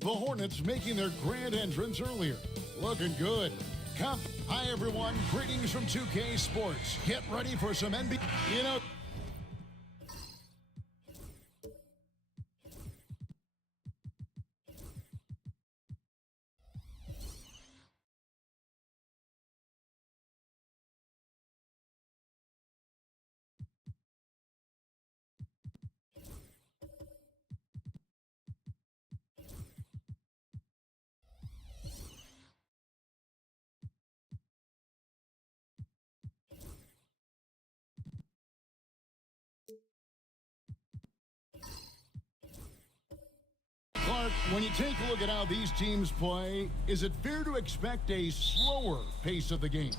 The Hornets making their grand entrance earlier. Looking good. Come. Hi, everyone. Greetings from 2K Sports. Get ready for some NBA. You know... Clark, when you take a look at how these teams play, is it fair to expect a slower pace of the game?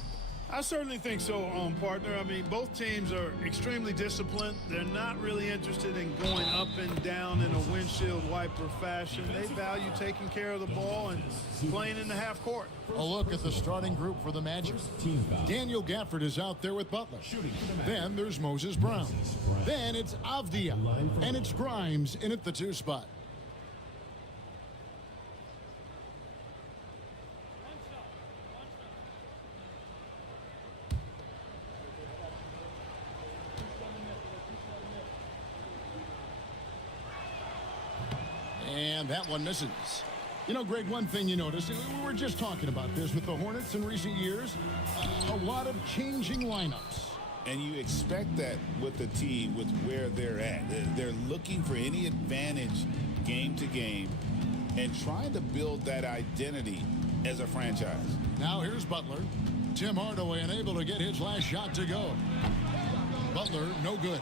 I certainly think so, partner. I mean, both teams are extremely disciplined. They're not really interested in going up and down in a windshield wiper fashion. They value taking care of the ball and playing in the half court. A look at the starting group for the Magic. Daniel Gafford is out there with Butler. Then there's Moses Brown. Then it's Avdia. And it's Grimes in at the 2 spot. And that one misses. You know, Greg, one thing you notice, we were just talking about this with the Hornets in recent years, a lot of changing lineups. And you expect that with the team, with where they're at. They're looking for any advantage game to game and trying to build that identity as a franchise. Now here's Butler. Tim Hardaway unable to get his last shot to go. Butler, no good.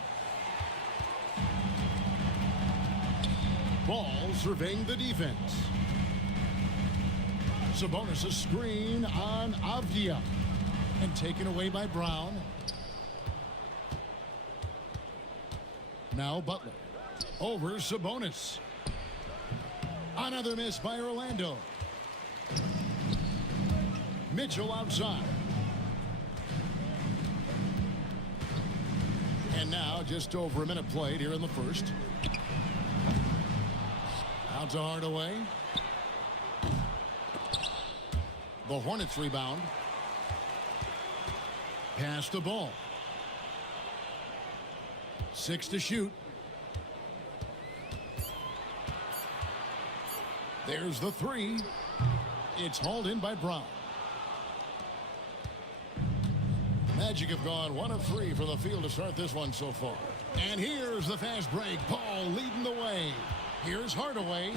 Ball surveying the defense. Sabonis a screen on Avdia. And taken away by Brown. Now Butler. Over Sabonis. Another miss by Orlando. Mitchell outside. And now just over a minute played here in the first. Out to Hardaway. The Hornets rebound. Pass the ball. 6 to shoot. There's the 3. It's hauled in by Brown. Magic have gone 1 of 3 from the field to start this one so far. And here's the fast break. Paul leading the way. Here's Hardaway.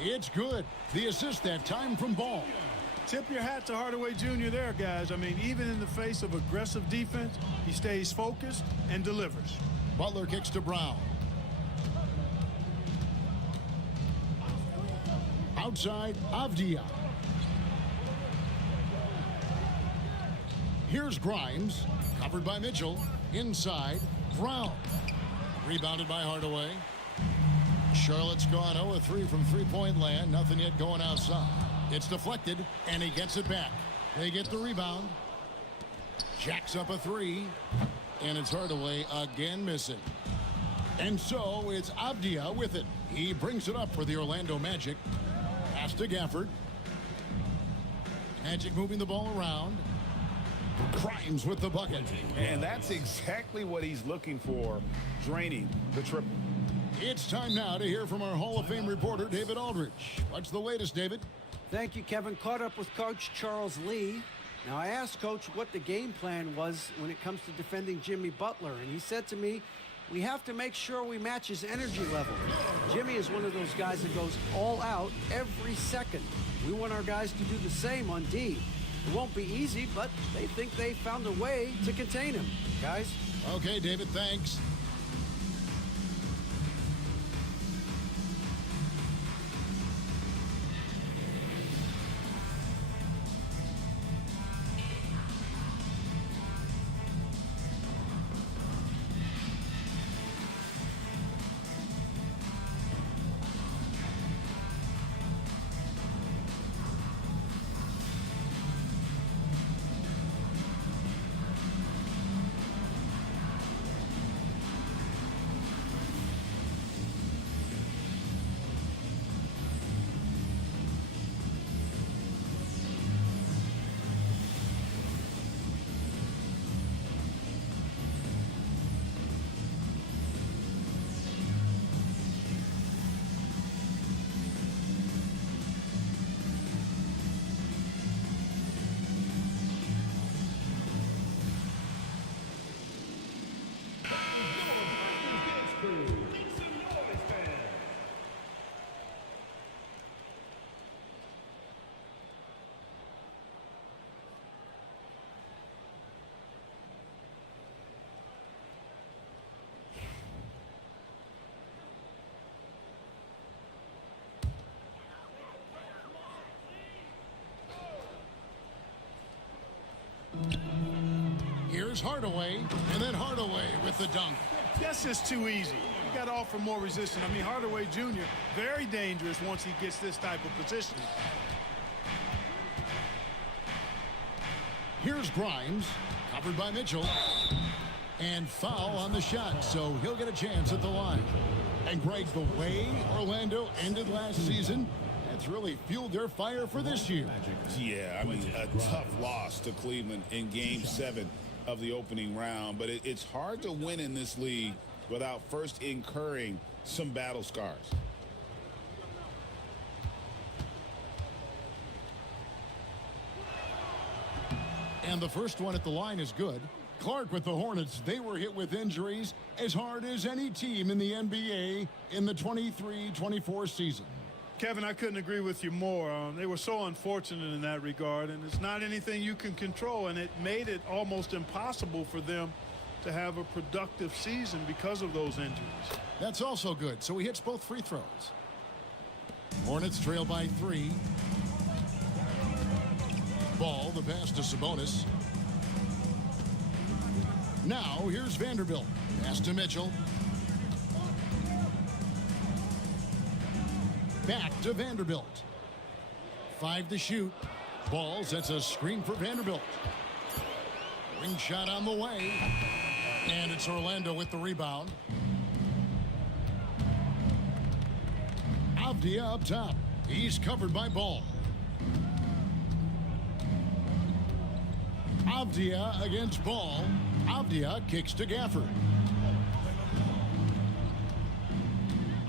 It's good. The assist that time from Ball. Tip your hat to Hardaway Jr. there, guys. I mean, even in the face of aggressive defense, he stays focused and delivers. Butler kicks to Brown. Outside, Avdia. Here's Grimes. Covered by Mitchell. Inside, Brown. Rebounded by Hardaway. Charlotte's gone 0 of 3 from three-point land. Nothing yet going outside. It's deflected, and he gets it back. They get the rebound. Jacks up a 3, and it's Hardaway again missing. And so it's Avdia with it. He brings it up for the Orlando Magic. Pass to Gafford. Magic moving the ball around. Grimes with the bucket. And that's exactly what he's looking for, draining the triple. It's time now to hear from our Hall of Fame reporter, David Aldridge. What's the latest, David? Thank you, Kevin. Caught up with Coach Charles Lee. Now, I asked Coach what the game plan was when it comes to defending Jimmy Butler, and he said to me, we have to make sure we match his energy level. Jimmy is one of those guys that goes all out every second. We want our guys to do the same on D. It won't be easy, but they think they found a way to contain him. Guys? Okay, David, thanks. Here's Hardaway, and then Hardaway with the dunk. That's just too easy. You got to offer more resistance. I mean, Hardaway Jr., very dangerous once he gets this type of position. Here's Grimes, covered by Mitchell. And foul on the shot, so he'll get a chance at the line. And Greg, the way Orlando ended last season, that's really fueled their fire for this year. Yeah, I mean, a tough loss to Cleveland in Game 7 of the opening round. But it's hard to win in this league without first incurring some battle scars. And the first one at the line is good. Clark with the Hornets, they were hit with injuries as hard as any team in the NBA in the 23-24 season. Kevin, I couldn't agree with you more. They were so unfortunate in that regard, and it's not anything you can control, and it made it almost impossible for them to have a productive season because of those injuries. That's also good, so he hits both free throws. Hornets trail by 3. Ball, the pass to Sabonis. Now, here's Vanderbilt. Pass to Mitchell. Back to Vanderbilt. 5 to shoot. Ball sets a screen for Vanderbilt. Ring shot on the way. And it's Orlando with the rebound. Avdia up top. He's covered by Ball. Avdia against Ball. Avdia kicks to Gafford.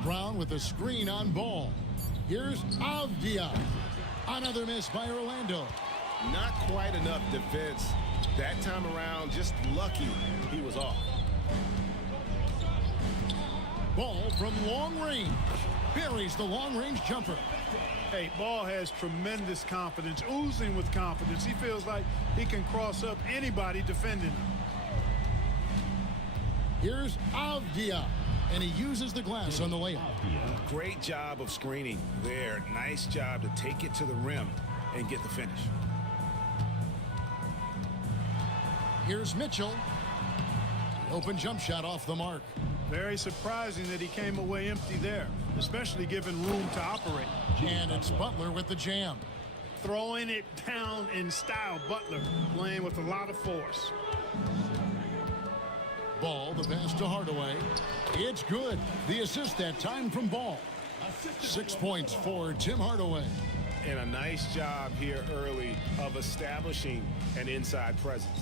Brown with a screen on Ball. Here's Avdia. Another miss by Orlando. Not quite enough defense that time around. Just lucky he was off. Ball from long range. Buries the long-range jumper. Hey, Ball has tremendous confidence, oozing with confidence. He feels like he can cross up anybody defending him. Here's Avdia, and he uses the glass on the layup. Great job of screening there. Nice job to take it to the rim and get the finish. Here's Mitchell. Open jump shot off the mark. Very surprising that he came away empty there, especially given room to operate. And it's Butler with the jam. Throwing it down in style. Butler playing with a lot of force. Ball, the pass to Hardaway. It's good. The assist that time from Ball. 6 points for Tim Hardaway. And a nice job here early of establishing an inside presence.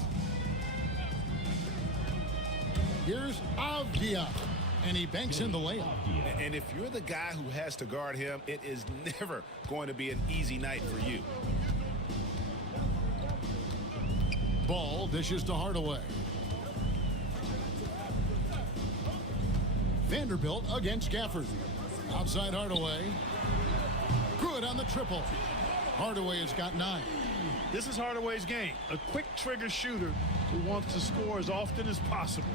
Here's Avdia, and he banks in the layup. And if you're the guy who has to guard him, it is never going to be an easy night for you. Ball dishes to Hardaway. Vanderbilt against Gafford. Outside Hardaway. Good on the triple. Hardaway has got 9. This is Hardaway's game. A quick trigger shooter who wants to score as often as possible.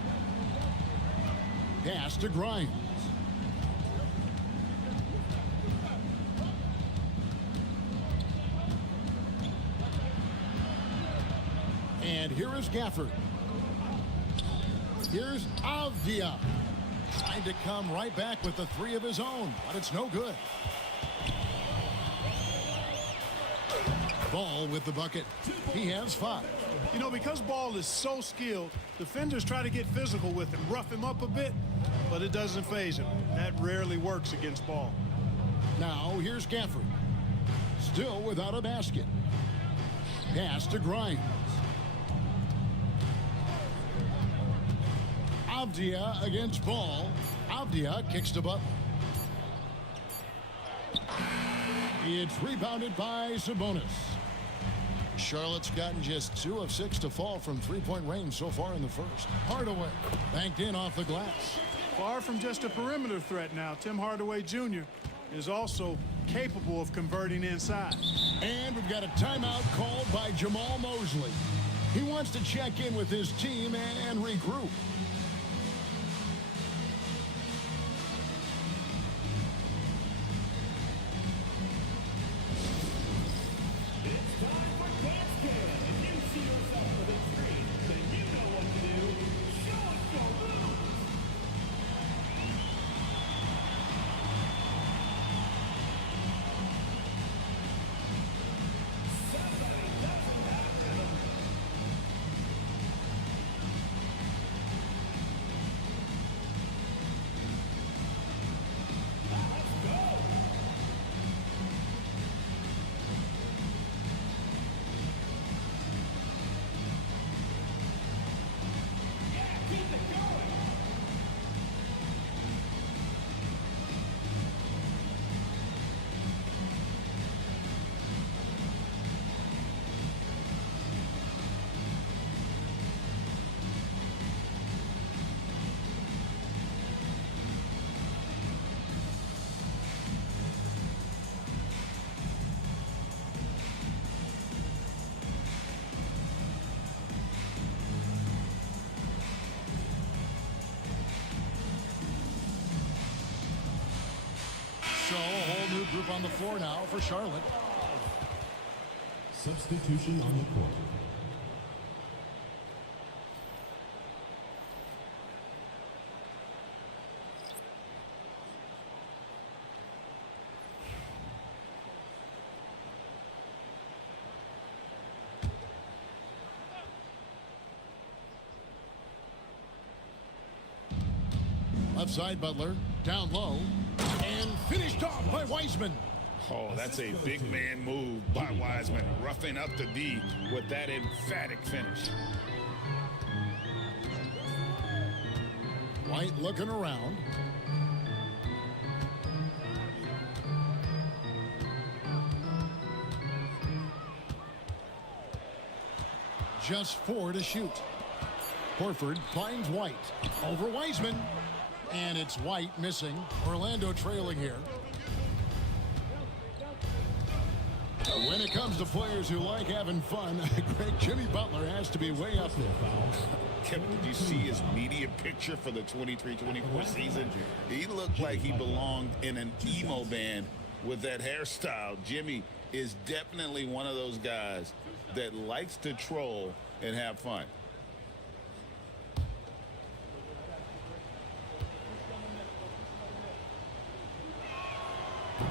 Pass to Grimes. And here is Gafford. Here's Avdia. Trying to come right back with the 3 of his own, but it's no good. Ball with the bucket. He has 5. You know, because Ball is so skilled, defenders try to get physical with him, rough him up a bit, but it doesn't faze him. That rarely works against Ball. Now here's Gafford. Still without a basket. Pass to Grimes. Avdia against Ball. Avdia kicks to Butler. It's rebounded by Sabonis. Charlotte's gotten just 2 of 6 to fall from three-point range so far in the first. Hardaway banked in off the glass. Far from just a perimeter threat now, Tim Hardaway Jr. is also capable of converting inside. And we've got a timeout called by Jamal Mosley. He wants to check in with his team and regroup. group on the floor now for Charlotte. Substitution on the court. Left side, Butler. Down low. And finished off by Wiseman. Oh, that's a big man move by Wiseman, roughing up the D with that emphatic finish. White looking around. Just 4 to shoot. Horford finds White. Over Wiseman. And it's White missing. Orlando trailing here. When it comes to players who like having fun, Greg, Jimmy Butler has to be way up there. Kevin, did you see his media picture for the 23-24 season? He looked like he belonged in an emo band with that hairstyle. Jimmy is definitely one of those guys that likes to troll and have fun.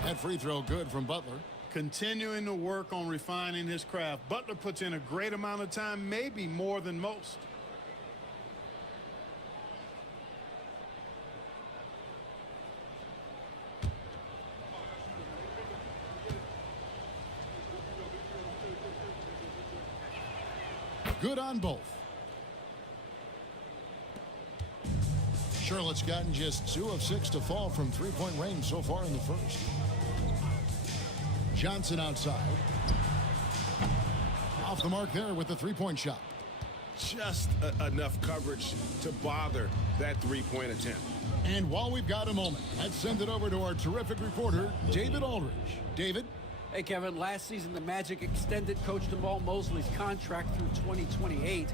That free throw good from Butler. Continuing to work on refining his craft. Butler puts in a great amount of time, maybe more than most. Good on both. Charlotte's gotten just 2 of 6 to fall from three-point range so far in the first. Johnson outside. Off the mark there with the three-point shot. Just enough coverage to bother that three-point attempt. And while we've got a moment, let's send it over to our terrific reporter, David Aldridge. David? Hey, Kevin, last season the Magic extended Coach Jamal Mosley's contract through 2028.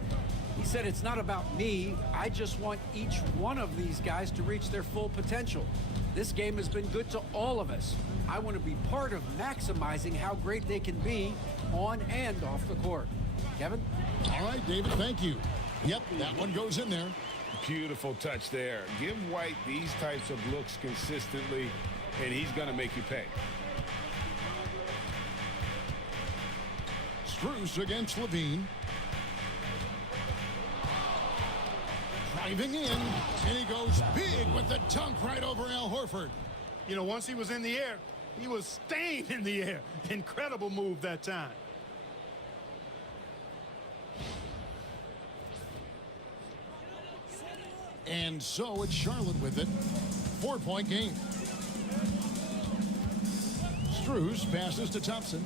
He said, it's not about me. I just want each one of these guys to reach their full potential. This game has been good to all of us. I want to be part of maximizing how great they can be on and off the court. Kevin? All right, David, thank you. Yep, that one goes in there. Beautiful touch there. Give White these types of looks consistently, and he's going to make you pay. Strus against Levine. Driving in, and he goes big with the dunk right over Al Horford. You know, once he was in the air, he was staying in the air. Incredible move that time. And so it's Charlotte with it. 4-point game. Strus passes to Thompson.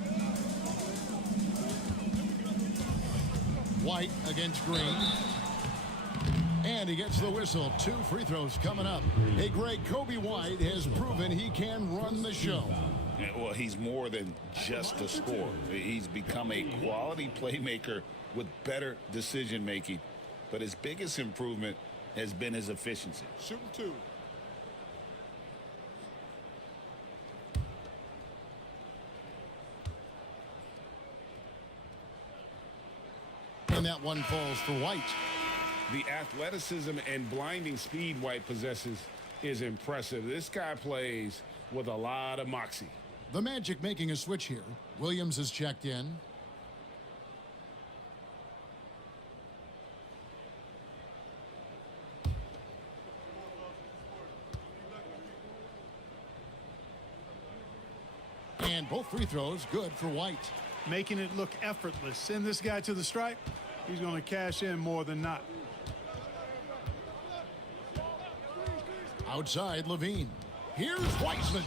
White against Green. And he gets the whistle. 2 free throws coming up. Hey, Greg, Kobe White has proven he can run the show. Yeah, well, he's more than just a scorer. He's become a quality playmaker with better decision-making. But his biggest improvement has been his efficiency. Shooting 2. And that one falls for White. The athleticism and blinding speed White possesses is impressive. This guy plays with a lot of moxie. The Magic making a switch here. Williams has checked in. And both free throws good for White. Making it look effortless. Send this guy to the stripe. He's going to cash in more than not. Outside, Levine. Here's Wiseman.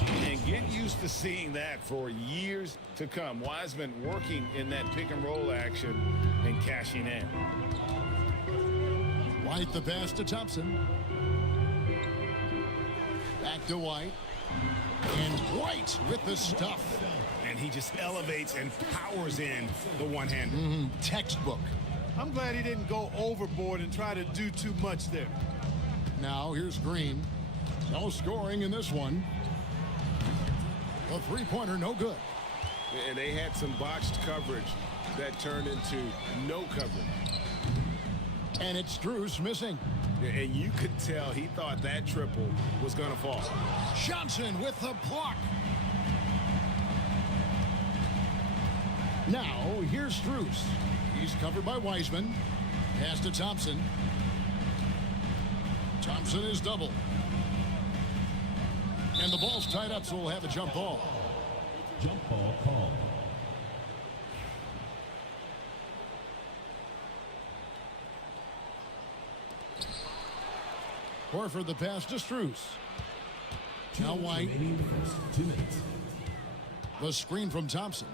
And get used to seeing that for years to come. Wiseman working in that pick-and-roll action and cashing in. White the pass to Thompson. Back to White. And White with the stuff. And he just elevates and powers in the one-hander. Textbook. I'm glad he didn't go overboard and try to do too much there. Now here's Green. No scoring in this one. The three-pointer no good. And they had some botched coverage that turned into no coverage. And it's Strus missing. And you could tell he thought that triple was going to fall. Johnson with the block. Now, here's Strus. He's covered by Wiseman. Pass to Thompson. Thompson is double. And the ball's tied up, so we'll have a jump ball. Jump ball call. Horford the pass to Strus. Now White. Remaining the first 2 minutes. The screen from Thompson.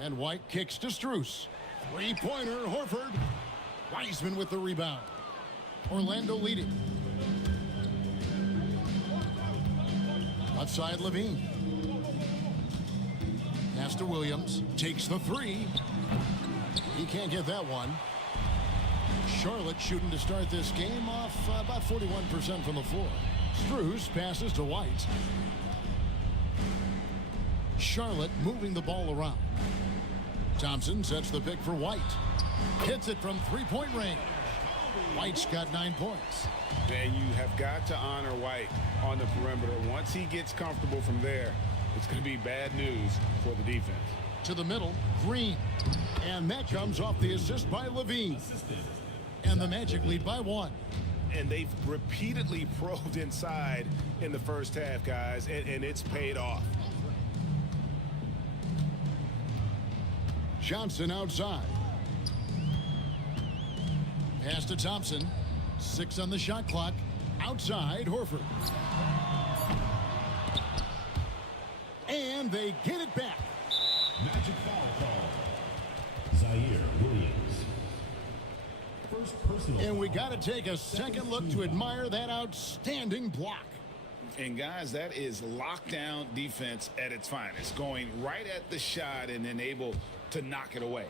And White kicks to Strus. Three-pointer, Horford. Wiseman with the rebound. Orlando leading. Left side, Levine. Pass to Williams. Takes the three. He can't get that one. Charlotte shooting to start this game off about 41% from the floor. Strus passes to White. Charlotte moving the ball around. Thompson sets the pick for White. Hits it from three-point range. White's got 9 points. And you have got to honor White on the perimeter. Once he gets comfortable from there, it's going to be bad news for the defense. To the middle, Green. And that comes off the assist by Levine. And the Magic lead by 1. And they've repeatedly probed inside in the first half, guys, and it's paid off. Johnson outside. Pass to Thompson. 6 on the shot clock. Outside, Horford. And they get it back. Magic foul call. Zaire Williams. First personal. And we got to take a second look to admire that outstanding block. And guys, that is lockdown defense at its finest, going right at the shot and then able to knock it away.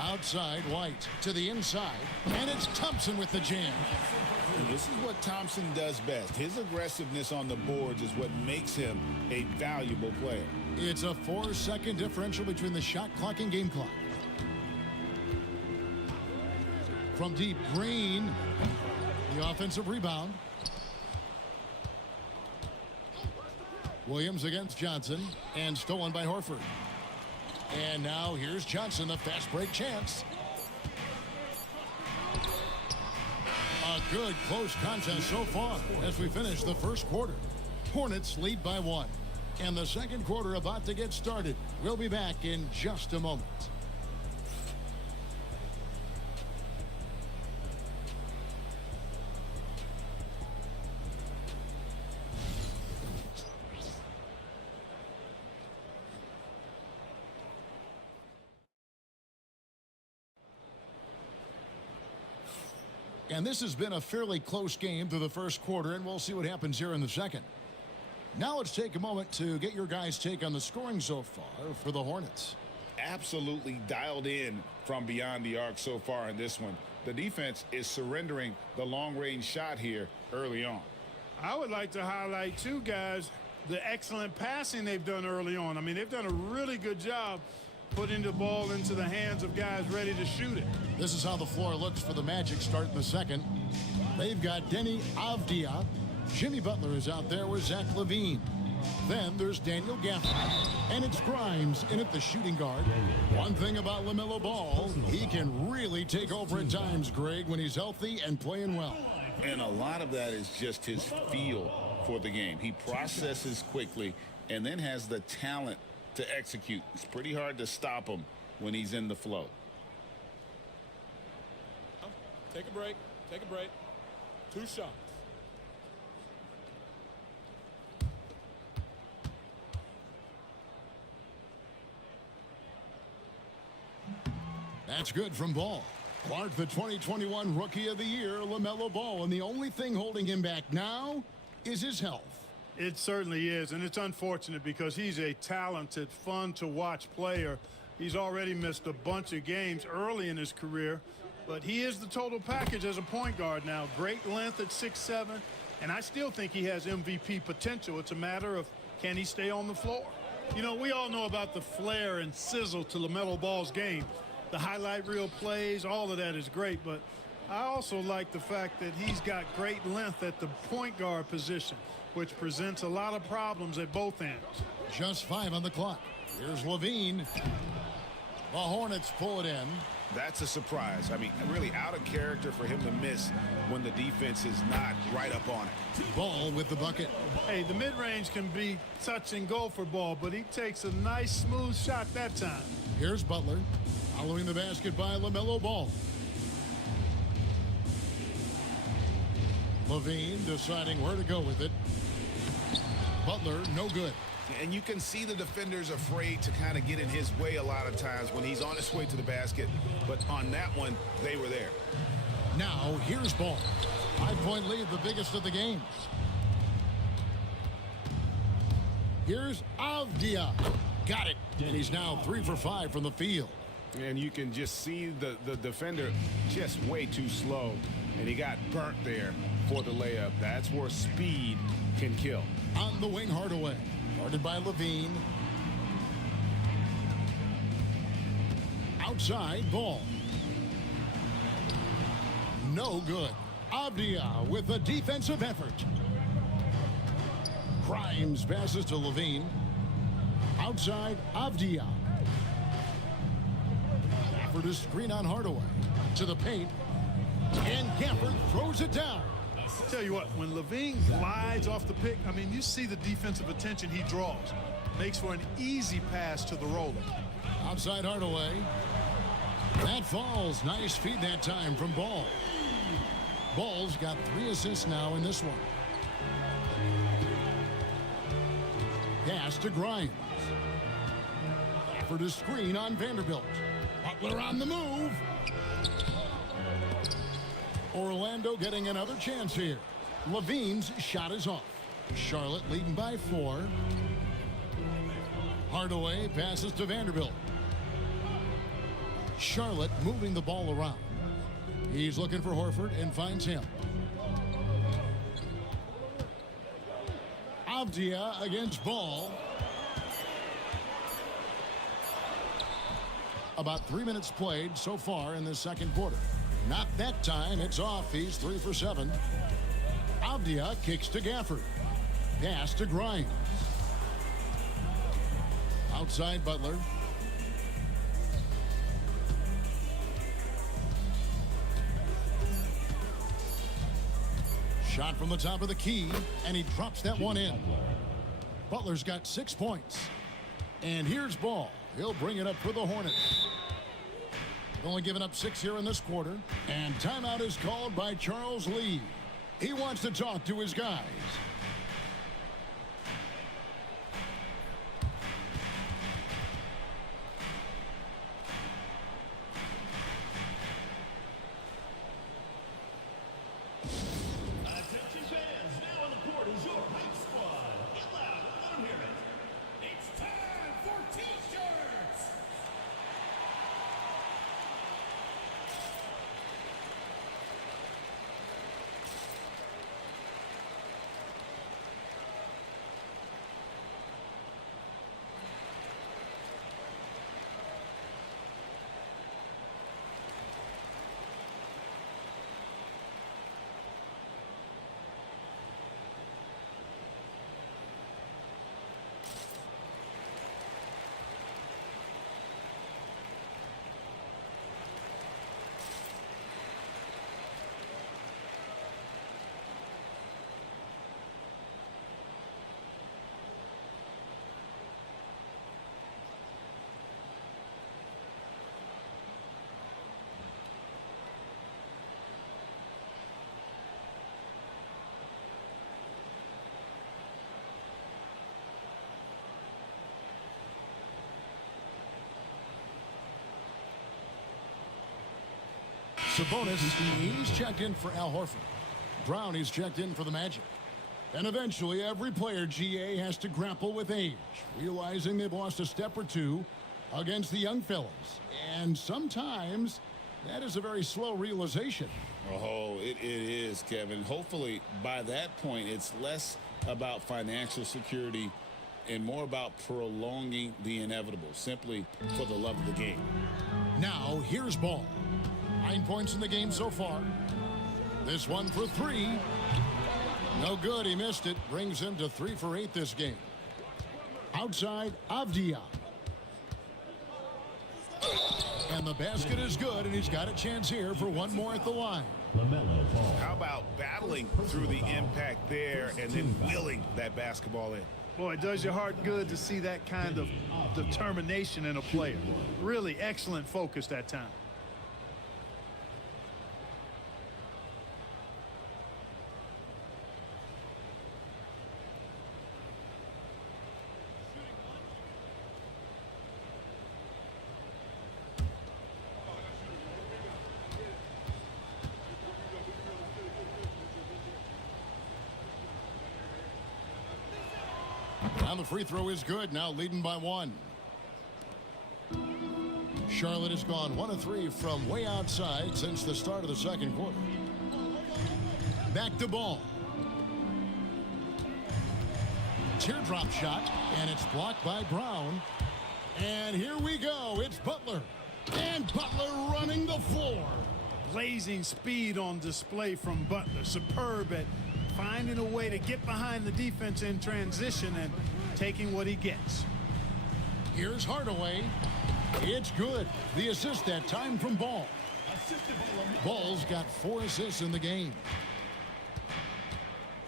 Outside, White to the inside, and it's Thompson with the jam. And this is what Thompson does best. His aggressiveness on the boards is what makes him a valuable player. It's a 4-second differential between the shot clock and game clock. From deep, Green, the offensive rebound. Williams against Johnson, and stolen by Horford. And now here's Johnson, a fast break chance. A good close contest so far as we finish the first quarter. Hornets lead by 1. And the second quarter about to get started. We'll be back in just a moment. And this has been a fairly close game through the first quarter, and we'll see what happens here in the second. Now let's take a moment to get your guys' take on the scoring so far for the Hornets. Absolutely dialed in from beyond the arc so far in this one. The defense is surrendering the long-range shot here early on. I would like to highlight, too, guys, the excellent passing they've done early on. I mean, they've done a really good job putting the ball into the hands of guys ready to shoot it. This is how the floor looks for the Magic starting the second. They've got Denny Avdia. Jimmy Butler is out there with Zach LaVine. Then there's Daniel Gafford. And it's Grimes in at the shooting guard. One thing about LaMelo Ball, he can really take over at times, Greg, when he's healthy and playing well. And a lot of that is just his feel for the game. He processes quickly and then has the talent to execute. It's pretty hard to stop him when he's in the flow. Take a break. Take a break. 2 shots. That's good from Ball. Clark, the 2021 Rookie of the Year, LaMelo Ball, and the only thing holding him back now is his health. It certainly is, and it's unfortunate because he's a talented, fun-to-watch player. He's already missed a bunch of games early in his career, but he is the total package as a point guard now. Great length at 6'7", and I still think he has MVP potential. It's a matter of, can he stay on the floor? You know, we all know about the flair and sizzle to LaMelo Ball's game. The highlight reel plays, all of that is great, but I also like the fact that he's got great length at the point guard position, which presents a lot of problems at both ends. Just 5 on the clock. Here's Levine. The Hornets pull it in. That's a surprise. I mean, really out of character for him to miss when the defense is not right up on it. Ball with the bucket. Hey, the mid-range can be touch and go for Ball, but he takes a nice smooth shot that time. Here's Butler. Following the basket by LaMelo Ball. Levine deciding where to go with it. Butler, no good. And you can see the defenders afraid to kind of get in his way a lot of times when he's on his way to the basket. But on that one, they were there. Now, here's Ball. 5-point lead, the biggest of the games. Here's Avdia. Got it. And he's now 3 for 5 from the field. And you can just see the defender just way too slow. And he got burnt there for the layup. That's where speed can kill. On the wing, Hardaway. Guarded by Levine. Outside, Ball. No good. Avdia with a defensive effort. Grimes passes to Levine. Outside, Avdia. Gafford is screen on Hardaway. To the paint. And Gafford throws it down. Tell you what, when Levine glides off the pick, I mean, you see the defensive attention he draws. Makes for an easy pass to the roller. Outside Hardaway. That falls. Nice feed that time from Ball. Ball's got 3 assists now in this one. Pass to Grimes. Gafford is screen on Vanderbilt. Butler on the move. Orlando getting another chance here. Levine's shot is off. Charlotte leading by 4. Hardaway passes to Vanderbilt. Charlotte moving the ball around. He's looking for Horford and finds him. Avdia against Ball. About 3 minutes played so far in the second quarter. Not that time. It's off. He's 3 for 7. Avdia kicks to Gafford. Pass to Grimes. Outside Butler. Shot from the top of the key, and he drops that one in. Butler's got 6 points. And here's Ball. He'll bring it up for the Hornets. Only given up 6 here in this quarter. And timeout is called by Charles Lee. He wants to talk to his guys. Attention fans, now on the court is your hype squad. Get loud, let them hear it. It's time for T-shirts. Sabonis, he's checked in for Al Horford. Brown, he's checked in for the Magic. And eventually, every player, GA, has to grapple with age, realizing they've lost a step or two against the young fellas. And sometimes That is a very slow realization. Oh, it is, Kevin. Hopefully, by that point, it's less about financial security and more about prolonging the inevitable, simply for the love of the game. Now, here's ball. 9 points in the game so far. This one for 3. No good. He missed it. Brings him to 3 for 8 this game. Outside, Avdia. And the basket is good, and he's got a chance here for one more at the line. How about battling through the impact there and then wheeling that basketball in? Boy, it does your heart good to see that kind of determination in a player. Really excellent focus that time. And the free throw is good, now leading by 1. Charlotte has gone 1 of 3 from way outside since the start of the second quarter. Back to ball. Teardrop shot, and it's blocked by Brown. And here we go, it's Butler. And Butler running the floor. Blazing speed on display from Butler. Superb at finding a way to get behind the defense in transition and taking what he gets. Here's Hardaway. It's good. The assist that time from Ball. Ball's got 4 assists in the game.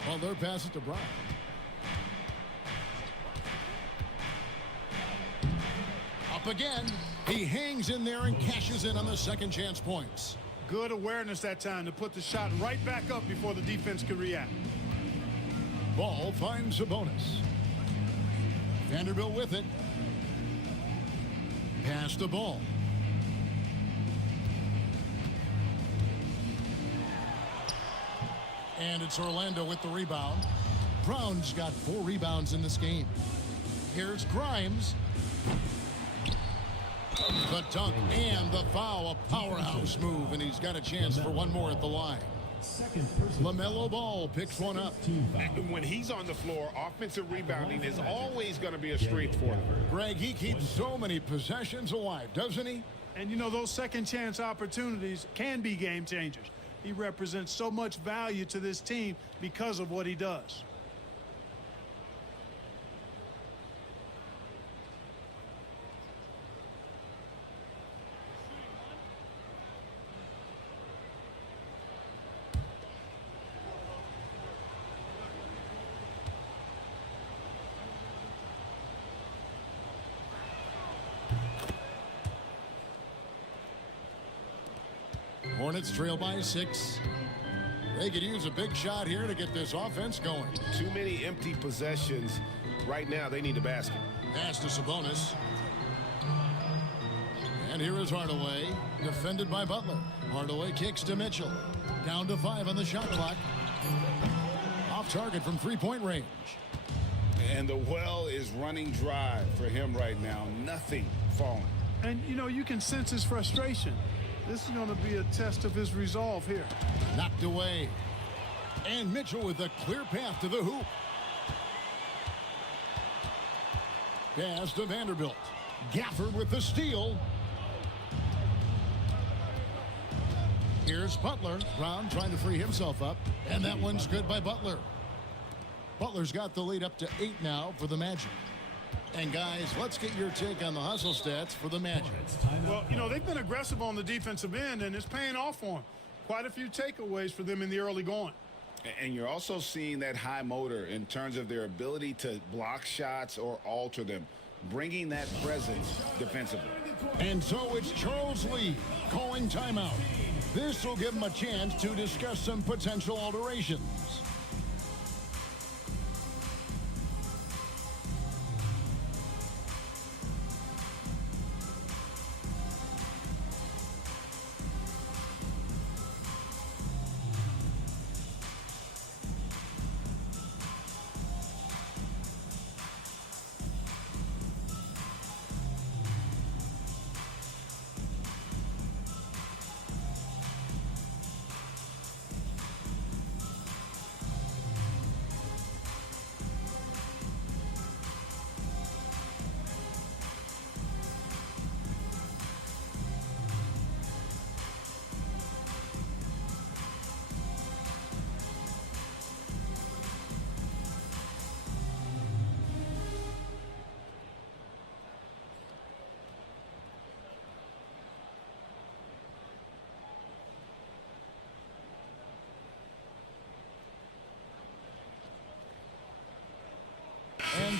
Butler passes to Brown. Up again. He hangs in there and cashes in on the second chance points. Good awareness that time to put the shot right back up before the defense could react. Ball finds a bonus. Vanderbilt with it. Pass the ball. And it's Orlando with the rebound. Brown's got 4 rebounds in this game. Here's Grimes. The dunk and the foul, a powerhouse move, and he's got a chance for one more at the line. LaMelo Ball picks one up. And when he's on the floor, offensive rebounding is always going to be a strength for him. Greg, he keeps so many possessions alive, doesn't he? And you know, those second chance opportunities can be game changers. He represents so much value to this team because of what he does. Hornets trail by 6. They could use a big shot here to get this offense going. Too many empty possessions. Right now, they need a basket. Pass to Sabonis. And here is Hardaway, defended by Butler. Hardaway kicks to Mitchell. Down to 5 on the shot clock. Off target from three-point range. And the well is running dry for him right now. Nothing falling. And, you know, you can sense his frustration. This is going to be a test of his resolve here. Knocked away. And Mitchell with a clear path to the hoop. Pass to Vanderbilt. Gafford with the steal. Here's Butler. Brown trying to free himself up. And that one's good by Butler. Butler's got the lead up to 8 now for the Magic. And guys, let's get your take on the hustle stats for the Magic. Well, you know, they've been aggressive on the defensive end, and it's paying off for them. Quite a few takeaways for them in the early going. And you're also seeing that high motor in terms of their ability to block shots or alter them, bringing that presence defensively. And so it's Charles Lee calling timeout. This will give him a chance to discuss some potential alterations.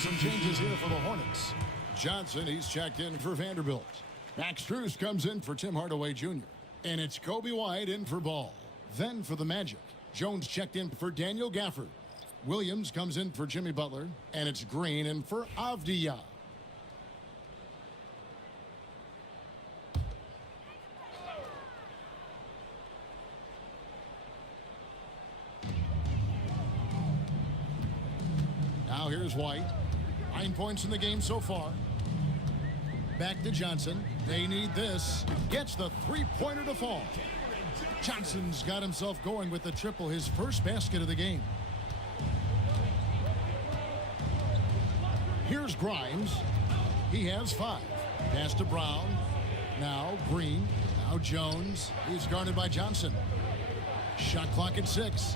some changes here for the Hornets. Johnson, he's checked in for Vanderbilt. Max Strus comes in for Tim Hardaway Jr. And it's Kobe White in for Ball. Then for the Magic, Jones checked in for Daniel Gafford. Williams comes in for Jimmy Butler. And it's Green in for Avdija. Now here's White. 9 points in the game so far. Back to Johnson. They need this. Gets the three-pointer to fall. Johnson's got himself going with the triple, his first basket of the game. Here's Grimes. He has 5. Pass to Brown. Now Green. Now Jones. He's guarded by Johnson. Shot clock at 6.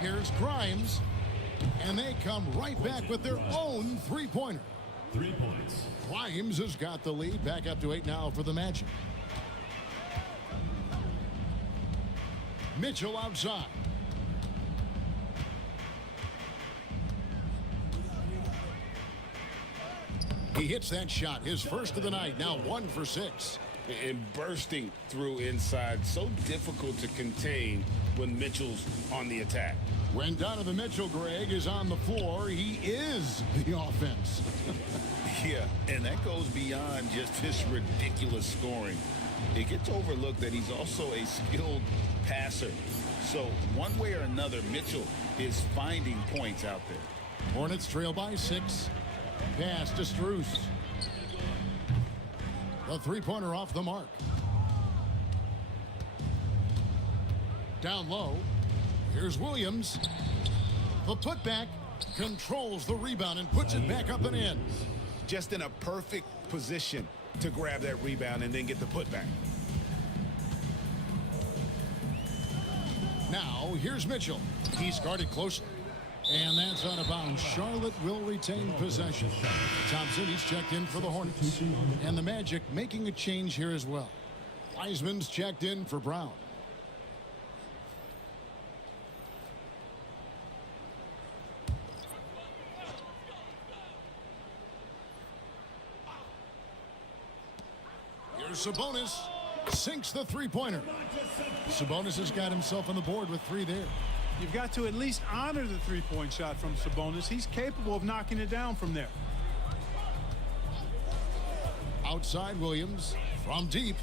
Here's Grimes. And they come right back with their own three-pointer. 3 points. Grimes has got the lead. Back up to 8 now for the Magic. Mitchell outside. He hits that shot, his first of the night, now 1 for 6. And bursting through inside, so difficult to contain when Mitchell's on the attack. When Donovan Mitchell, Greg, is on the floor, he is the offense. Yeah, and that goes beyond just his ridiculous scoring. It gets overlooked that he's also a skilled passer. So one way or another, Mitchell is finding points out there. Hornets trail by 6. Pass to Strus. The three-pointer off the mark. Down low. Here's Williams. The putback controls the rebound and puts it back up and in. Just in a perfect position to grab that rebound and then get the putback. Now, here's Mitchell. He's guarded closely. And that's out of bounds. Charlotte will retain possession. Thompson, he's checked in for the Hornets. And the Magic making a change here as well. Wiseman's checked in for Brown. Here's Sabonis. Sinks the three-pointer. Sabonis has got himself on the board with 3 there. You've got to at least honor the three-point shot from Sabonis. He's capable of knocking it down from there. Outside Williams from deep.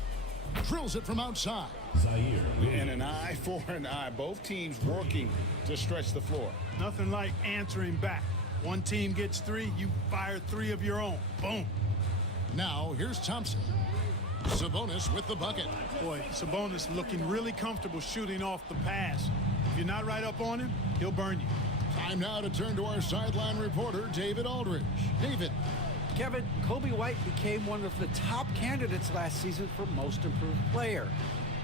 Drills it from outside. And an eye for an eye. Both teams working to stretch the floor. Nothing like answering back. One team gets 3, you fire 3 of your own. Boom. Now here's Thompson. Sabonis with the bucket. Boy, Sabonis looking really comfortable shooting off the pass. If you're not right up on him, he'll burn you. Time now to turn to our sideline reporter, David Aldridge. David. Kevin, Kobe White became one of the top candidates last season for most improved player.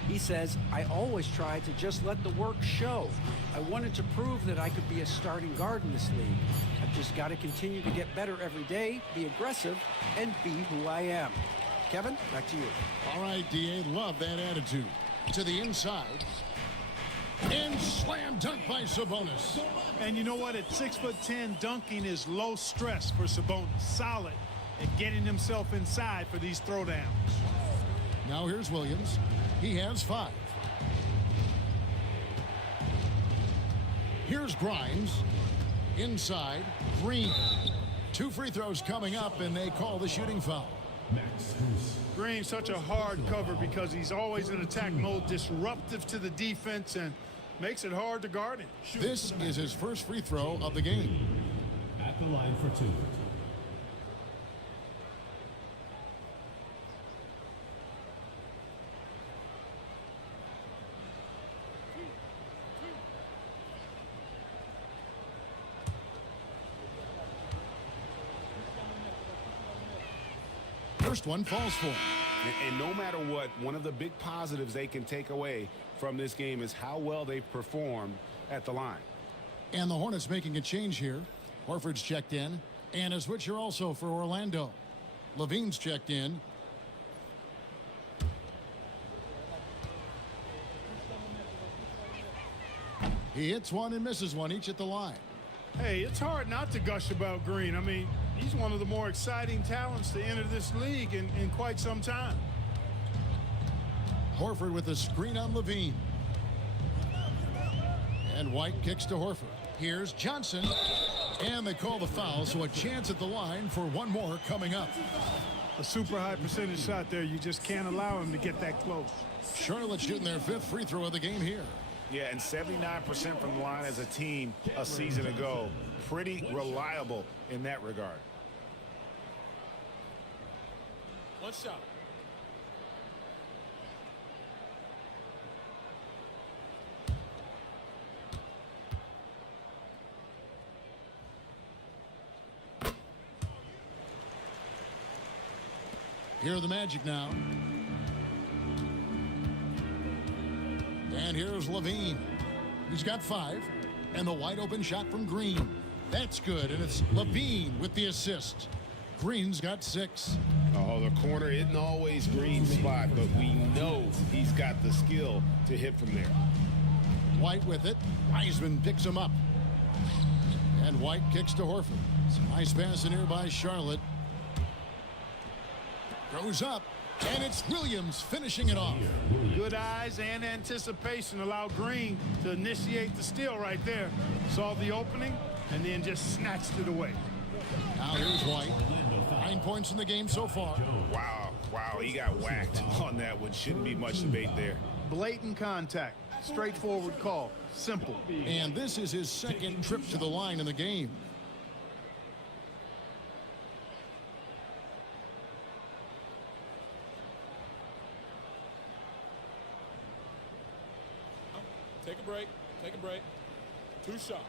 He says, I always tried to just let the work show. I wanted to prove that I could be a starting guard in this league. I've just got to continue to get better every day, be aggressive, and be who I am. Kevin, back to you. All right, D.A., love that attitude. To the inside. And slam dunk by Sabonis. And you know what? At 6'10", dunking is low stress for Sabonis. Solid at getting himself inside for these throwdowns. Now here's Williams. He has 5. Here's Grimes. Inside. Green. 2 free throws coming up, and they call the shooting foul. Green's such a hard cover because he's always in attack mode, disruptive to the defense, and makes it hard to guard him. This is his first free throw of the game. At the line for 2. First one falls for him. And no matter what, one of the big positives they can take away from this game is how well they've performed at the line. And the Hornets making a change here. Horford's checked in. And a switcher also for Orlando. Levine's checked in. He hits one and misses one, each at the line. Hey, it's hard not to gush about Green. I mean, he's one of the more exciting talents to enter this league in quite some time. Horford with a screen on Levine. And White kicks to Horford. Here's Johnson. And they call the foul, so a chance at the line for one more coming up. A super high percentage shot there. You just can't allow him to get that close. Charlotte shooting their 5th free throw of the game here. Yeah, and 79% from the line as a team a season ago. Pretty reliable in that regard. One shot. Here are the Magic now. And here's Levine. He's got 5. And the wide open shot from Green. That's good, and it's Levine with the assist. Green's got 6. Oh, the corner isn't always Green's spot, but we know he's got the skill to hit from there. White with it. Wiseman picks him up. And White kicks to Horford. Nice pass in here by Charlotte. Goes up, and it's Williams finishing it off. Good eyes and anticipation allow Green to initiate the steal right there. Saw the opening and then just snatched it away. Now here's White. 9 points in the game so far. Wow, he got whacked on that one. Shouldn't be much debate there. Blatant contact. Straightforward call. Simple. And this is his 2nd trip to the line in the game. Take a break. Take a break. 2 shots.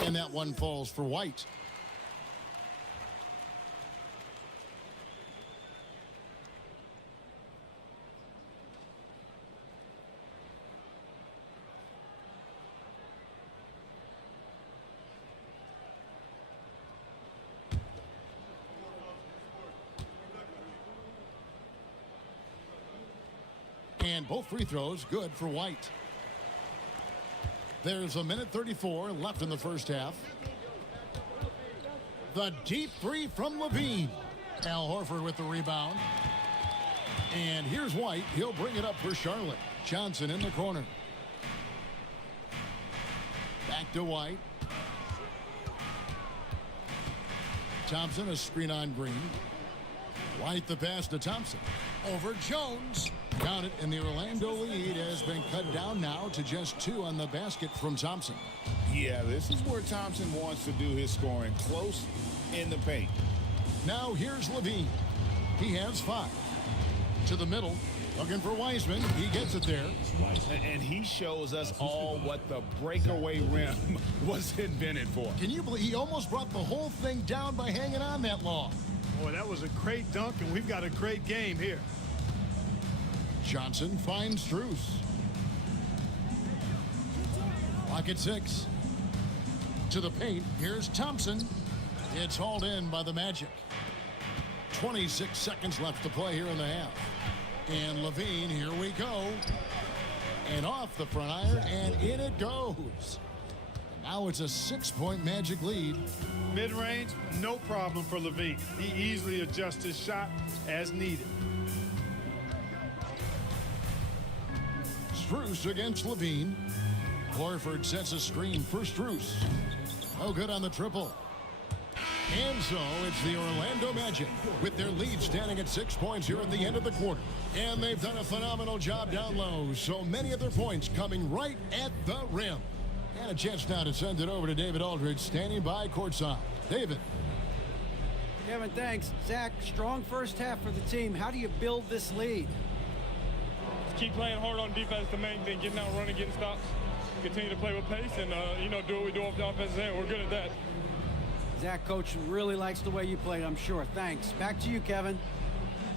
And that one falls for White. And both free throws good for White. There's a minute 34 left in the first half. The deep 3 from Levine. Al Horford with the rebound. And here's White. He'll bring it up for Charlotte. Johnson in the corner. Back to White. Thompson, a screen on Green. White the pass to Thompson. Over Jones. Count it, and the Orlando lead has been cut down now to just 2 on the basket from Thompson. Yeah, this is where Thompson wants to do his scoring, close in the paint. Now here's Levine. He has 5. To the middle, looking for Wiseman. He gets it there. And he shows us all what the breakaway rim was invented for. Can you believe he almost brought the whole thing down by hanging on that long? Boy, that was a great dunk, and we've got a great game here. Johnson finds Strus. Clock at 6. To the paint. Here's Thompson. It's hauled in by the Magic. 26 seconds left to play here in the half. And Levine, here we go. And off the front iron, and in it goes. Now it's a 6-point Magic lead. Mid-range, no problem for Levine. He easily adjusts his shot as needed. Strus against Levine. Horford sets a screen for Strus. No good on the triple. And so it's the Orlando Magic with their lead standing at 6 points here at the end of the quarter. And they've done a phenomenal job down low. So many of their points coming right at the rim. And a chance now to send it over to David Aldridge standing by courtside. David. Kevin, thanks. Zach, strong first half for the team. How do you build this lead? Keep playing hard on defense, the main thing, getting out, running, getting stops, continue to play with pace, and, do what we do off the offensive end. We're good at that. Zach, coach really likes the way you played, I'm sure. Thanks. Back to you, Kevin.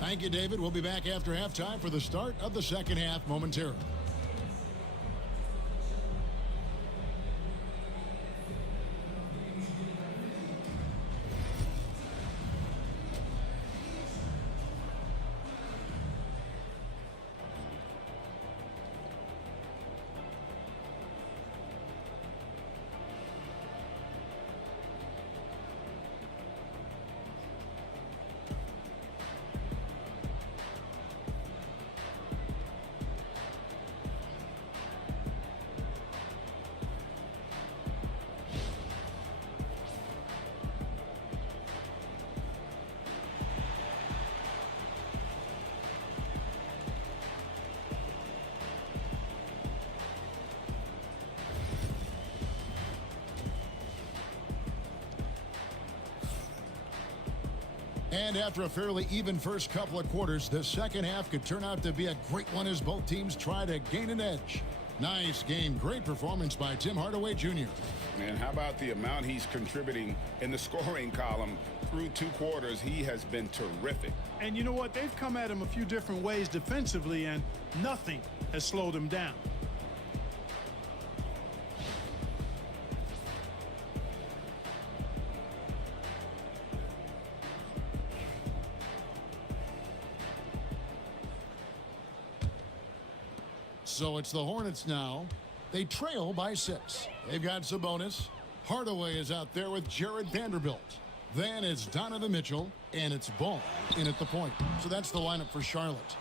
Thank you, David. We'll be back after halftime for the start of the second half momentarily. And after a fairly even first couple of quarters, the second half could turn out to be a great one as both teams try to gain an edge. Nice game. Great performance by Tim Hardaway Jr. And how about the amount he's contributing in the scoring column through 2 quarters? He has been terrific. And you know what? They've come at him a few different ways defensively, and nothing has slowed him down. So it's the Hornets now. They trail by 6. They've got Sabonis. Hardaway is out there with Jared Vanderbilt. Then it's Donovan Mitchell, and it's Ball in at the point. So that's the lineup for Charlotte.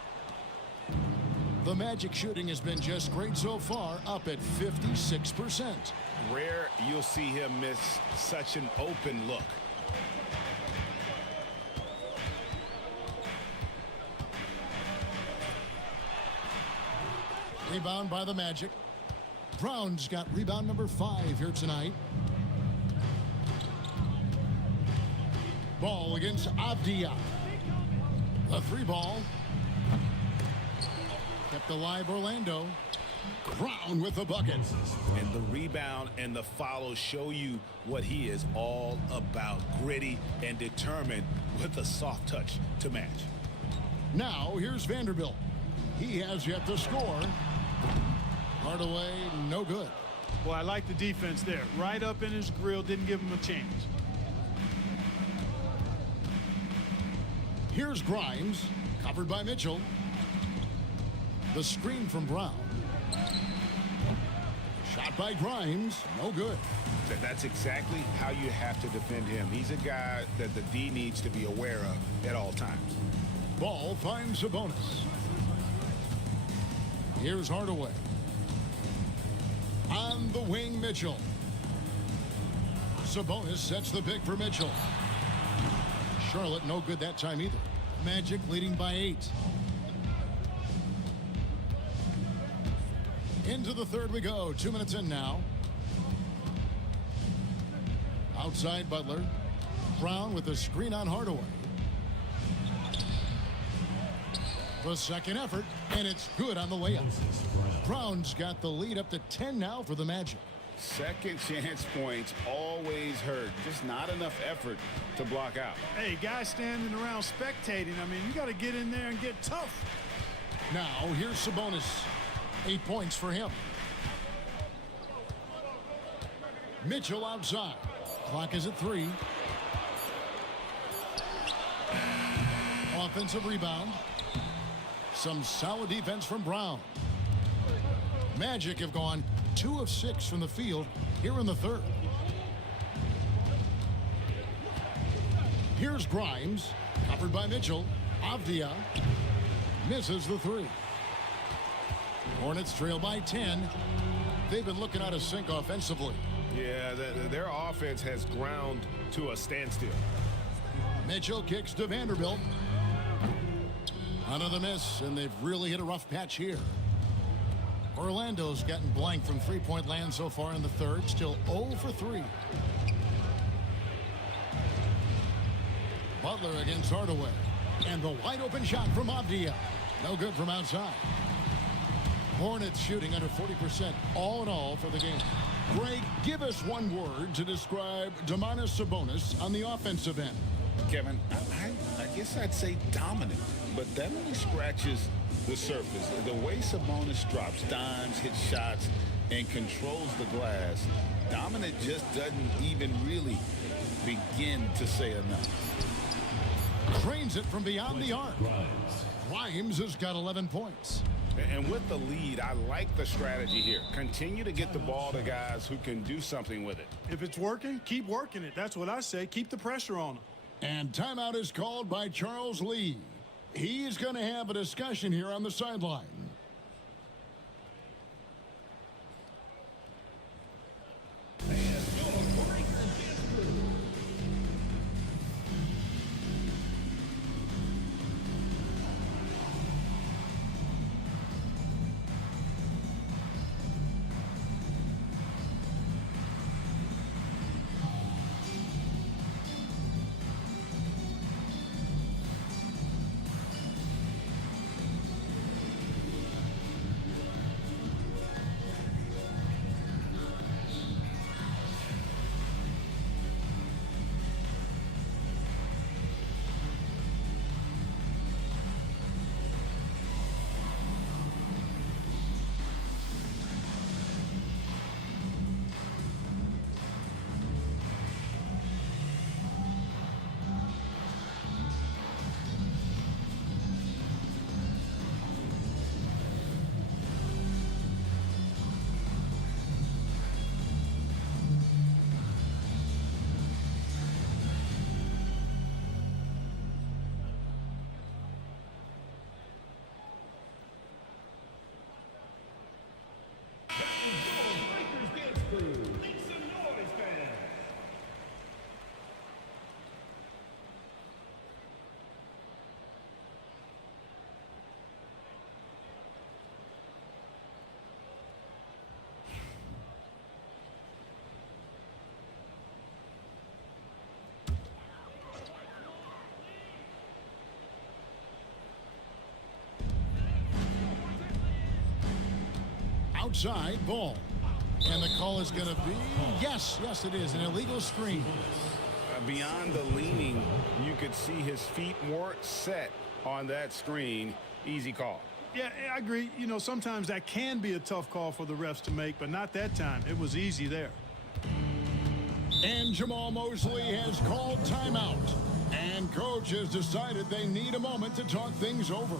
The Magic shooting has been just great so far, up at 56%. Rare you'll see him miss such an open look. Rebound by the Magic. Brown's got rebound number 5 here tonight. Ball against Avdia. The 3 ball. Kept alive Orlando. Brown with the bucket. And the rebound and the follow show you what he is all about. Gritty and determined with a soft touch to match. Now here's Vanderbilt. He has yet to score. Hardaway, no good. Well, I like the defense there. Right up in his grill, didn't give him a chance. Here's Grimes, covered by Mitchell. The screen from Brown. Shot by Grimes, no good. That's exactly how you have to defend him. He's a guy that the D needs to be aware of at all times. Ball finds Sabonis. Here's Hardaway. On the wing, Mitchell. Sabonis sets the pick for Mitchell. Charlotte no good that time either. Magic leading by 8. Into the third we go. 2 minutes in now. Outside Butler. Brown with the screen on Hardaway. The second effort, and it's good on the layup. Brown's got the lead up to 10 now for the Magic. Second chance points always hurt. Just not enough effort to block out. Hey, guys standing around spectating. I mean, you got to get in there and get tough. Now, here's Sabonis. 8 points for him. Mitchell outside. Clock is at 3. Offensive rebound. Some solid defense from Brown. Magic have gone 2 of 6 from the field here in the third. Here's Grimes, covered by Mitchell. Avdia misses the 3. Hornets trail by 10. They've been looking out of sync offensively. Yeah, their offense has ground to a standstill. Mitchell kicks to Vanderbilt. Another miss, and they've really hit a rough patch here. Orlando's gotten blank from three-point land so far in the third. Still 0 for 3. Butler against Hardaway. And the wide-open shot from Avdia. No good from outside. Hornets shooting under 40% all in all for the game. Greg, give us one word to describe Domantas Sabonis on the offensive end. Kevin, I guess I'd say dominant, but that only scratches the surface. The way Sabonis drops dimes, hits shots, and controls the glass, dominant just doesn't even really begin to say enough. Trains it from beyond the arc. Grimes has got 11 points. And with the lead, I like the strategy here. Continue to get the ball to guys who can do something with it. If it's working, keep working it. That's what I say. Keep the pressure on them. And timeout is called by Charles Lee. He's going to have a discussion here on the sideline. Outside ball. And the call is going to be, yes, it is, an illegal screen. Beyond the leaning, you could see his feet weren't set on that screen. Easy call. Yeah, I agree. You know, sometimes that can be a tough call for the refs to make, but not that time. It was easy there. And Jamal Mosley has called timeout. And coach has decided they need a moment to talk things over.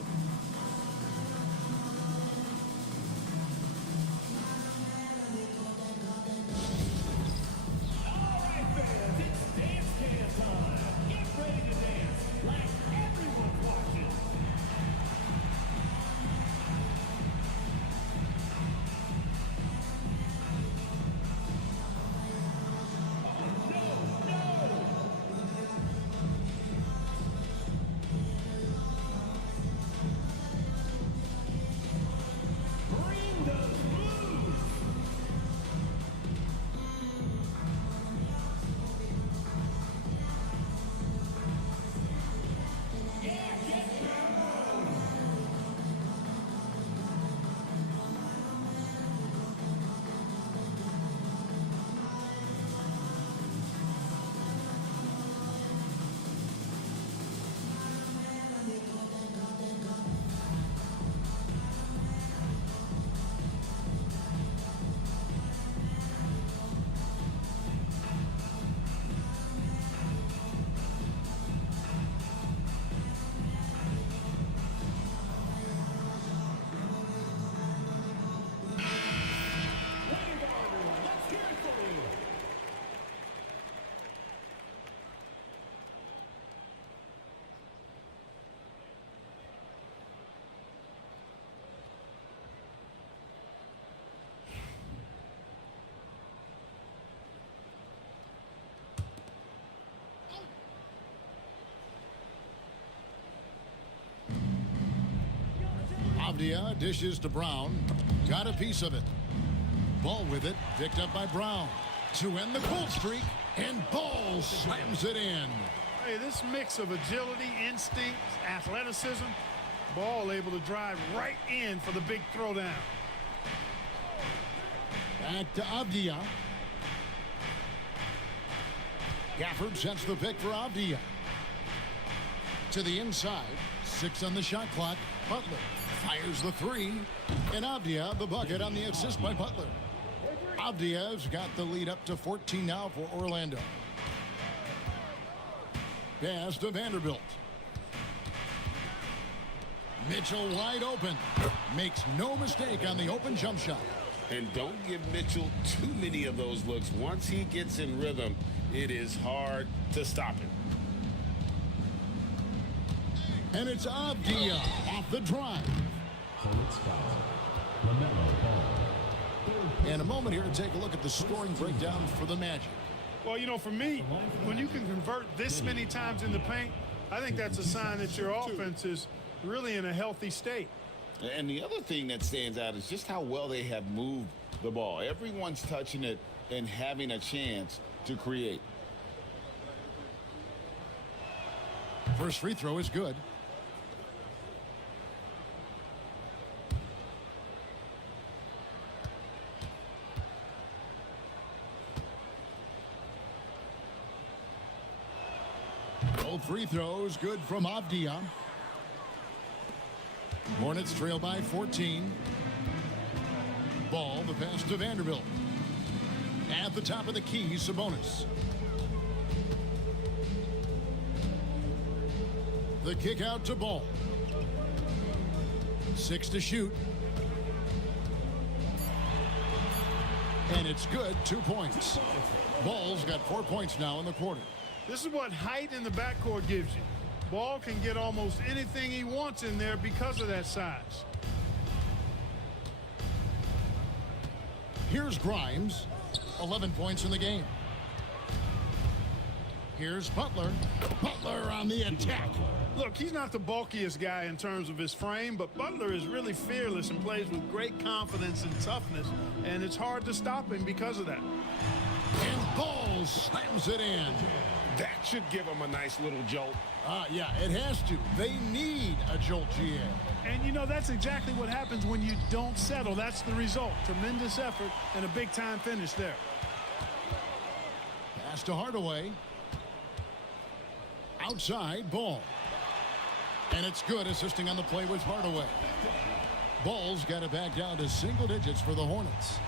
Avdia dishes to Brown. Got a piece of it. Ball with it. Picked up by Brown. To end the cold streak. And Ball slams it in. Hey, this mix of agility, instinct, athleticism, Ball able to drive right in for the big throwdown. Back to Avdia. Gafford sets the pick for Avdia. To the inside. 6 on the shot clock. Butler fires the 3. And Avdia the bucket on the assist by Butler. Avdia's got the lead up to 14 now for Orlando. Pass to Vanderbilt. Mitchell wide open. Makes no mistake on the open jump shot. And don't give Mitchell too many of those looks. Once he gets in rhythm, it is hard to stop him. And it's Avdia off the drive. And a moment here to take a look at the scoring breakdown for the Magic. Well, you know, for me, when you can convert this many times in the paint, I think that's a sign that your offense is really in a healthy state. And the other thing that stands out is just how well they have moved the ball. Everyone's touching it and having a chance to create. First free throw is good. Both free throws good from Avdia. Hornets trail by 14. Ball, the pass to Vanderbilt. At the top of the key, Sabonis. The kick out to Ball. 6 to shoot. And it's good, 2 points. Ball's got 4 points now in the quarter. This is what height in the backcourt gives you. Ball can get almost anything he wants in there because of that size. Here's Grimes, 11 points in the game. Here's Butler. Butler on the attack. Look, he's not the bulkiest guy in terms of his frame, but Butler is really fearless and plays with great confidence and toughness, and it's hard to stop him because of that. And Ball slams it in. That should give them a nice little jolt. Yeah, it has to. They need a jolt, GA. And, you know, that's exactly what happens when you don't settle. That's the result. Tremendous effort and a big-time finish there. Pass to Hardaway. Outside, Ball. And it's good, assisting on the play with Hardaway. Ball's got it back down to single digits for the Hornets.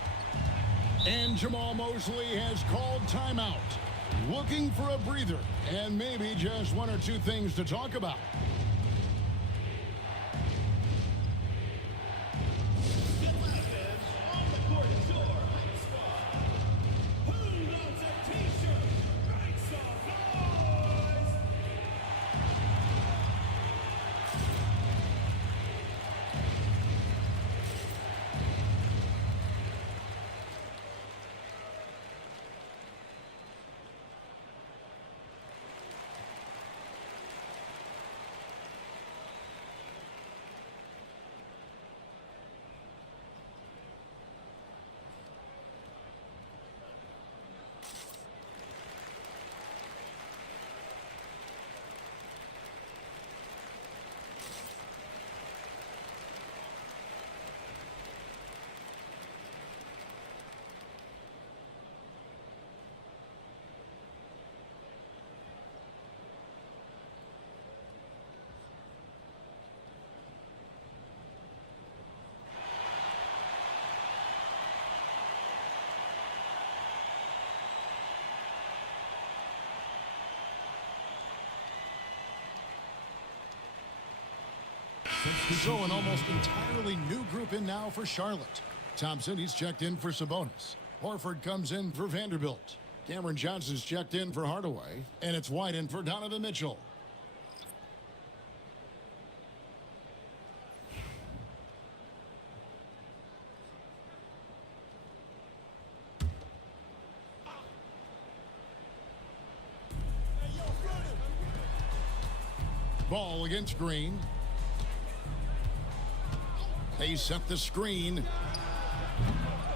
And Jamal Mosley has called timeout. Looking for a breather and maybe just one or two things to talk about. On the court is your hype squad. Who wants a t-shirt? Make some noise! So an almost entirely new group in now for Charlotte. Thompson, he's checked in for Sabonis. Horford comes in for Vanderbilt. Cameron Johnson's checked in for Hardaway. And it's White in for Donovan Mitchell. Ball against Green. They set the screen.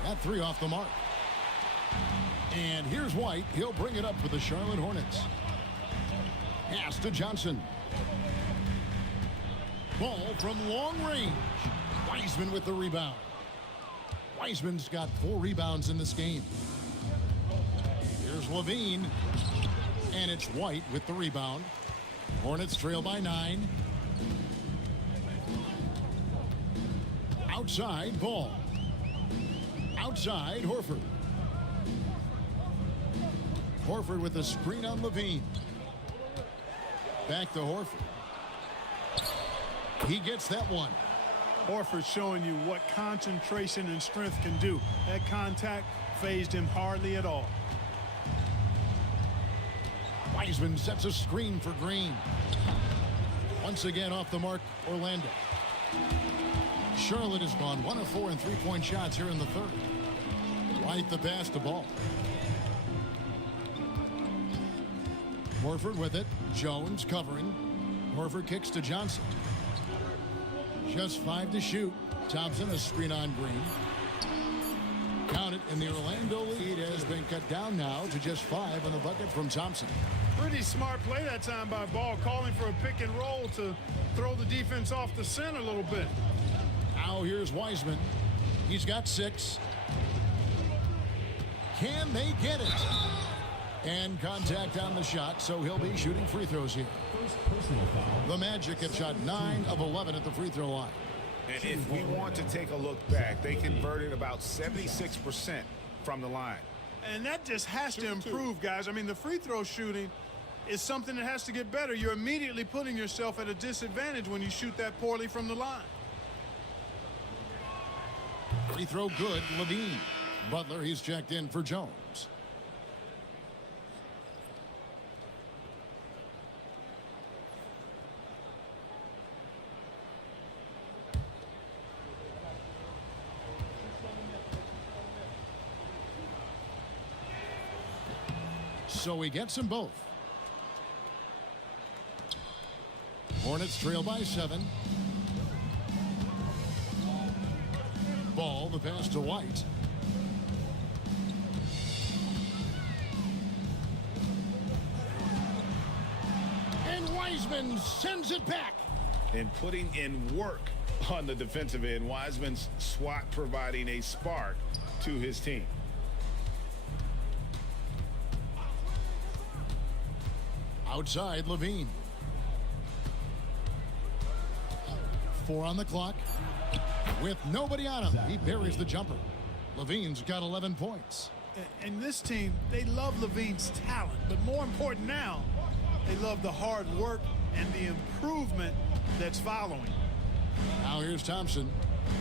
That three off the mark. And here's White. He'll bring it up for the Charlotte Hornets. Pass to Johnson. Ball from long range. Wiseman with the rebound. Wiseman's got 4 rebounds in this game. Here's Levine. And it's White with the rebound. Hornets trail by 9. Outside, Ball. Outside, Horford. Horford with a screen on Levine. Back to Horford. He gets that one. Horford showing you what concentration and strength can do. That contact phased him hardly at all. Wiseman sets a screen for Green. Once again off the mark, Orlando. Charlotte has gone 1 of 4 in three-point shots here in the third. White the pass to Ball. Horford with it. Jones covering. Horford kicks to Johnson. Just 5 to shoot. Thompson a screen on Green. Count it, and the Orlando lead has been cut down now to just 5 on the bucket from Thompson. Pretty smart play that time by Ball, calling for a pick and roll to throw the defense off the scent a little bit. Now here's Wiseman. He's got 6. Can they get it? And contact on the shot, so he'll be shooting free throws here. The Magic have shot 9 of 11 at the free throw line. And if we want to take a look back, they converted about 76% from the line. And that just has to improve, guys. I mean, the free throw shooting is something that has to get better. You're immediately putting yourself at a disadvantage when you shoot that poorly from the line. Free throw good, Levine. Butler, he's checked in for Jones. So he gets them both. Hornets trail by 7. Ball, the pass to White. Wiseman sends it back. And putting in work on the defensive end. Wiseman's swat providing a spark to his team. Outside, Levine. 4 on the clock. With nobody on him, he buries the jumper. Levine's got 11 points. And this team, they love Levine's talent, but more important now, they love the hard work and the improvement that's following. Now here's Thompson.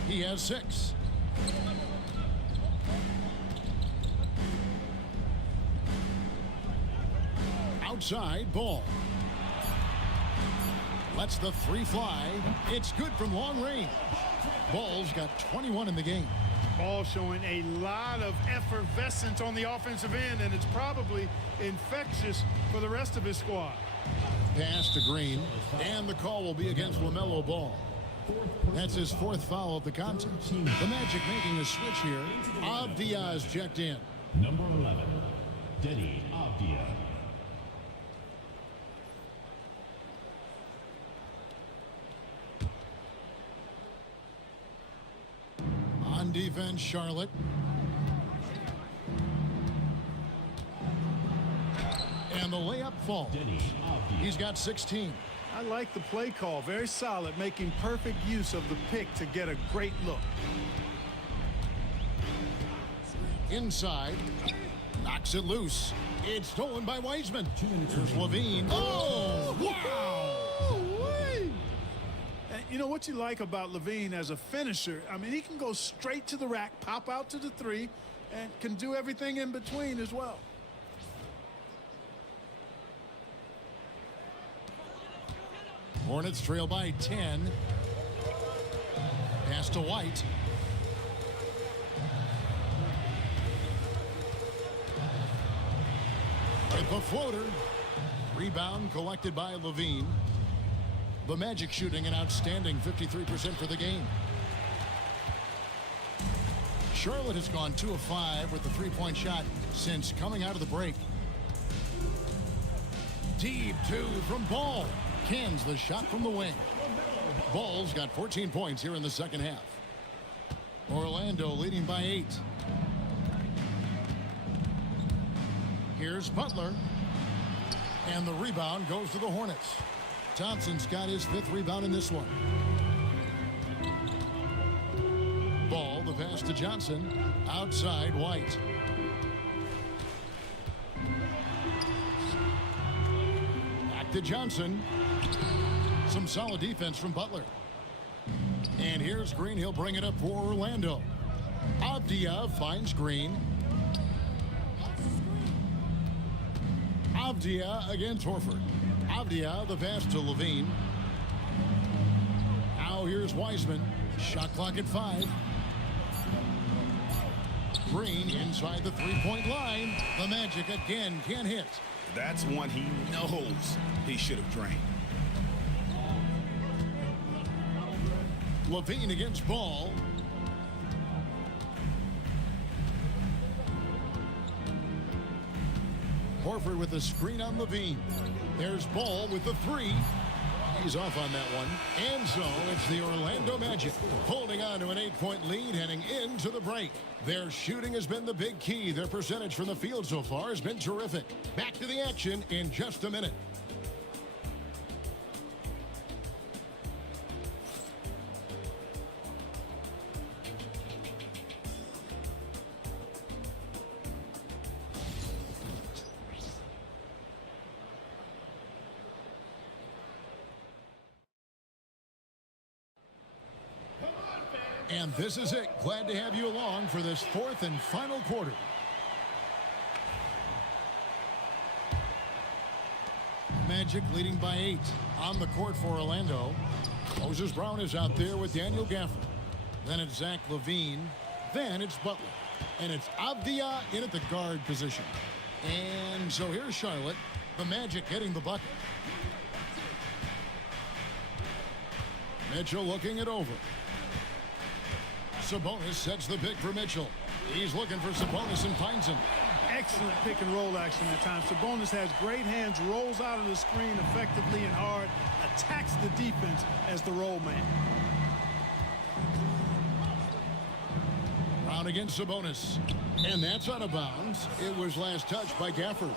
He has 6. Outside, Ball. Lets the 3 fly. It's good from long range. Ball's got 21 in the game. Ball showing a lot of effervescence on the offensive end, and it's probably infectious for the rest of his squad. Pass to Green, and the call will be against LaMelo Ball. That's his 4th foul of the contest. The Magic making a switch here. Avdia's checked in. Number 11, Denny Avdia. On defense, Charlotte. And the layup falls. He's got 16. I like the play call. Very solid, making perfect use of the pick to get a great look. Inside. Knocks it loose. It's stolen by Wiseman. Here's Levine. Oh, wow! And you know what you like about Levine as a finisher? I mean, he can go straight to the rack, pop out to the 3, and can do everything in between as well. Hornets trail by 10. Pass to White. With the floater. Rebound collected by Levine. The Magic shooting an outstanding 53% for the game. Charlotte has gone 2 of 5 with the 3-point shot since coming out of the break. Deep 2 from Ball. Cans the shot from the wing. Ball's got 14 points here in the second half. Orlando leading by 8. Here's Butler. And the rebound goes to the Hornets. Thompson's got his 5th rebound in this one. Ball, the pass to Johnson. Outside, White. Back to Johnson. Some solid defense from Butler. And here's Green. He'll bring it up for Orlando. Avdia finds Green. Avdia against Horford. Avdia, the pass to Levine. Now here's Wiseman. Shot clock at 5. Green inside the 3-point line. The Magic again can't hit. That's one he knows he should have drained. Levine against Ball. Horford with the screen on Levine. There's Ball with the 3. He's off on that one. And so it's the Orlando Magic holding on to an 8-point lead heading into the break. Their shooting has been the big key. Their percentage from the field so far has been terrific. Back to the action in just a minute. And this is it. Glad to have you along for this 4th and final quarter. Magic leading by 8 on the court for Orlando. Moses Brown is out there with Daniel Gafford. Then it's Zach LaVine. Then it's Butler. And it's Avdia in at the guard position. And so here's Charlotte. The Magic hitting the bucket. Mitchell looking it over. Sabonis sets the pick for Mitchell. He's looking for Sabonis and finds him. excellent pick and roll action at times. Sabonis has great hands, rolls out of the screen effectively and hard, attacks the defense as the roll man. Brown against Sabonis. And that's out of bounds. It was last touched by Gafford.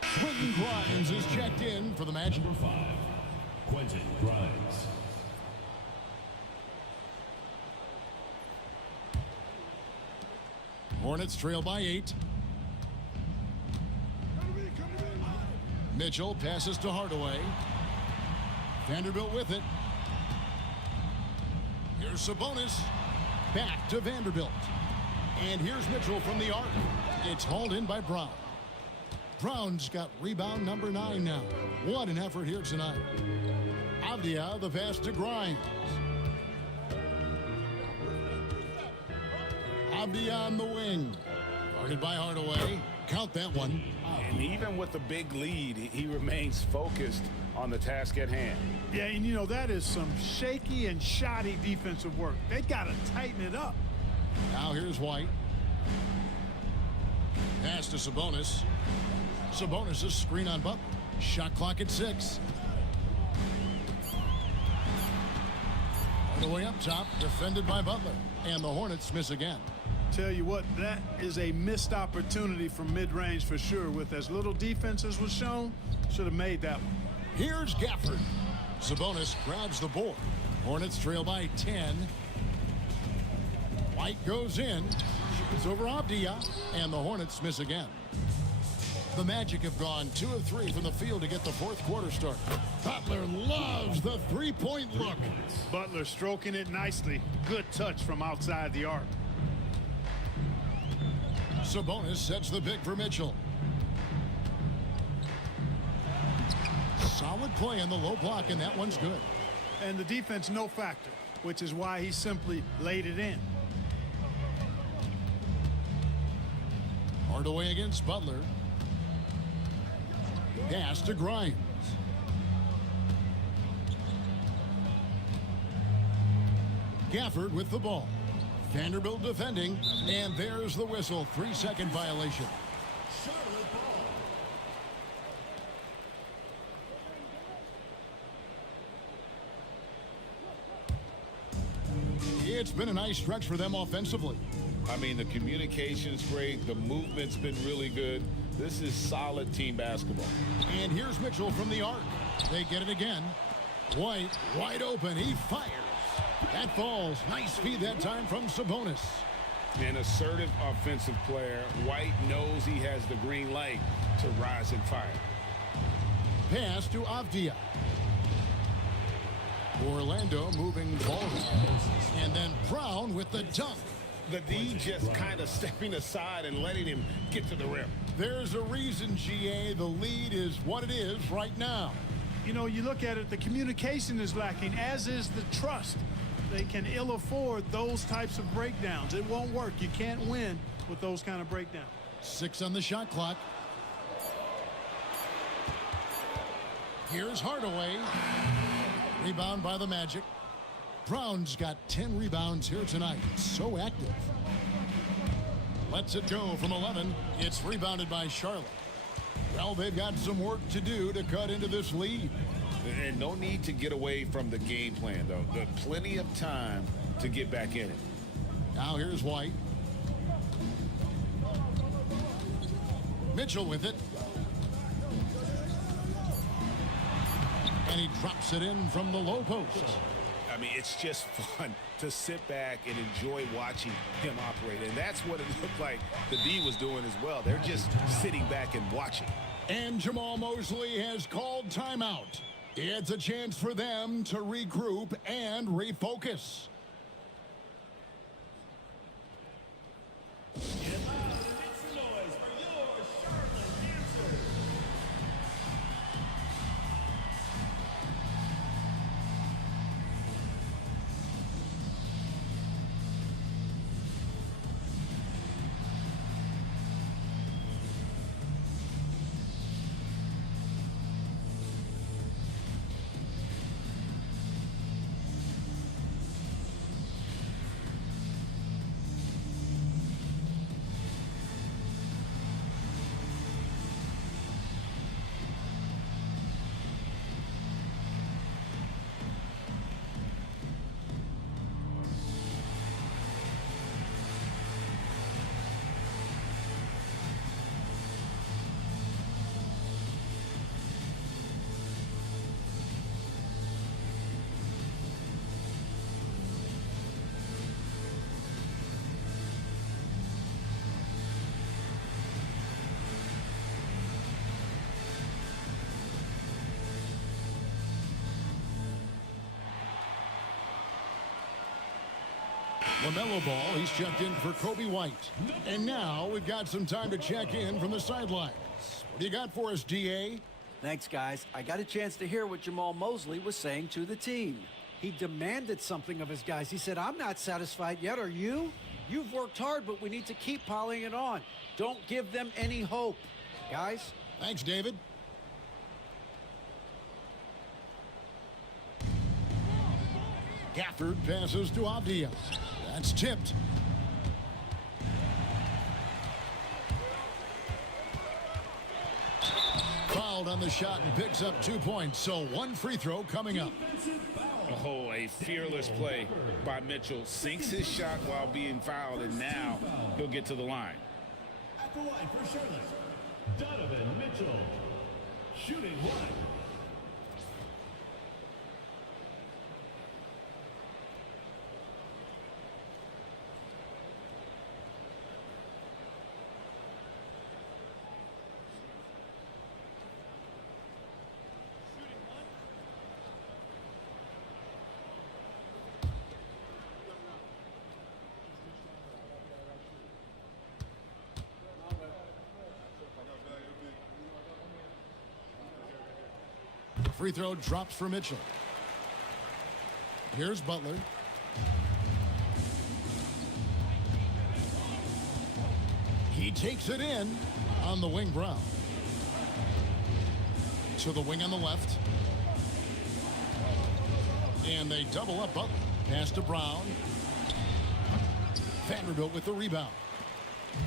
Quentin Grimes is checked in for the Magic. Number 5, Quentin Grimes. Hornets trail by 8. Mitchell passes to Hardaway. Vanderbilt with it. Here's Sabonis. Back to Vanderbilt. And here's Mitchell from the arc. It's hauled in by Brown. Brown's got rebound number 9 now. What an effort here tonight. Avdia the pass to Grimes. Avdia on the wing. Guarded by Hardaway. Count that one. And even with the big lead, he remains focused on the task at hand. Yeah, and you know, that is some shaky and shoddy defensive work. They got to tighten it up. Now here's White. Pass to Sabonis. Sabonis' screen on Butler. Shot clock at 6. All the way up top, defended by Butler. And the Hornets miss again. Tell you what, that is a missed opportunity from mid-range for sure. With as little defense as was shown, should have made that one. Here's Gafford. Sabonis grabs the board. Hornets trail by 10. White goes in. Shoots over Avdia. And the Hornets miss again. The Magic have gone 2 of 3 from the field to get the fourth quarter start. Butler loves the three-point look. Butler stroking it nicely. Good touch from outside the arc. Sabonis sets the pick for Mitchell. Solid play on the low block, and that one's good. And the defense no factor, which is why he simply laid it in. Hardaway against Butler. Pass to Grimes. Gafford with the ball. Vanderbilt defending, and there's the whistle. 3-second violation. It's been a nice stretch for them offensively. I mean, the communication's great. The movement's been really good. This is solid team basketball. And here's Mitchell from the arc. They get it again. White wide open. He fires. That falls. Nice feed that time from Sabonis. An assertive offensive player. White knows he has the green light to rise and fire. Pass to Avdia. Orlando moving forward. And then Brown with the dunk. The D just kind of stepping aside and letting him get to the rim. There's a reason, GA. The lead is what it is right now. You know, you look at it, the communication is lacking, as is the trust. They can ill afford those types of breakdowns. It won't work. You can't win with those kind of breakdowns. 6 on the shot clock. Here's Hardaway. Rebound by the Magic. Brown's got 10 rebounds here tonight. So active. Lets it go from 11. It's rebounded by Charlotte. Well, they've got some work to do to cut into this lead. And no need to get away from the game plan, though. There's plenty of time to get back in it. Now here's White. Mitchell with it. And he drops it in from the low post. I mean, it's just fun to sit back and enjoy watching him operate. And that's what it looked like the D was doing as well. They're just sitting back and watching. And Jamal Mosley has called timeout. It's a chance for them to regroup and refocus. Get loud and make some noise for your Charlotte answers. LaMelo Ball, he's checked in for Kobe White. And now we've got some time to check in from the sidelines. What do you got for us, DA? Thanks, guys. I got a chance to hear what Jamal Mosley was saying to the team. He demanded something of his guys. He said, I'm not satisfied yet. Are you? You've worked hard, but we need to keep piling it on. Don't give them any hope. Guys? Thanks, David. Gafford passes to Avdia. That's tipped. Fouled on the shot and picks up 2 points. So one free throw coming up. Oh, a fearless play by Mitchell. Sinks his shot while being fouled, and now he'll get to the line. At the line for Charlotte, Donovan Mitchell. Shooting one. Free throw drops for Mitchell. Here's Butler. He takes it in on the wing. Brown. To the wing on the left. And they double up Butler. Pass to Brown. Vanderbilt with the rebound.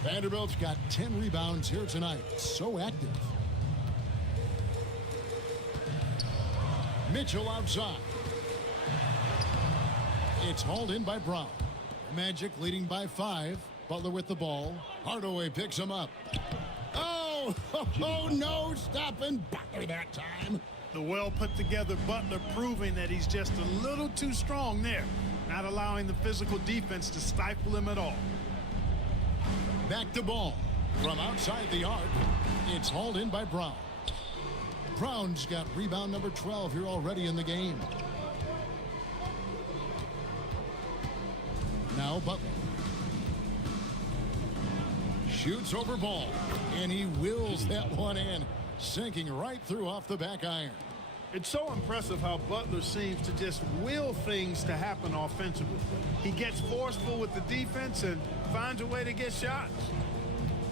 Vanderbilt's got 10 rebounds here tonight. So active. Mitchell outside. It's hauled in by Brown. Magic leading by 5. Butler with the ball. Hardaway picks him up. Oh, no, stopping Butler that time. The well put together Butler proving that he's just a little too strong there, not allowing the physical defense to stifle him at all. Back to ball. From outside the arc, it's hauled in by Brown. Brown's got rebound number 12 here already in the game. Now Butler. Shoots over Ball, and he wills that one in, sinking right through off the back iron. It's so impressive how Butler seems to just will things to happen offensively. He gets forceful with the defense and finds a way to get shots.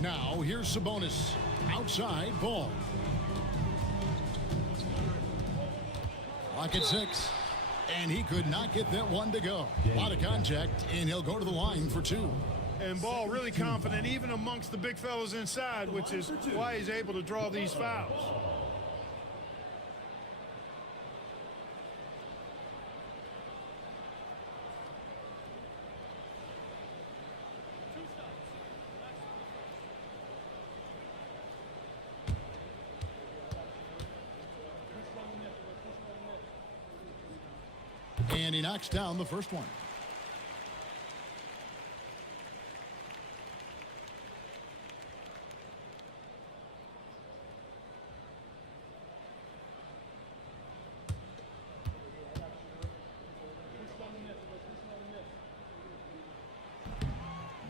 Now here's Sabonis. Outside Ball. Clock at 6. And he could not get that one to go. A lot of contact, and he'll go to the line for 2. And Ball really confident even amongst the big fellows inside, which is why he's able to draw these fouls. And he knocks down the first one.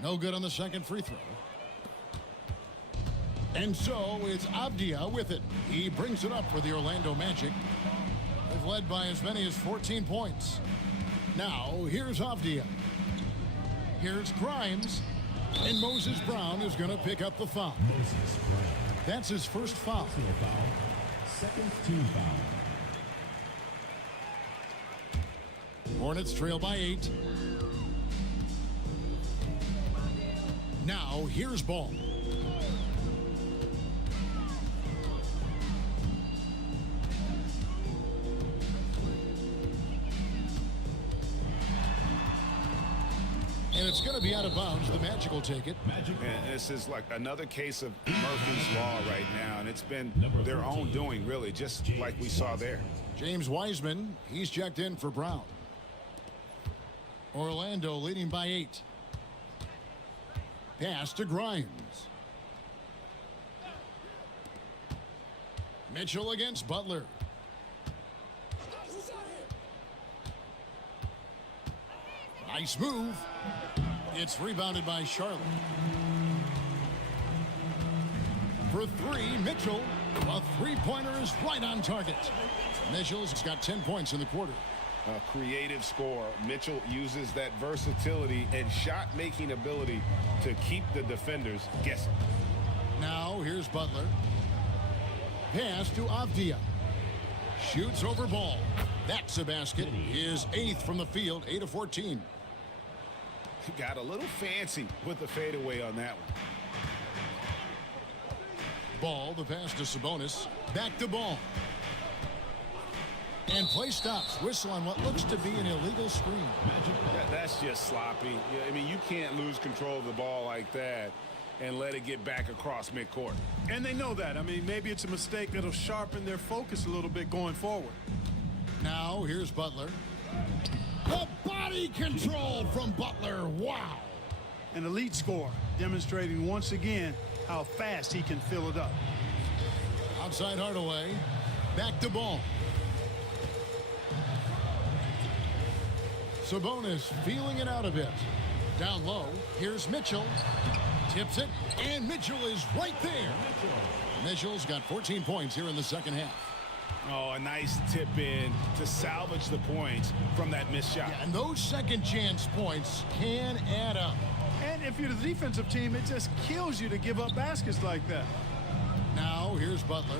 No good on the second free throw. And so it's Avdia with it. He brings it up for the Orlando Magic. They've led by as many as 14 points. Now, here's Avdia. Here's Grimes. And Moses Brown is going to pick up the foul. That's his first foul. Second team foul. Hornets trail by 8. Now, here's Ball. And it's going to be out of bounds. The Magic will take it. And this is like another case of Murphy's Law right now, and it's been their own doing, really, just like we saw there. James Wiseman, he's checked in for Brown. Orlando leading by 8. Pass to Grimes. Mitchell against Butler. Nice move. It's rebounded by Charlotte. For three, Mitchell. A three-pointer is right on target. Mitchell's got 10 points in the quarter. A creative scorer. Mitchell uses that versatility and shot-making ability to keep the defenders guessing. Now here's Butler. Pass to Avdia. Shoots over ball. That's a basket. His 8th from the field, 8 of 14. Got a little fancy with the fadeaway on that one. Ball, the pass to Sabonis. Back to Ball. And play stops. Whistle on what looks to be an illegal screen. That's just sloppy. Yeah, I mean, you can't lose control of the ball like that and let it get back across midcourt. And they know that. I mean, maybe it's a mistake that'll sharpen their focus a little bit going forward. Now here's Butler. The body control from Butler. Wow. An elite scorer, demonstrating once again how fast he can fill it up. Outside Hardaway. Back to Ball. Sabonis feeling it out a bit. Down low. Here's Mitchell. Tips it. And Mitchell is right there. Mitchell's got 14 points here in the second half. Oh, a nice tip in to salvage the points from that missed shot. Yeah, and those second chance points can add up. And if you're the defensive team, it just kills you to give up baskets like that. Now here's Butler.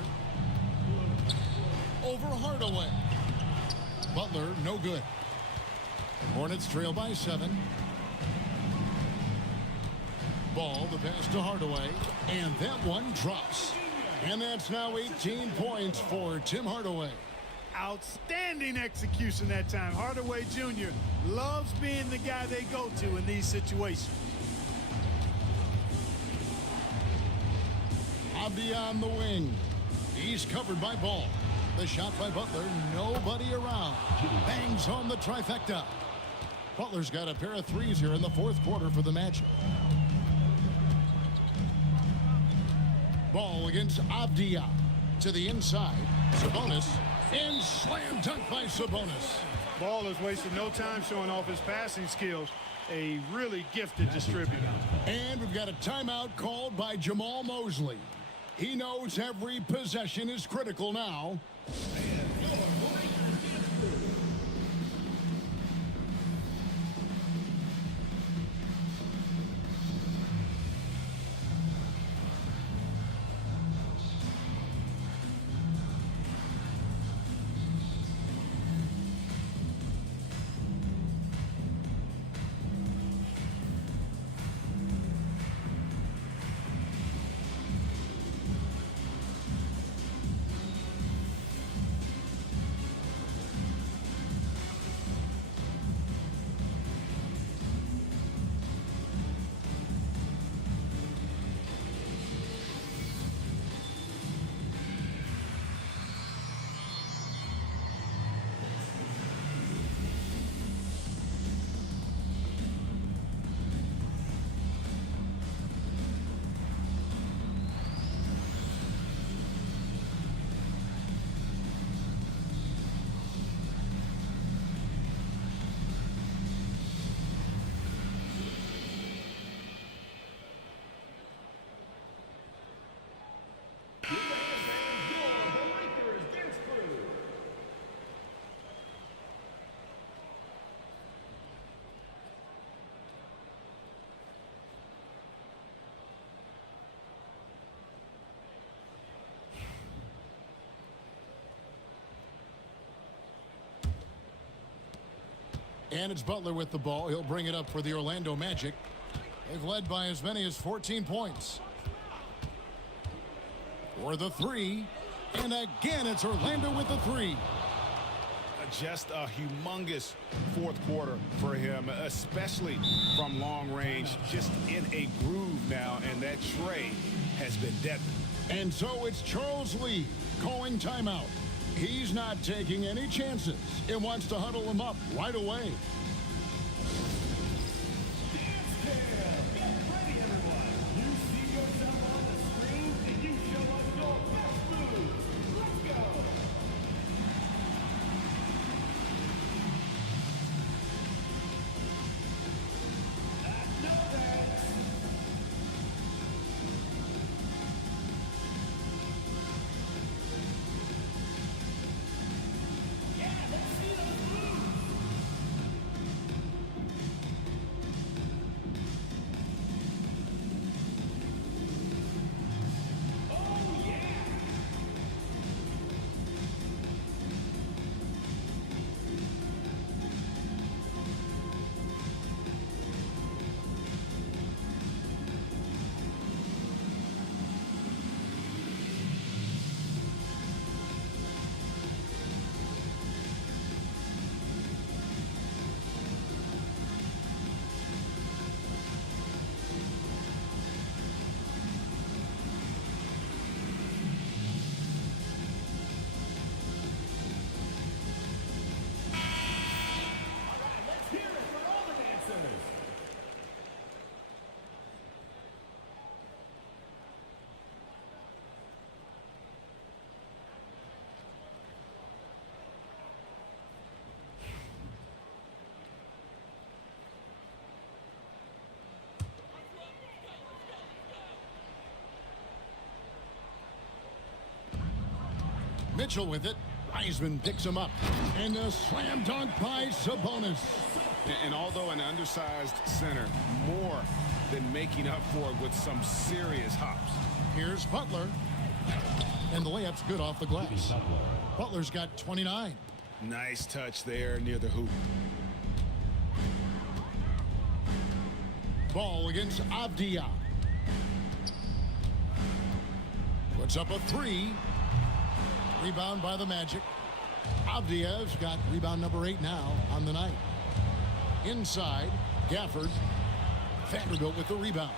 Over Hardaway. Butler, no good. Hornets trail by 7. Ball, the pass to Hardaway. And that one drops. And that's now 18 points for Tim Hardaway. Outstanding execution that time. Hardaway Jr. loves being the guy they go to in these situations. Abdi on the wing. He's covered by Ball. The shot by Butler. Nobody around. Bangs home the trifecta. Butler's got a pair of threes here in the fourth quarter for the Magic. Ball against Avdia. To the inside. Sabonis. And slam dunk by Sabonis. Ball has wasted no time showing off his passing skills. A really gifted distributor. And we've got a timeout called by Jamal Mosley. He knows every possession is critical now. And it's Butler with the ball. He'll bring it up for the Orlando Magic. They've led by as many as 14 points. For the three. And again, it's Orlando with the three. Just a humongous fourth quarter for him, especially from long range. Just in a groove now, and that tray has been deadly. And so it's Charles Lee calling timeout. He's not taking any chances. It wants to huddle him up right away. Mitchell with it. Wiseman picks him up. And a slam dunk by Sabonis. And although an undersized center, more than making up for it with some serious hops. Here's Butler. And the layup's good off the glass. Butler's got 29. Nice touch there near the hoop. Ball against Avdia. Puts up a three. Rebound by the Magic. Avdia's got rebound number 8 now on the night. Inside, Gafford. Vanderbilt with the rebound.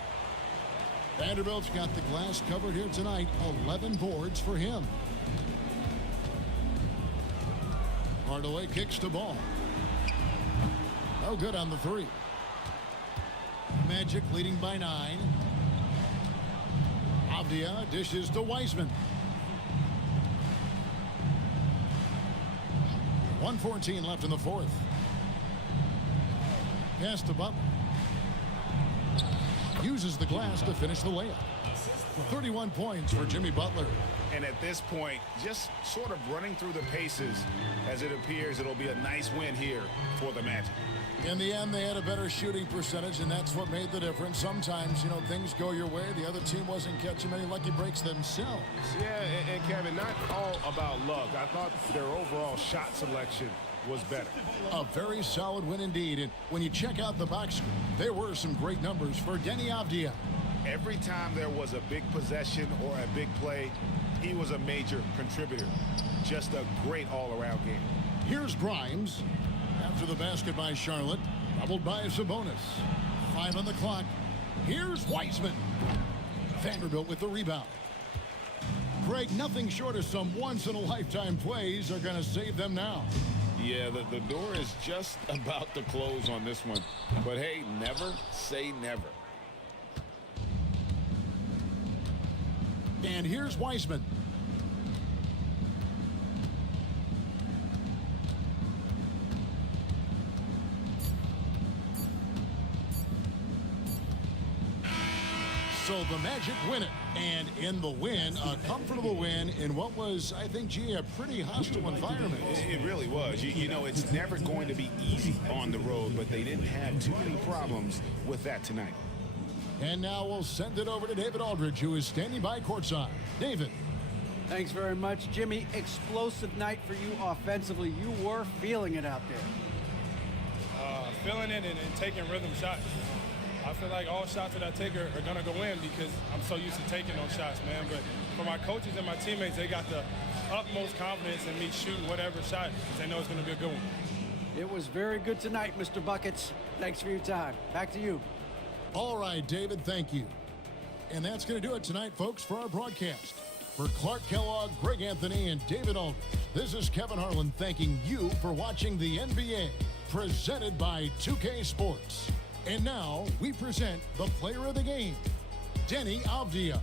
Vanderbilt's got the glass covered here tonight. 11 boards for him. Hardaway kicks to ball. No good on the three. Magic leading by 9. Avdia dishes to Wiseman. 1:14 left in the fourth. Pass to Butler. Uses the glass to finish the layup. 31 points for Jimmy Butler. And at this point, just sort of running through the paces as it appears it'll be a nice win here for the Magic. In the end, they had a better shooting percentage, and that's what made the difference. Sometimes, things go your way. The other team wasn't catching many lucky breaks themselves. Yeah, and Kevin, not all about luck. I thought their overall shot selection was better. A very solid win indeed. And when you check out the box score, there were some great numbers for Denny Avdia. Every time there was a big possession or a big play, he was a major contributor. Just a great all-around game. Here's Grimes. After the basket by Charlotte, doubled by Sabonis. 5 on the clock. Here's Wiseman. Vanderbilt with the rebound. Greg, nothing short of some once-in-a-lifetime plays are going to save them now. Yeah, the door is just about to close on this one. But hey, never say never. And here's Wiseman. So the Magic win it, and in the win, a comfortable win in what was, I think, a pretty hostile environment. It really was. You know, it's never going to be easy on the road, but they didn't have too many problems with that tonight. And now we'll send it over to David Aldridge, who is standing by courtside. David. Thanks very much, Jimmy. Explosive night for you offensively. You were feeling it out there. Feeling it and taking rhythm shots. I feel like all shots that I take are going to go in because I'm so used to taking those shots, man. But for my coaches and my teammates, they got the utmost confidence in me shooting whatever shot because they know it's going to be a good one. It was very good tonight, Mr. Buckets. Thanks for your time. Back to you. All right, David, thank you. And that's going to do it tonight, folks, for our broadcast. For Clark Kellogg, Greg Anthony, and David Aldridge, this is Kevin Harlan thanking you for watching the NBA, presented by 2K Sports. And now we present the player of the game, Denny Avdia.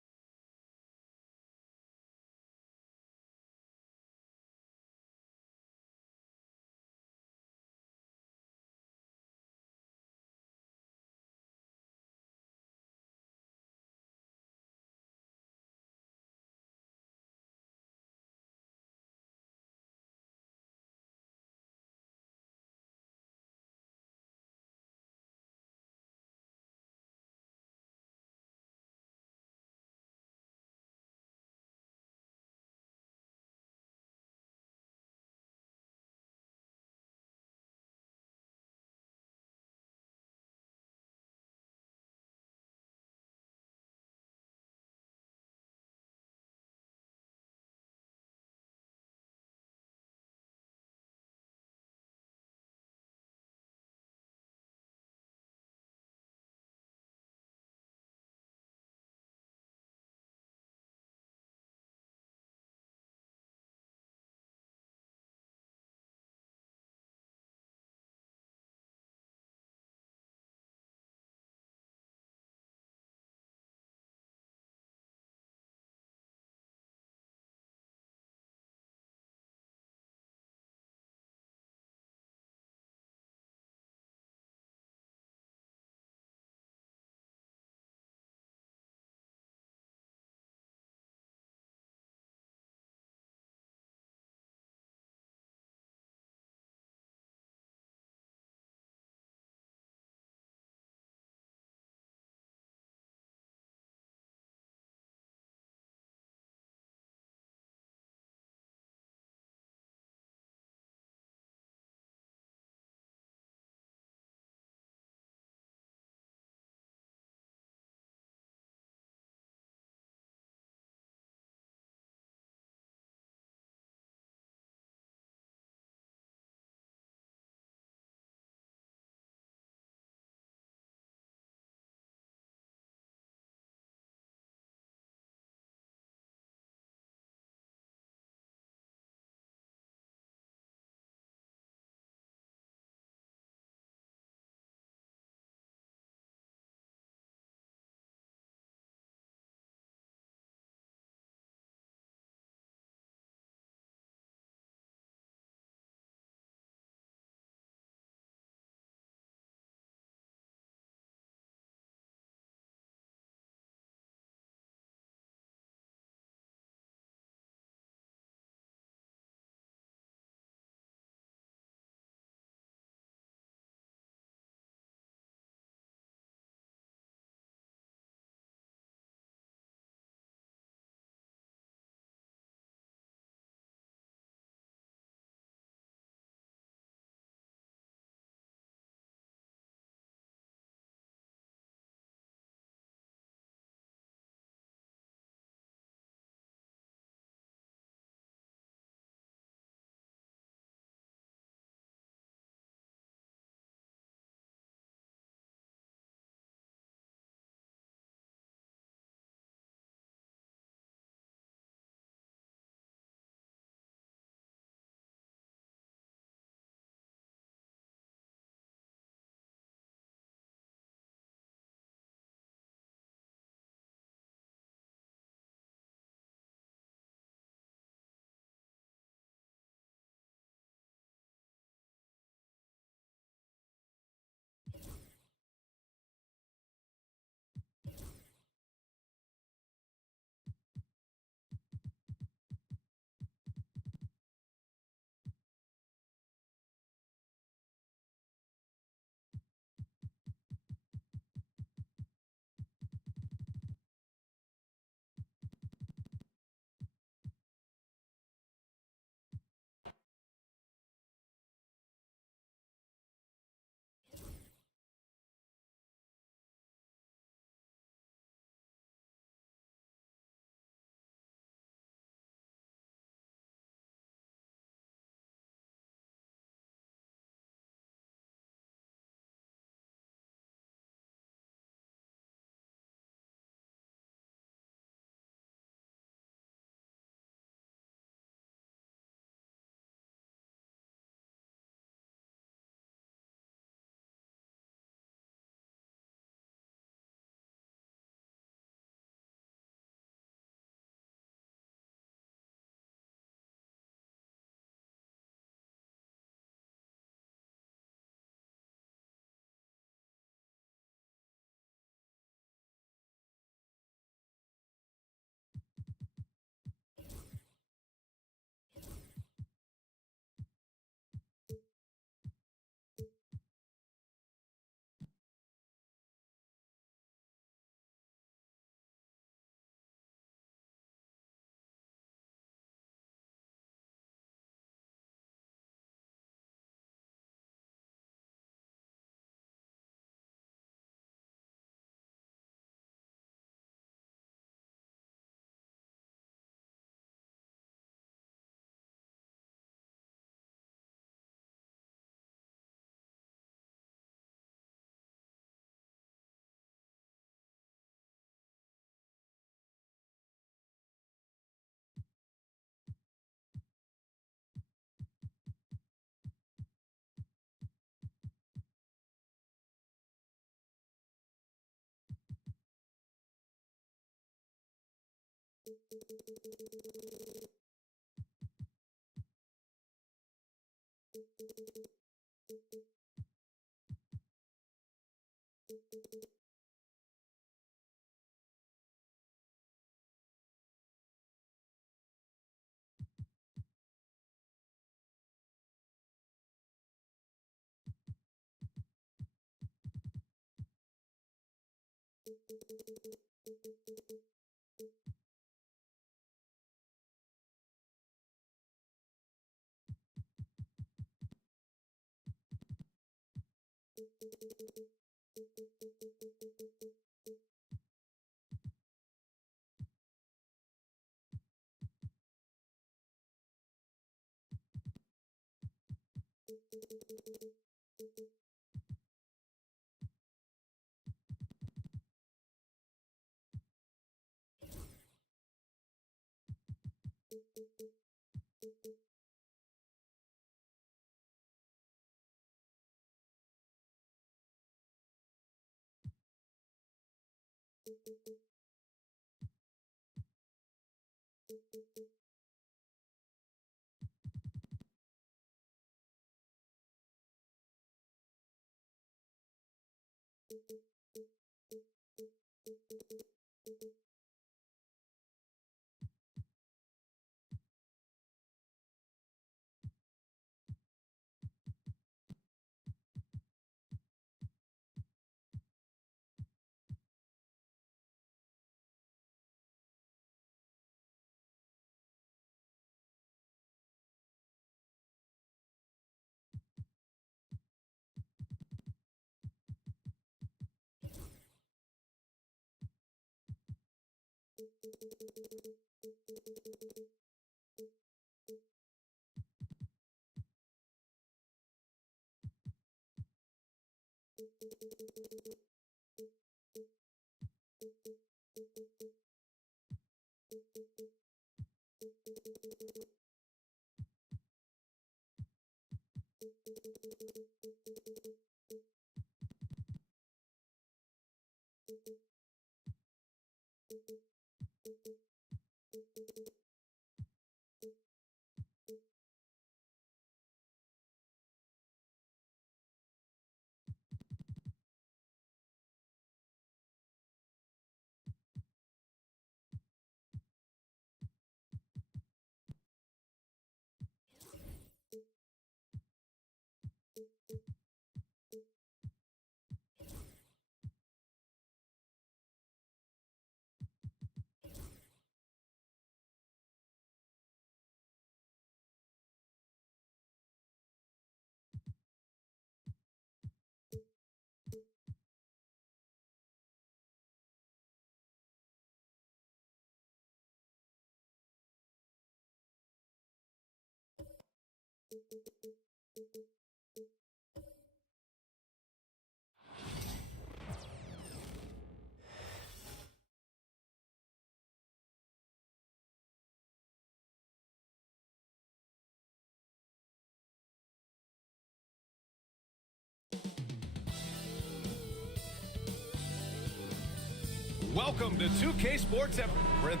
Welcome to 2K Sports at Brent.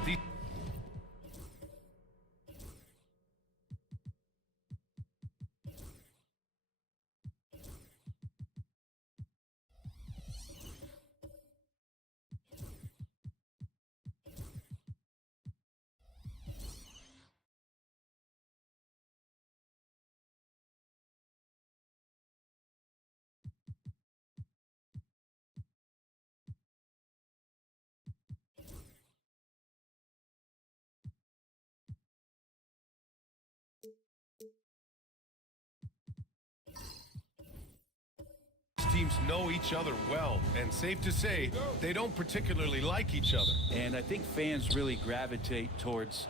Teams know each other well, and safe to say, they don't particularly like each other. And I think fans really gravitate towards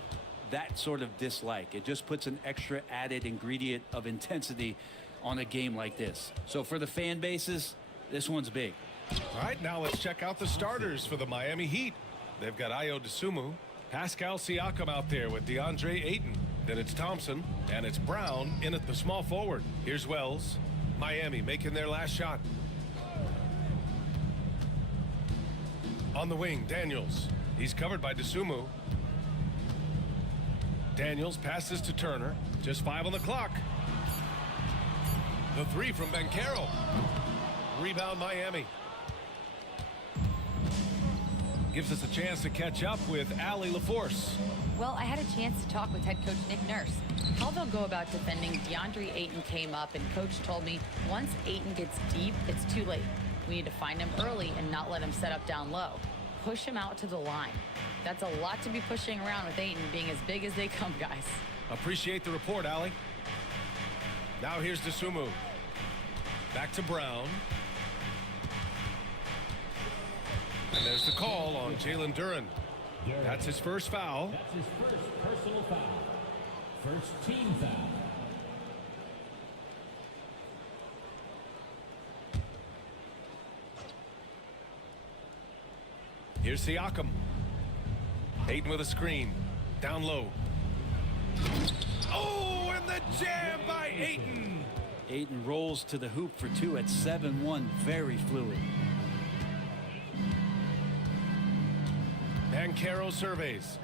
that sort of dislike. It just puts an extra added ingredient of intensity on a game like this. So for the fan bases, this one's big. All right, now let's check out the starters for the Miami Heat. They've got Ayo Dosunmu, Pascal Siakam out there with DeAndre Ayton. Then it's Thompson, and it's Brown in at the small forward. Here's Wells. Miami making their last shot. On the wing, Daniels. He's covered by Dosunmu. Daniels passes to Turner. Just 5 on the clock. The 3 from Banchero. Rebound Miami. Gives us a chance to catch up with Allie LaForce. Well, I had a chance to talk with head coach Nick Nurse. How they'll go about defending DeAndre Ayton came up, and coach told me once Ayton gets deep, it's too late. We need to find him early and not let him set up down low. Push him out to the line. That's a lot to be pushing around with Ayton being as big as they come, guys. Appreciate the report, Allie. Now here's Dosunmu. Back to Brown. And there's the call on Jalen Duren. That's his first foul. That's his first personal foul. First team foul. Here's Siakam. Ayton with a screen. Down low. Oh, and the jam by Ayton. Ayton rolls to the hoop for 2 at 7-1. Very fluid. Banchero surveys.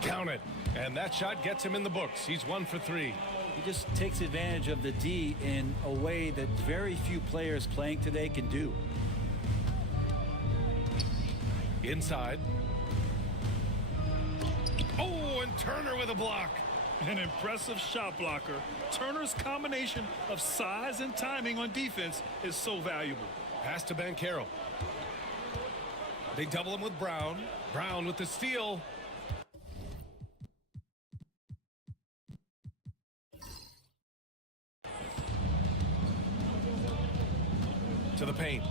Count it. And that shot gets him in the books. He's 1 for 3. He just takes advantage of the D in a way that very few players playing today can do. Inside. Oh, and Turner with a block. An impressive shot blocker. Turner's combination of size and timing on defense is so valuable. Pass to Banchero. They double him with Brown. Brown with the steal. To the paint.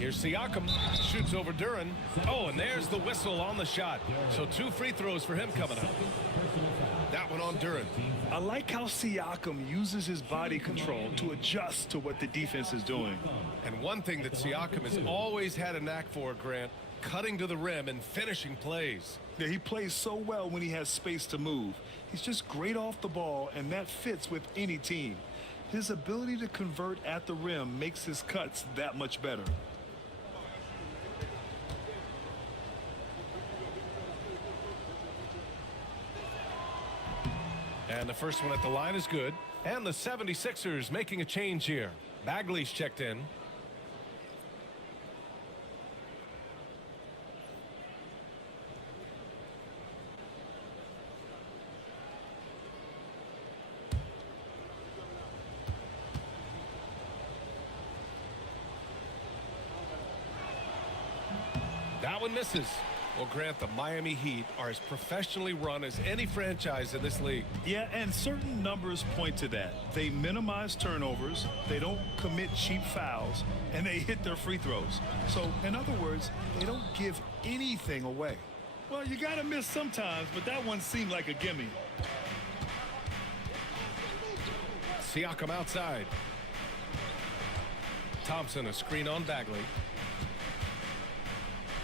Here's Siakam. Shoots over Duren. Oh, and there's the whistle on the shot. So 2 free throws for him coming up. That one on Duren. I like how Siakam uses his body control to adjust to what the defense is doing. And one thing that Siakam has always had a knack for, Grant, cutting to the rim and finishing plays. Yeah, he plays so well when he has space to move. He's just great off the ball, and that fits with any team. His ability to convert at the rim makes his cuts that much better. And the first one at the line is good. And the 76ers making a change here. Bagley's checked in. That one misses. Well, Grant, the Miami Heat are as professionally run as any franchise in this league. Yeah, and certain numbers point to that. They minimize turnovers, they don't commit cheap fouls, and they hit their free throws. So, in other words, they don't give anything away. Well, you got to miss sometimes, but that one seemed like a gimme. Siakam outside. Thompson, a screen on Bagley.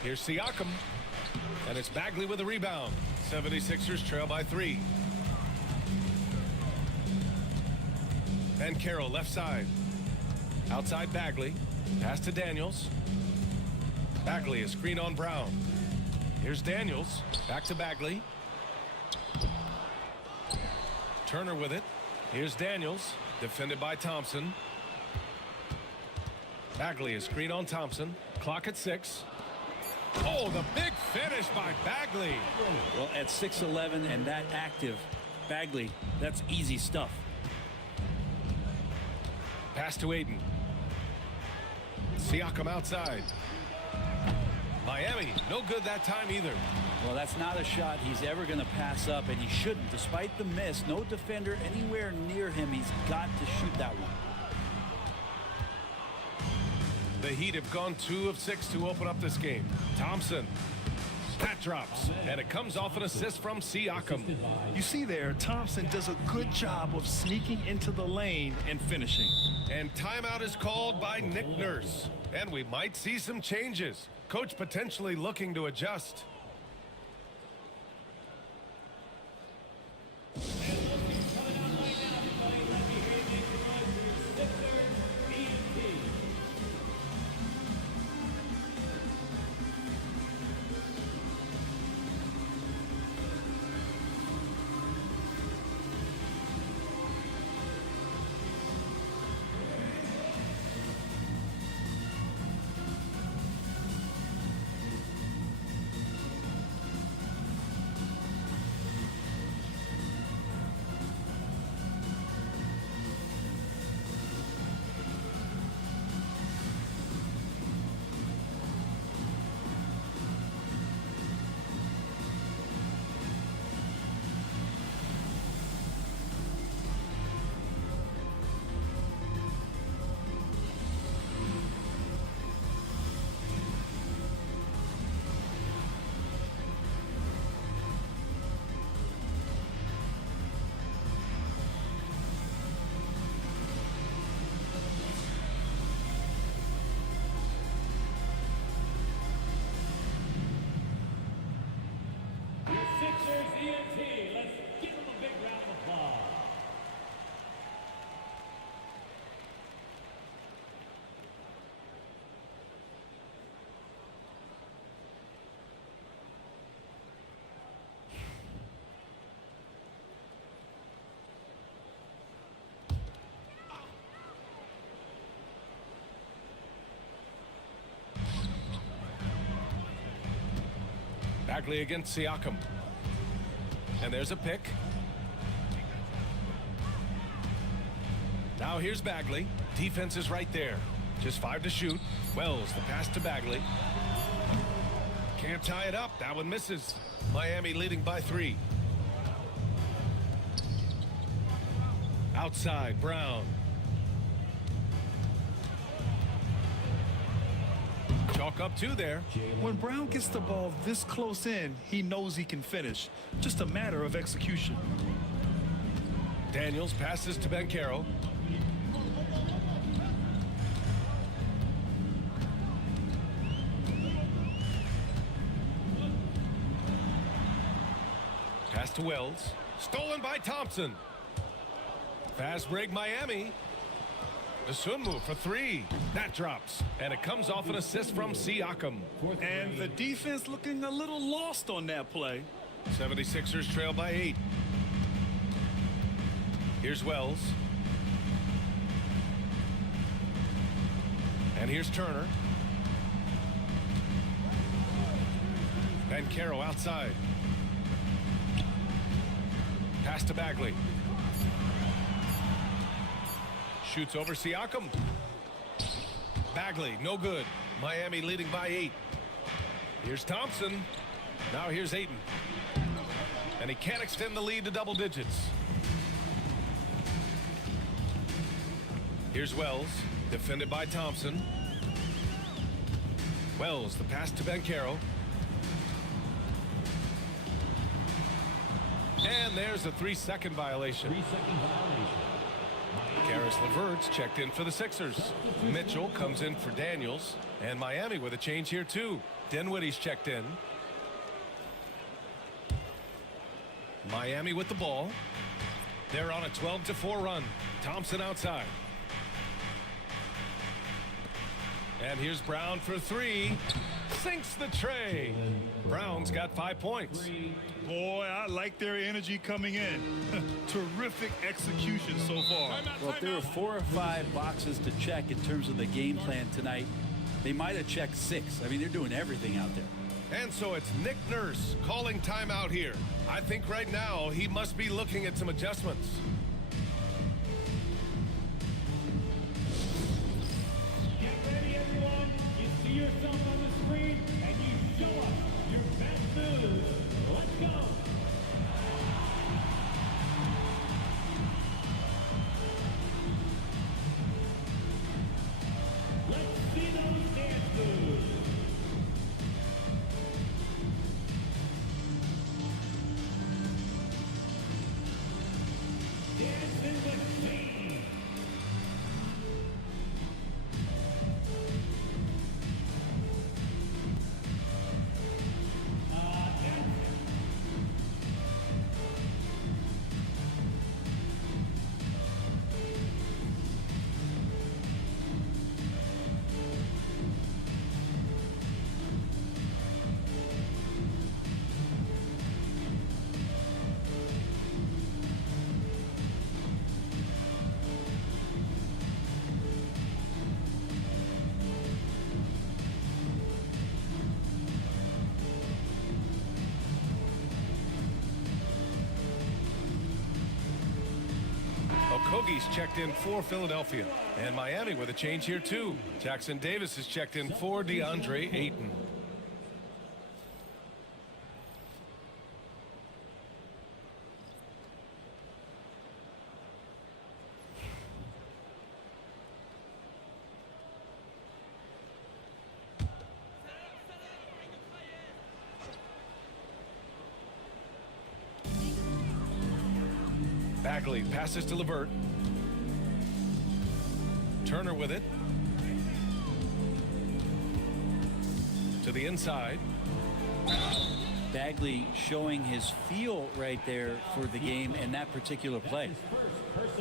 Here's Siakam. And it's Bagley with a rebound. 76ers trail by 3. Banchero left side. Outside Bagley. Pass to Daniels. Bagley, a screen on Brown. Here's Daniels. Back to Bagley. Turner with it. Here's Daniels. Defended by Thompson. Bagley, a screen on Thompson. Clock at 6. Oh, the big finish by Bagley. Well, at 6'11" and that active, Bagley, that's easy stuff. Pass to Ayton. Siakam outside. Miami, no good that time either. Well, that's not a shot he's ever going to pass up, and he shouldn't. Despite the miss, no defender anywhere near him. He's got to shoot that one. The Heat have gone 2 of 6 to open up this game. Thompson. That drops, and it comes off an assist from Siakam. You see there, Thompson does a good job of sneaking into the lane and finishing. And timeout is called by Nick Nurse. And we might see some changes. Coach potentially looking to adjust. Bagley against Siakam. And there's a pick. Now here's Bagley. Defense is right there. Just 5 to shoot. Wells, the pass to Bagley. Can't tie it up. That one misses. Miami leading by 3. Outside, Brown. Chalk up 2 there. When Brown gets the ball this close in, he knows he can finish. Just a matter of execution. Daniels passes to Banchero. Pass to Wells. Stolen by Thompson. Fast break Miami. Dosunmu for 3. That drops. And it comes off an assist from Siakam. And the defense looking a little lost on that play. 76ers trail by 8. Here's Wells. And here's Turner. Banchero outside. Pass to Bagley. Shoots over Siakam. Bagley, no good. Miami leading by 8. Here's Thompson. Now here's Ayton. And he can't extend the lead to double digits. Here's Wells, defended by Thompson. Wells, the pass to Banchero. And there's a 3-second violation. 3-second violation. Karis LeVert's checked in for the Sixers. Mitchell comes in for Daniels. And Miami with a change here too. Dinwiddie's checked in. Miami with the ball. They're on a 12-4 run. Thompson outside. And here's Brown for 3. Sinks the tray. Brown's got 5 points. Boy, I like their energy coming in. Terrific execution so far. Well, if there were 4 or 5 boxes to check in terms of the game plan tonight, they might have checked 6. I mean, they're doing everything out there. And so it's Nick Nurse calling timeout here. I think right now he must be looking at some adjustments. Get ready, everyone. You see yourself on the screen, and you show us your best moves. Let's go. Let's see those dance moves. Dance in the scene. Okogie's checked in for Philadelphia. And Miami with a change here too. Jackson Davis is checked in for DeAndre Ayton. Bagley passes to LeVert. Turner with it. To the inside. Bagley showing his feel right there for the game and that particular play.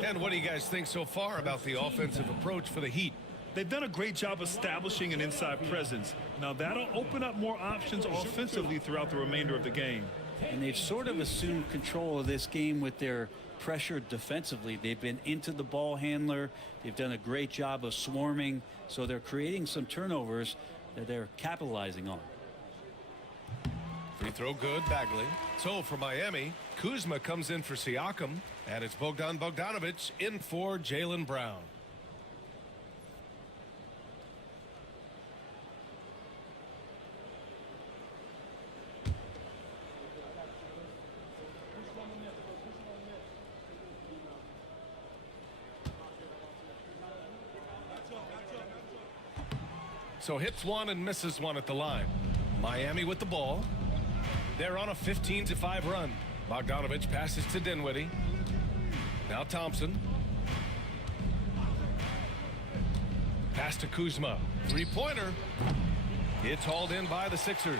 And what do you guys think so far about the offensive approach for the Heat? They've done a great job establishing an inside presence. Now that'll open up more options offensively throughout the remainder of the game. And they've sort of assumed control of this game with their pressure defensively. They've been into the ball handler. They've done a great job of swarming. So they're creating some turnovers that they're capitalizing on. Free throw good, Bagley. So for Miami, Kuzma comes in for Siakam, and it's Bogdan Bogdanovic in for Jaylen Brown. So hits one and misses one at the line. Miami with the ball. They're on a 15-5 run. Bogdanovic passes to Dinwiddie. Now Thompson. Pass to Kuzma. Three-pointer. It's hauled in by the Sixers.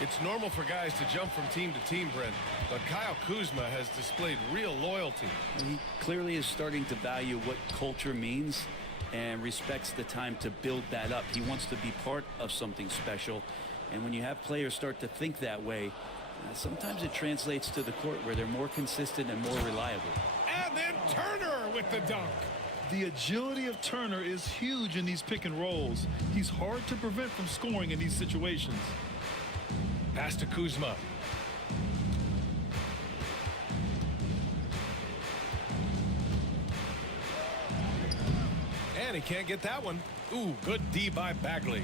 It's normal for guys to jump from team to team, Brent, but Kyle Kuzma has displayed real loyalty. He clearly is starting to value what culture means and respects the time to build that up. He wants to be part of something special. And when you have players start to think that way, sometimes it translates to the court where they're more consistent and more reliable. And then Turner with the dunk. The agility of Turner is huge in these pick and rolls. He's hard to prevent from scoring in these situations. Pass to Kuzma. And he can't get that one. Ooh, good D by Bagley.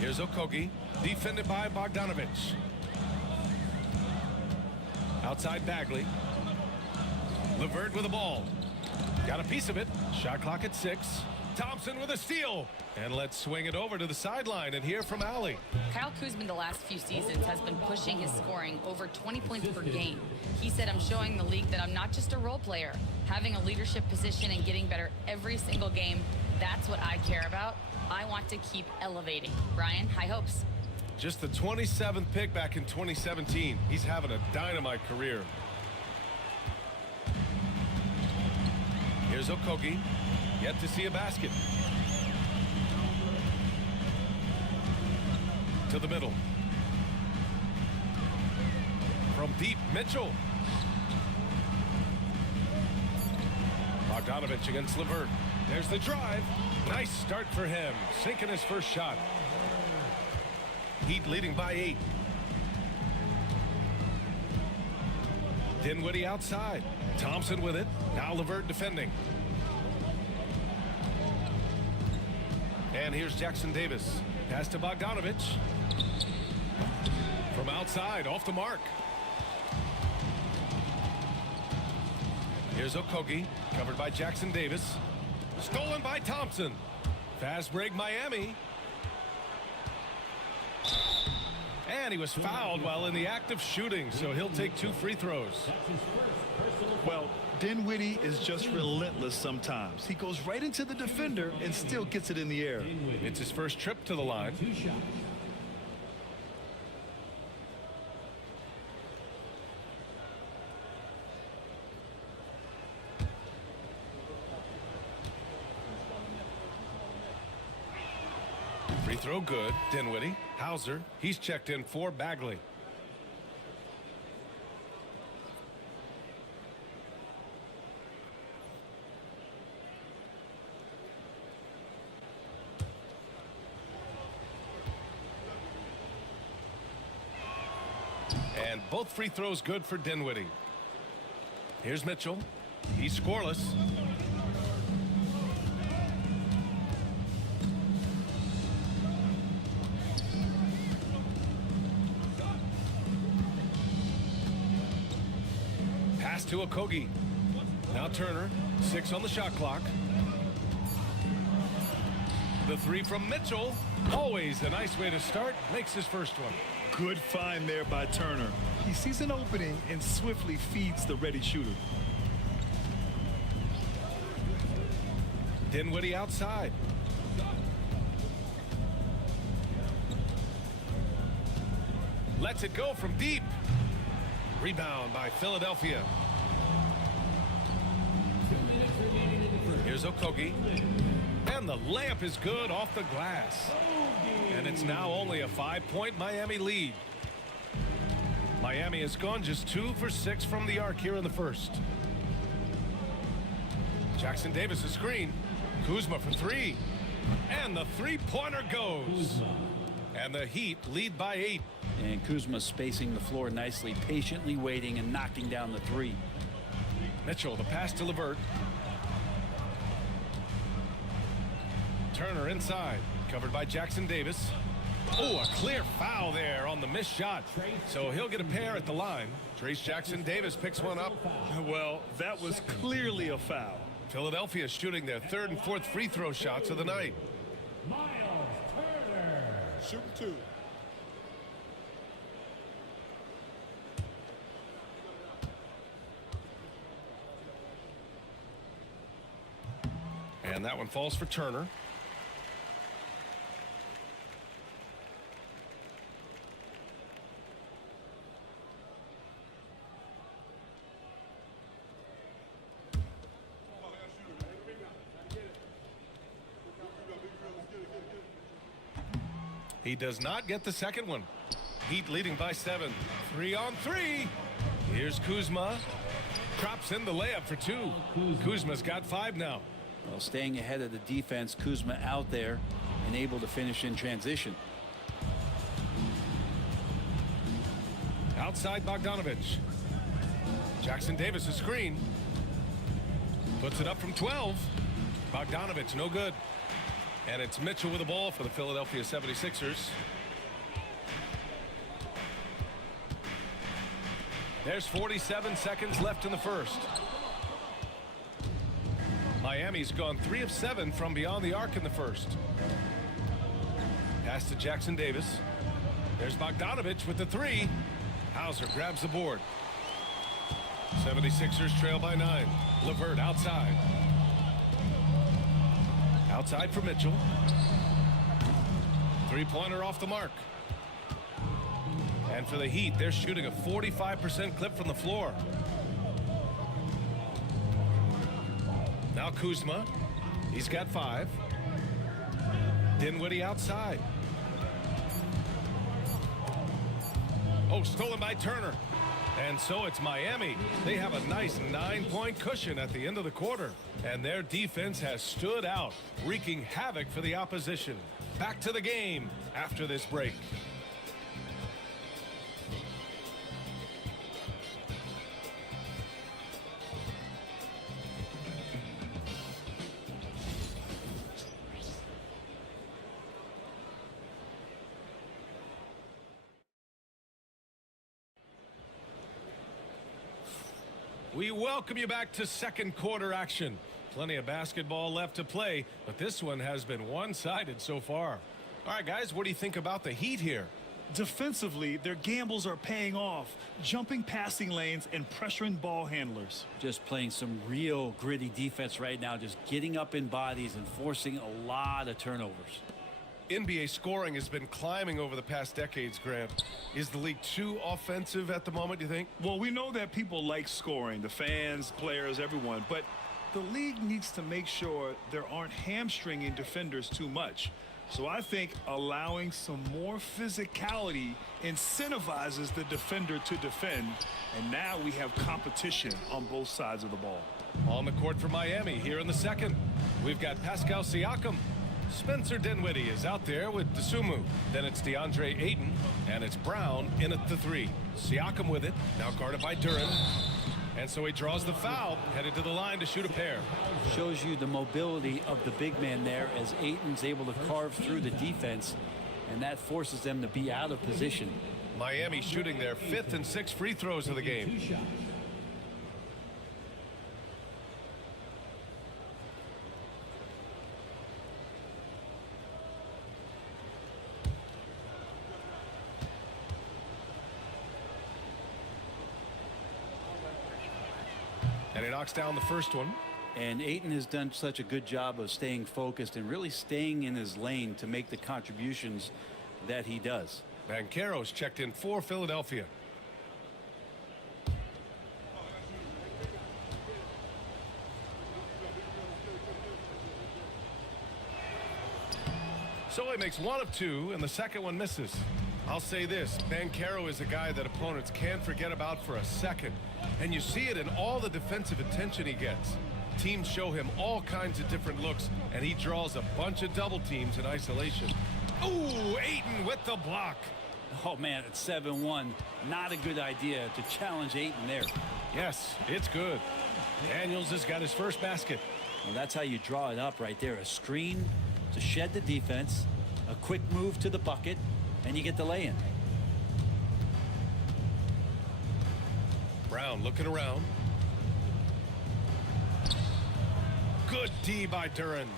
Here's Okogie, defended by Bogdanovic. Outside Bagley. LeVert with the ball. Got a piece of it. Shot clock at 6. Thompson with a steal. And let's swing it over to the sideline and hear from Allie. Kyle Kuzma the last few seasons has been pushing his scoring over 20 points per game. He said, I'm showing the league that I'm not just a role player. Having a leadership position and getting better every single game, that's what I care about. I want to keep elevating. Brian, high hopes. Just the 27th pick back in 2017. He's having a dynamite career. Here's Okogie. Yet to see a basket. To the middle. From deep, Mitchell. Bogdanovic against LeVert. There's the drive. Nice start for him. Sinking his first shot. Heat leading by 8. Dinwiddie outside. Thompson with it. Now LeVert defending. And here's Jackson Davis. Pass to Bogdanovic. From outside, off the mark. Here's Okogie, covered by Jackson Davis. Stolen by Thompson. Fast break Miami. And he was fouled while in the act of shooting, so he'll take 2 free throws. Well, Dinwiddie is just relentless sometimes. He goes right into the defender and still gets it in the air. It's his first trip to the line. Free throw good. Dinwiddie. Hauser. He's checked in for Bagley. And both free throws good for Dinwiddie. Here's Mitchell. He's scoreless. Pass to Okogie. Now Turner. 6 on the shot clock. The 3 from Mitchell. Always a nice way to start. Makes his first one. Good find there by Turner. He sees an opening and swiftly feeds the ready shooter. Dinwiddie outside. Lets it go from deep. Rebound by Philadelphia. Here's Okogie. And the layup is good off the glass. And it's now only a 5-point Miami lead. Miami has gone just 2 for 6 from the arc here in the first. Jackson Davis a screen. Kuzma for 3. And the 3-pointer goes. And the Heat lead by 8. And Kuzma spacing the floor nicely, patiently waiting and knocking down the three. Mitchell, the pass to LeVert. Turner inside, covered by Jackson Davis. Oh, a clear foul there on the missed shot. So he'll get a pair at the line. Trace Jackson Davis picks one up. Well, that was clearly a foul. Philadelphia shooting their 3rd and 4th free throw shots of the night. Miles Turner. Shoot 2. And that one falls for Turner. He does not get the second one. Heat leading by 7. 3 on 3. Here's Kuzma. Drops in the layup for 2. Kuzma's got 5 now. Well, staying ahead of the defense, Kuzma out there and able to finish in transition. Outside Bogdanovich. Jackson Davis a screen. Puts it up from 12. Bogdanovich no good. And it's Mitchell with the ball for the Philadelphia 76ers. There's 47 seconds left in the first. Miami's gone 3 of 7 from beyond the arc in the first. Pass to Jackson Davis. There's Bogdanovich with the 3. Hauser grabs the board. 76ers trail by 9. LeVert outside. Outside for Mitchell. 3-pointer off the mark. And for the Heat, they're shooting a 45% clip from the floor. Now Kuzma. He's got 5. Dinwiddie outside. Oh, stolen by Turner. And so it's Miami. They have a nice 9-point cushion at the end of the quarter. And their defense has stood out, wreaking havoc for the opposition. Back to the game after this break. We welcome you back to second quarter action. Plenty of basketball left to play, but this one has been one-sided so far. All right, guys, what do you think about the Heat here? Defensively, their gambles are paying off, jumping passing lanes and pressuring ball handlers. Just playing some real gritty defense right now, just getting up in bodies and forcing a lot of turnovers. NBA scoring has been climbing over the past decades, Grant. Is the league too offensive at the moment, do you think? Well, we know that people like scoring, the fans, players, everyone, but the league needs to make sure there aren't hamstringing defenders too much. So I think allowing some more physicality incentivizes the defender to defend, and now we have competition on both sides of the ball. On the court for Miami here in the second. We've got Pascal Siakam. Spencer Dinwiddie is out there with Dosunmu. Then it's DeAndre Ayton, and it's Brown in at the 3. Siakam with it, now guarded by Duren. And so he draws the foul, headed to the line to shoot a pair. Shows you the mobility of the big man there as Ayton's able to carve through the defense, and that forces them to be out of position. Miami shooting their 5th and 6th free throws of the game. And he knocks down the first one. And Ayton has done such a good job of staying focused and really staying in his lane to make the contributions that he does. Banchero's checked in for Philadelphia. So he makes 1 of 2, and the second one misses. I'll say this, Banchero is a guy that opponents can't forget about for a second. And you see it in all the defensive attention he gets. Teams show him all kinds of different looks, and he draws a bunch of double teams in isolation. Ooh, Ayton with the block. Oh, man, it's 7-1. Not a good idea to challenge Ayton there. Yes, it's good. Daniels has got his first basket. Well, that's how you draw it up right there. A screen to shed the defense, a quick move to the bucket, and you get the lay-in. Brown looking around. Good D by Duran.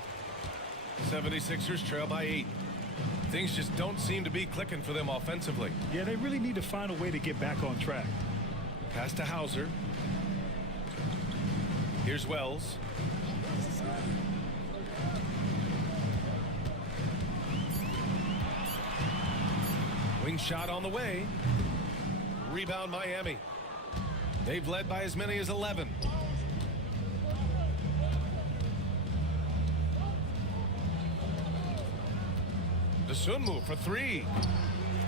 76ers trail by 8. Things just don't seem to be clicking for them offensively. Yeah, they really need to find a way to get back on track. Pass to Hauser. Here's Wells. Wing shot on the way. Rebound Miami. They've led by as many as 11. Dosunmu for 3.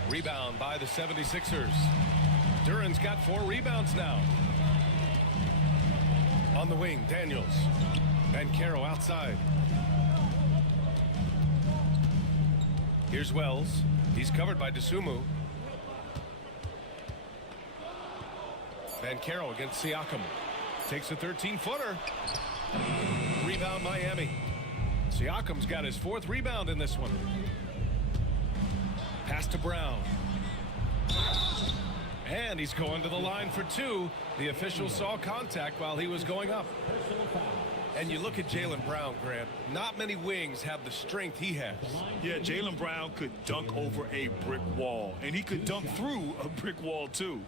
Rebound by the 76ers. Duran's got 4 rebounds now. On the wing, Daniels. Banchero outside. Here's Wells. He's covered by Dosunmu. Banchero against Siakam. Takes a 13-footer. Rebound Miami. Siakam's got his 4th rebound in this one. Pass to Brown. And he's going to the line for 2. The official saw contact while he was going up. And you look at Jaylen Brown, Grant. Not many wings have the strength he has. Yeah, Jaylen Brown could dunk over a brick wall, and he could dunk through a brick wall too.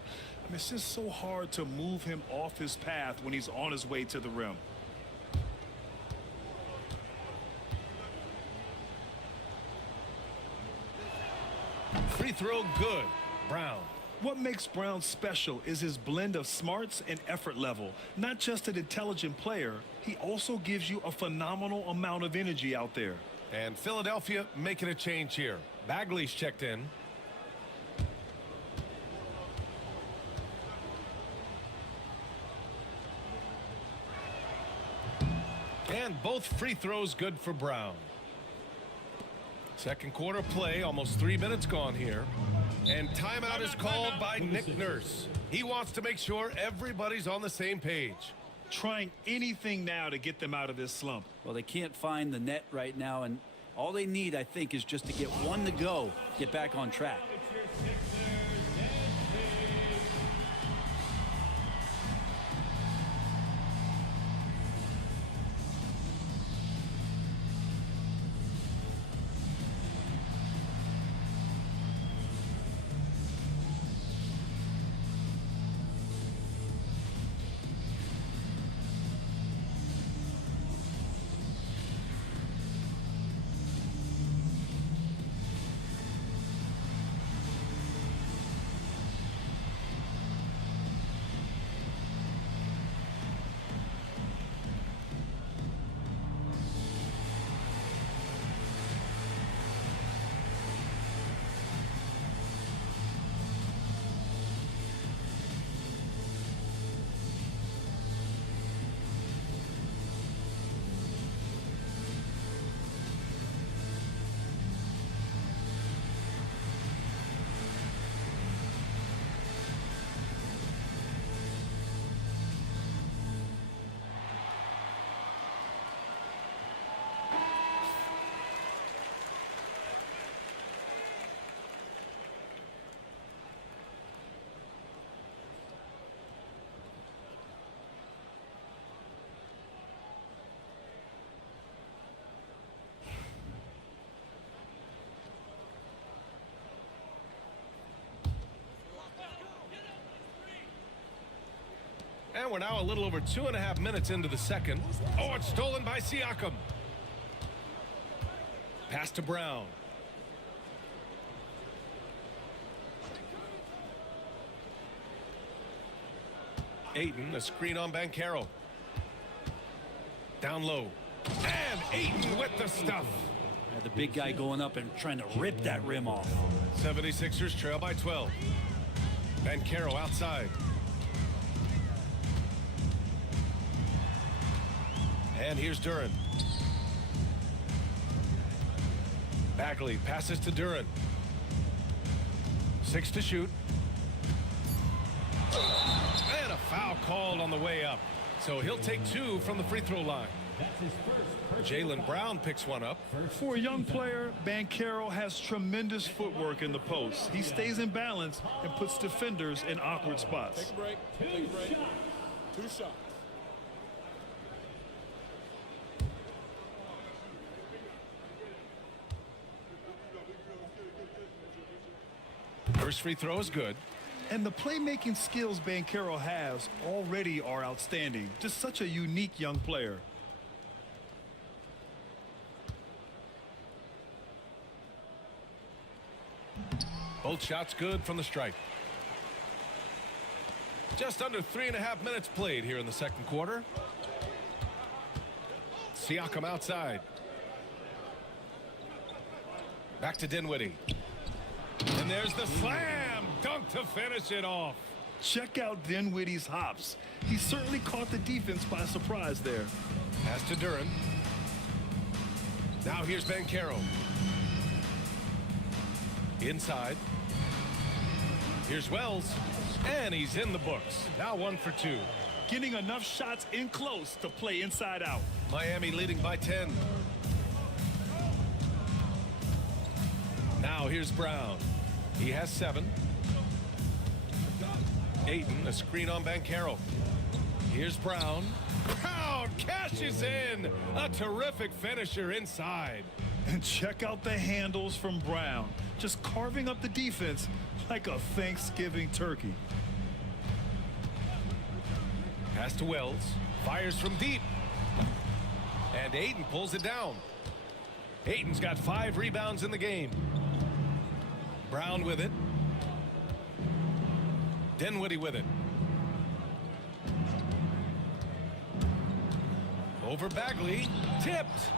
I mean, it's just so hard to move him off his path when he's on his way to the rim. Free throw good. Brown. What makes Brown special is his blend of smarts and effort level. Not just an intelligent player, he also gives you a phenomenal amount of energy out there. And Philadelphia making a change here. Bagley's checked in. And both free throws good for Brown. Second quarter play, almost 3 minutes gone here. And timeout is called by Nick Nurse. He wants to make sure everybody's on the same page. Trying anything now to get them out of this slump. Well, they can't find the net right now, and all they need, I think, is just to get one to go, get back on track. And we're now a little over 2.5 minutes into the second. Oh, it's stolen by Siakam. Pass to Brown. Ayton, a screen on Banchero. Down low. And Ayton with the stuff. The big guy going up and trying to rip that rim off. 76ers trail by 12. Banchero outside. And here's Duran. Bagley passes to Duran. 6 to shoot. And a foul called on the way up. So he'll take 2 from the free throw line. Jaylen Brown picks one up. For a young player, Banchero has tremendous footwork in the post. He stays in balance and puts defenders in awkward spots. Take a break. Take a break. 2 shots. First free throw is good. And the playmaking skills Banchero has already are outstanding. Just such a unique young player. Both shots good from the stripe. Just under 3.5 minutes played here in the second quarter. Siakam outside. Back to Dinwiddie. And there's the slam dunk to finish it off. Check out Dinwiddie's hops. He certainly caught the defense by surprise there. Pass to Duran. Now here's Banchero. Inside. Here's Wells. And he's in the books. Now 1 for 2. Getting enough shots in close to play inside out. Miami leading by 10. Now here's Brown. He has 7. Ayton, a screen on Banchero. Here's Brown. Brown cashes in. A terrific finisher inside. And check out the handles from Brown. Just carving up the defense like a Thanksgiving turkey. Pass to Wells. Fires from deep. And Ayton pulls it down. Ayton's got 5 rebounds in the game. Brown with it. Dinwiddie with it. Over Bagley. Tipped.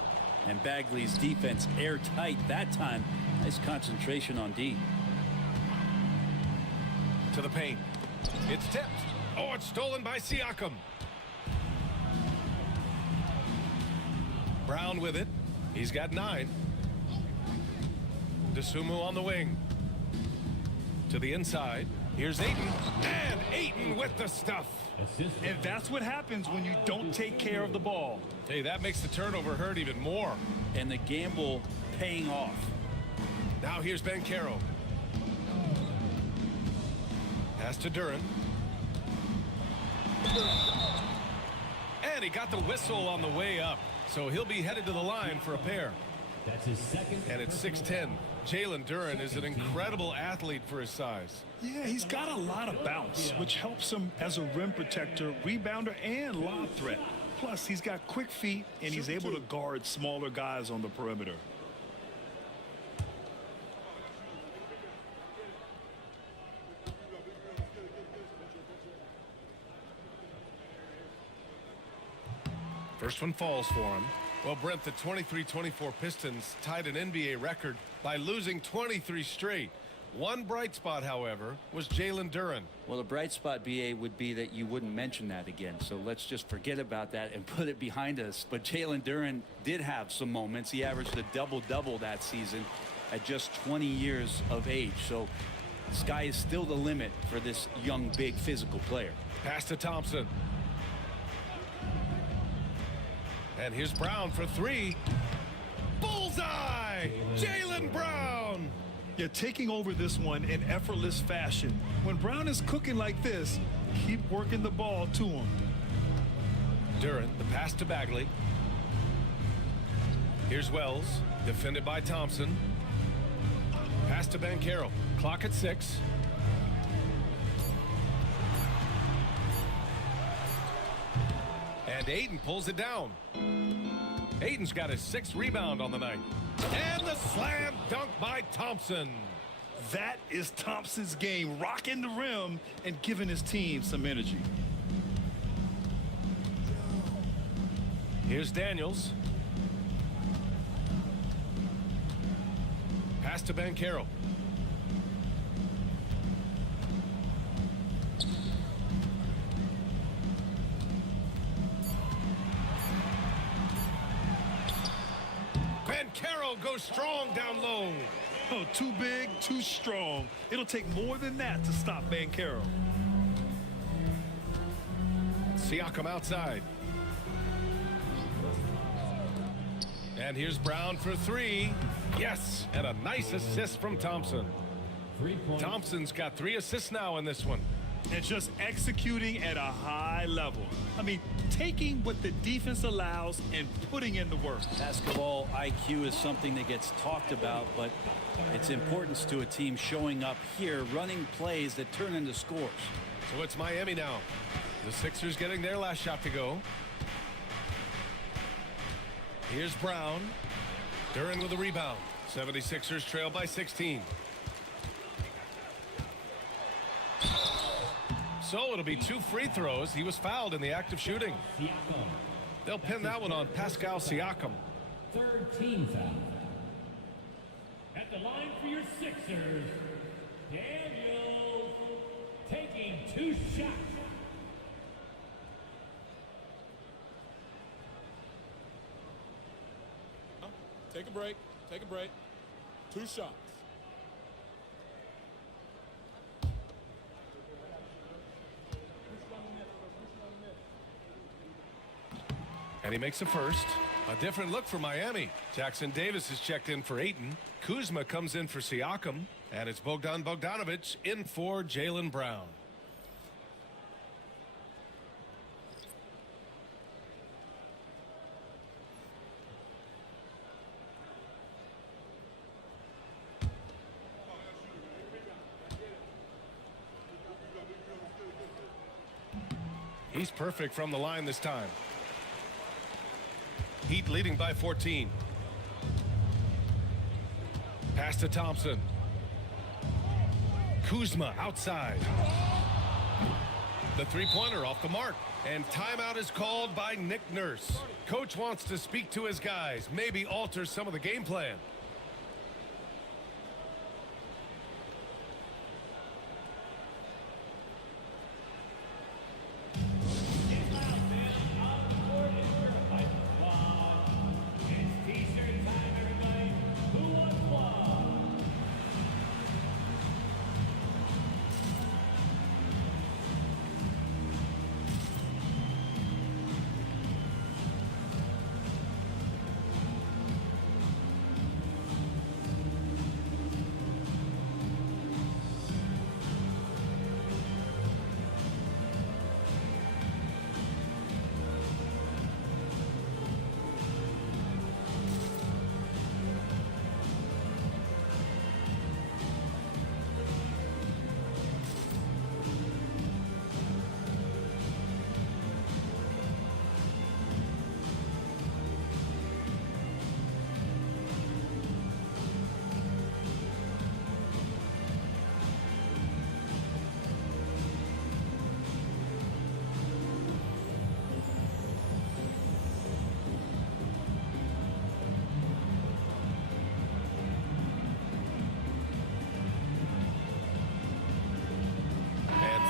And Bagley's defense airtight that time. Nice concentration on D. To the paint. It's tipped. Oh, it's stolen by Siakam. Brown with it. He's got 9. DeSumo on the wing. To the inside. Here's Ayton. And Ayton with the stuff. And that's what happens when you don't take care of the ball. Hey, that makes the turnover hurt even more. And the gamble paying off. Now here's Banchero. Pass to Duran. And he got the whistle on the way up. So he'll be headed to the line for a pair. That's his second. And it's 6-10. Jalen Duran is an incredible athlete for his size. Yeah, he's got a lot of bounce, which helps him as a rim protector, rebounder, and lob threat. Plus, he's got quick feet, and he's able to guard smaller guys on the perimeter. First one falls for him. Well, Brent, the 23-24 Pistons tied an NBA record by losing 23 straight. One bright spot, however, was Jalen Duran. Well, the bright spot, BA, would be that you wouldn't mention that again. So let's just forget about that and put it behind us. But Jalen Duran did have some moments. He averaged a double-double that season at just 20 years of age. So the sky is still the limit for this young, big, physical player. Pass to Thompson. And here's Brown for 3. Bullseye! Jalen Brown! Yeah, taking over this one in effortless fashion. When Brown is cooking like this, keep working the ball to him. Duran, the pass to Bagley. Here's Wells, defended by Thompson. Pass to Banchero. Clock at 6. And Ayton pulls it down. Ayton's got his 6th rebound on the night. And the slam dunk by Thompson. That is Thompson's game, rocking the rim and giving his team some energy. Here's Daniels. Pass to Banchero. Banchero Ayo goes strong down low. Oh, too big, too strong. It'll take more than that to stop Banchero. Siakam outside. And here's Brown for three. Yes, and a nice assist from Thompson. Thompson's got 3 assists now in this one. And just executing at a high level. I mean, taking what the defense allows and putting in the work. Basketball IQ is something that gets talked about, but its importance to a team showing up here, running plays that turn into scores. So it's Miami now. The Sixers getting their last shot to go. Here's Brown. Duren with a rebound. 76ers trail by 16. So it'll be 2 free throws. He was fouled in the act of shooting. They'll pin that one on Pascal Siakam. 3rd team foul. At the line for your Sixers, Daniels taking 2 shots. Take a break. Take a break. 2 shots. And he makes a first. A different look for Miami. Jackson Davis is checked in for Ayton. Kuzma comes in for Siakam. And it's Bogdan Bogdanovic in for Jaylen Brown. He's perfect from the line this time. Heat leading by 14. Pass to Thompson. Kuzma outside. The three-pointer off the mark. And timeout is called by Nick Nurse. Coach wants to speak to his guys, maybe alter some of the game plan.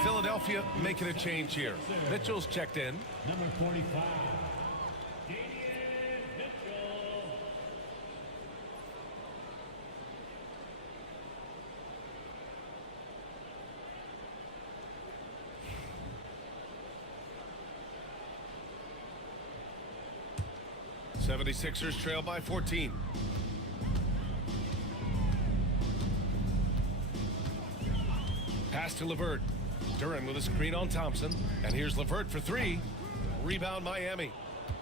Philadelphia making a change here. Mitchell's checked in. Number 45. Damian Mitchell. '76ers trail by 14. Pass to LeVert. Duren with a screen on Thompson. And here's LeVert for 3. Rebound Miami.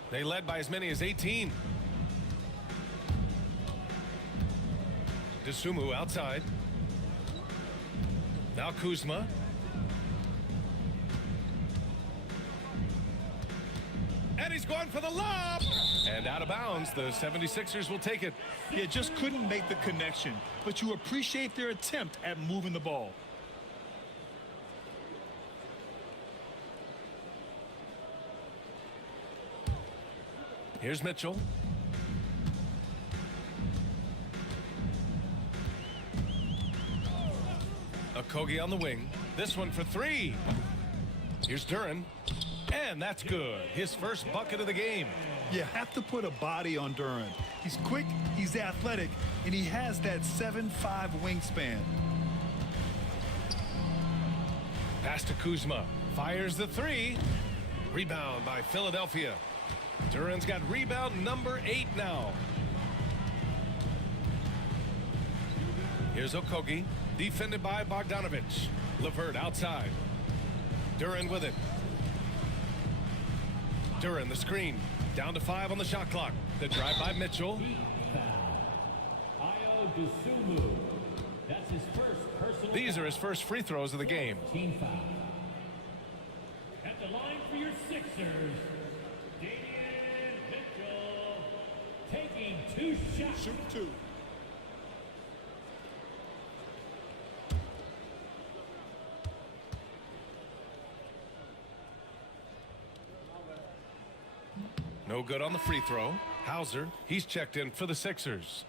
They led by as many as 18. Dosunmu outside. Now Kuzma. And he's going for the lob. And out of bounds, the 76ers will take it. Yeah, just couldn't make the connection. But you appreciate their attempt at moving the ball. Here's Mitchell. Okogie on the wing. This one for 3. Here's Duren. And that's good. His first bucket of the game. You have to put a body on Duran. He's quick, he's athletic, and he has that 7'5" wingspan. Pass to Kuzma. Fires the three. Rebound by Philadelphia. Duran's got rebound number 8 now. Here's Okogie. Defended by Bogdanovich. LeVert outside. Duran with it. Duran the screen. Down to 5 on the shot clock. The drive by Mitchell. That's his first personal. These are his first free throws of the game. Team foul. At the line for your Sixers, Damian Mitchell taking 2 shots. Shoot 2. No good on the free throw. Hauser, he's checked in for the Sixers.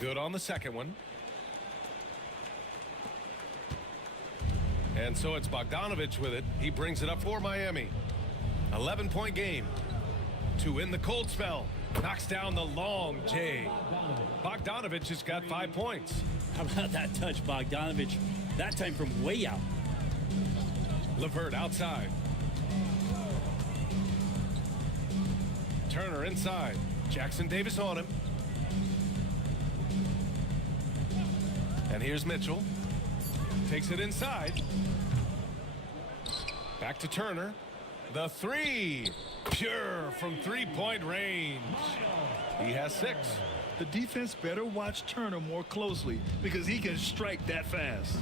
Good on the second one. And so it's Bogdanovich with it. He brings it up for Miami. 11-point game. To win the cold spell. Knocks down the long J. Bogdanovich has got 5 points. How about that touch, Bogdanovich? That time from way out. LeVert outside. Turner inside. Jackson Davis on him. And here's Mitchell. Takes it inside. Back to Turner. The three. Pure from three-point range. He has 6. The defense better watch Turner more closely because he can strike that fast.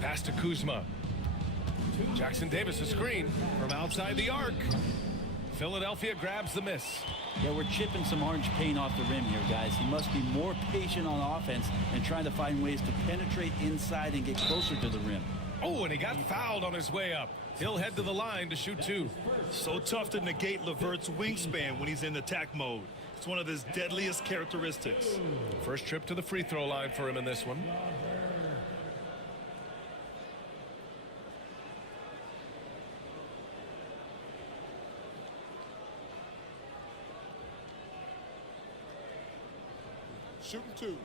Pass to Kuzma. Jackson Davis a screen from outside the arc. Philadelphia grabs the miss. Yeah, we're chipping some orange paint off the rim here, guys. He must be more patient on offense and trying to find ways to penetrate inside and get closer to the rim. Oh, and he got fouled on his way up. He'll head to the line to shoot 2. So tough to negate LeVert's wingspan when he's in attack mode. It's one of his deadliest characteristics. First trip to the free throw line for him in this one. Shooting 2.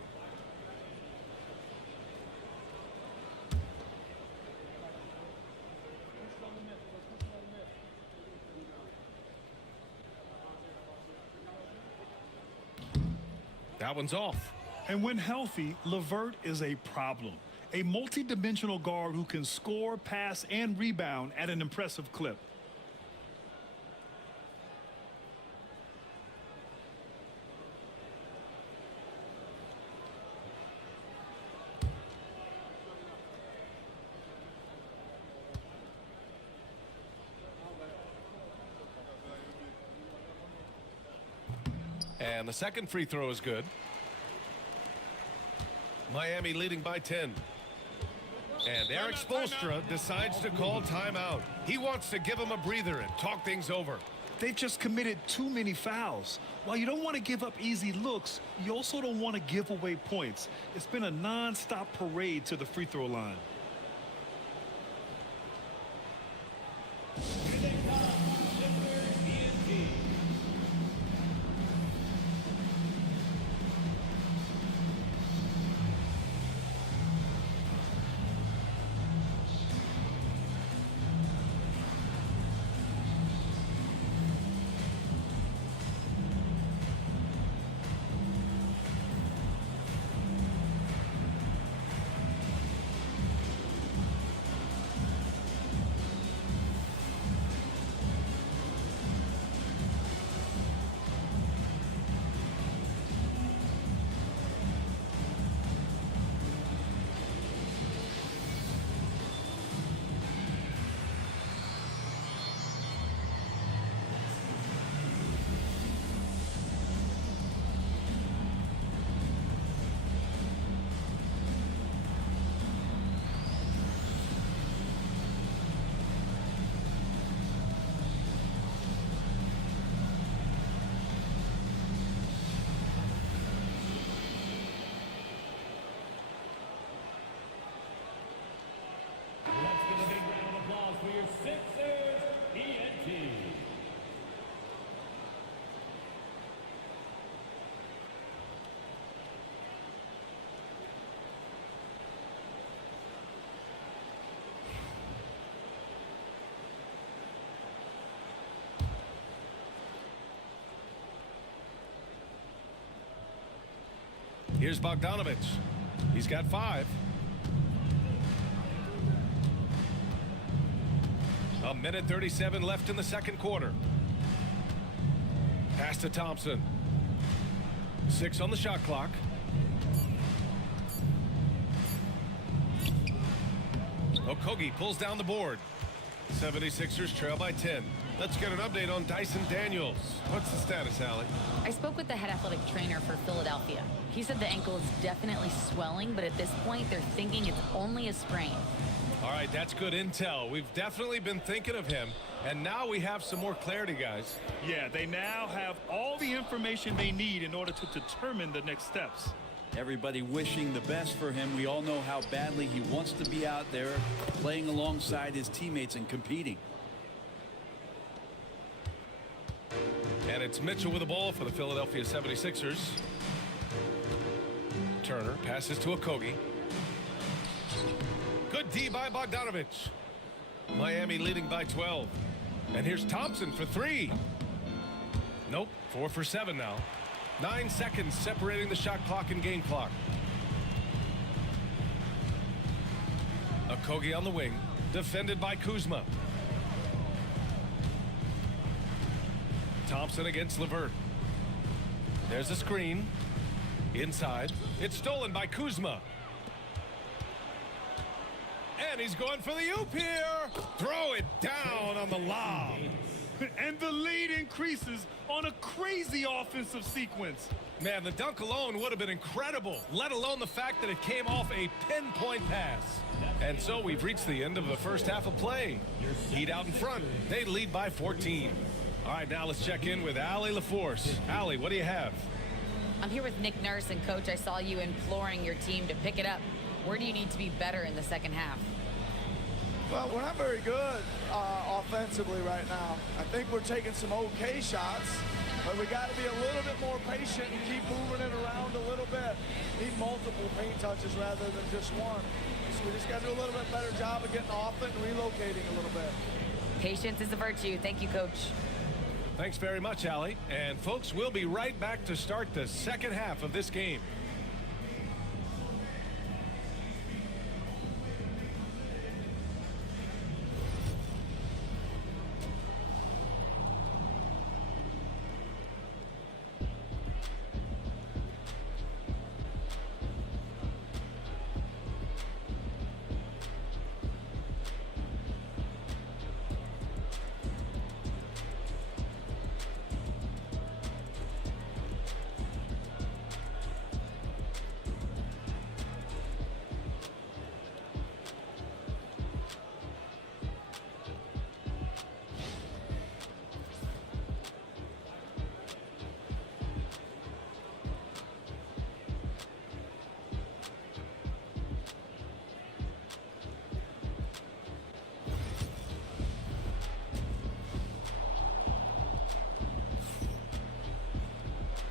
That one's off. And when healthy, LeVert is a problem. A multi-dimensional guard who can score, pass, and rebound at an impressive clip. And the second free throw is good. Miami leading by 10. And Eric Spoelstra decides to call timeout. He wants to give him a breather and talk things over. They've just committed too many fouls. While you don't want to give up easy looks, you also don't want to give away points. It's been a non-stop parade to the free throw line. Here's Bogdanovich. He's got 5. A minute 37 left in the second quarter. Pass to Thompson. 6 on the shot clock. Okogie pulls down the board. 76ers trail by 10. Let's get an update on Dyson Daniels. What's the status, Allie? I spoke with the head athletic trainer for Philadelphia. He said the ankle is definitely swelling, but at this point, they're thinking it's only a sprain. All right, that's good intel. We've definitely been thinking of him, and now we have some more clarity, guys. Yeah, they now have all the information they need in order to determine the next steps. Everybody wishing the best for him. We all know how badly he wants to be out there playing alongside his teammates and competing. And it's Mitchell with the ball for the Philadelphia 76ers. Turner passes to Okogie. Good D by Bogdanovich. Miami leading by 12. And here's Thompson for 3. Nope, 4 for 7 now. 9 seconds separating the shot clock and game clock. Okogie on the wing, defended by Kuzma. Thompson against LeVert. There's a screen. Inside. It's stolen by Kuzma. And he's going for the oop here. Throw it down on the lob. And the lead increases on a crazy offensive sequence. Man, the dunk alone would have been incredible, let alone the fact that it came off a pinpoint pass. And so we've reached the end of the first half of play. Heat out in front. They lead by 14. All right, now let's check in with Allie LaForce. Allie, what do you have? I'm here with Nick Nurse, and Coach, I saw you imploring your team to pick it up. Where do you need to be better in the second half? Well, we're not very good offensively right now. I think we're taking some okay shots, but we got to be a little bit more patient and keep moving it around a little bit. Need multiple paint touches rather than just one. So we just got to do a little bit better job of getting off it and relocating a little bit. Patience is a virtue. Thank you, Coach. Thanks very much, Allie. And folks, we'll be right back to start the second half of this game.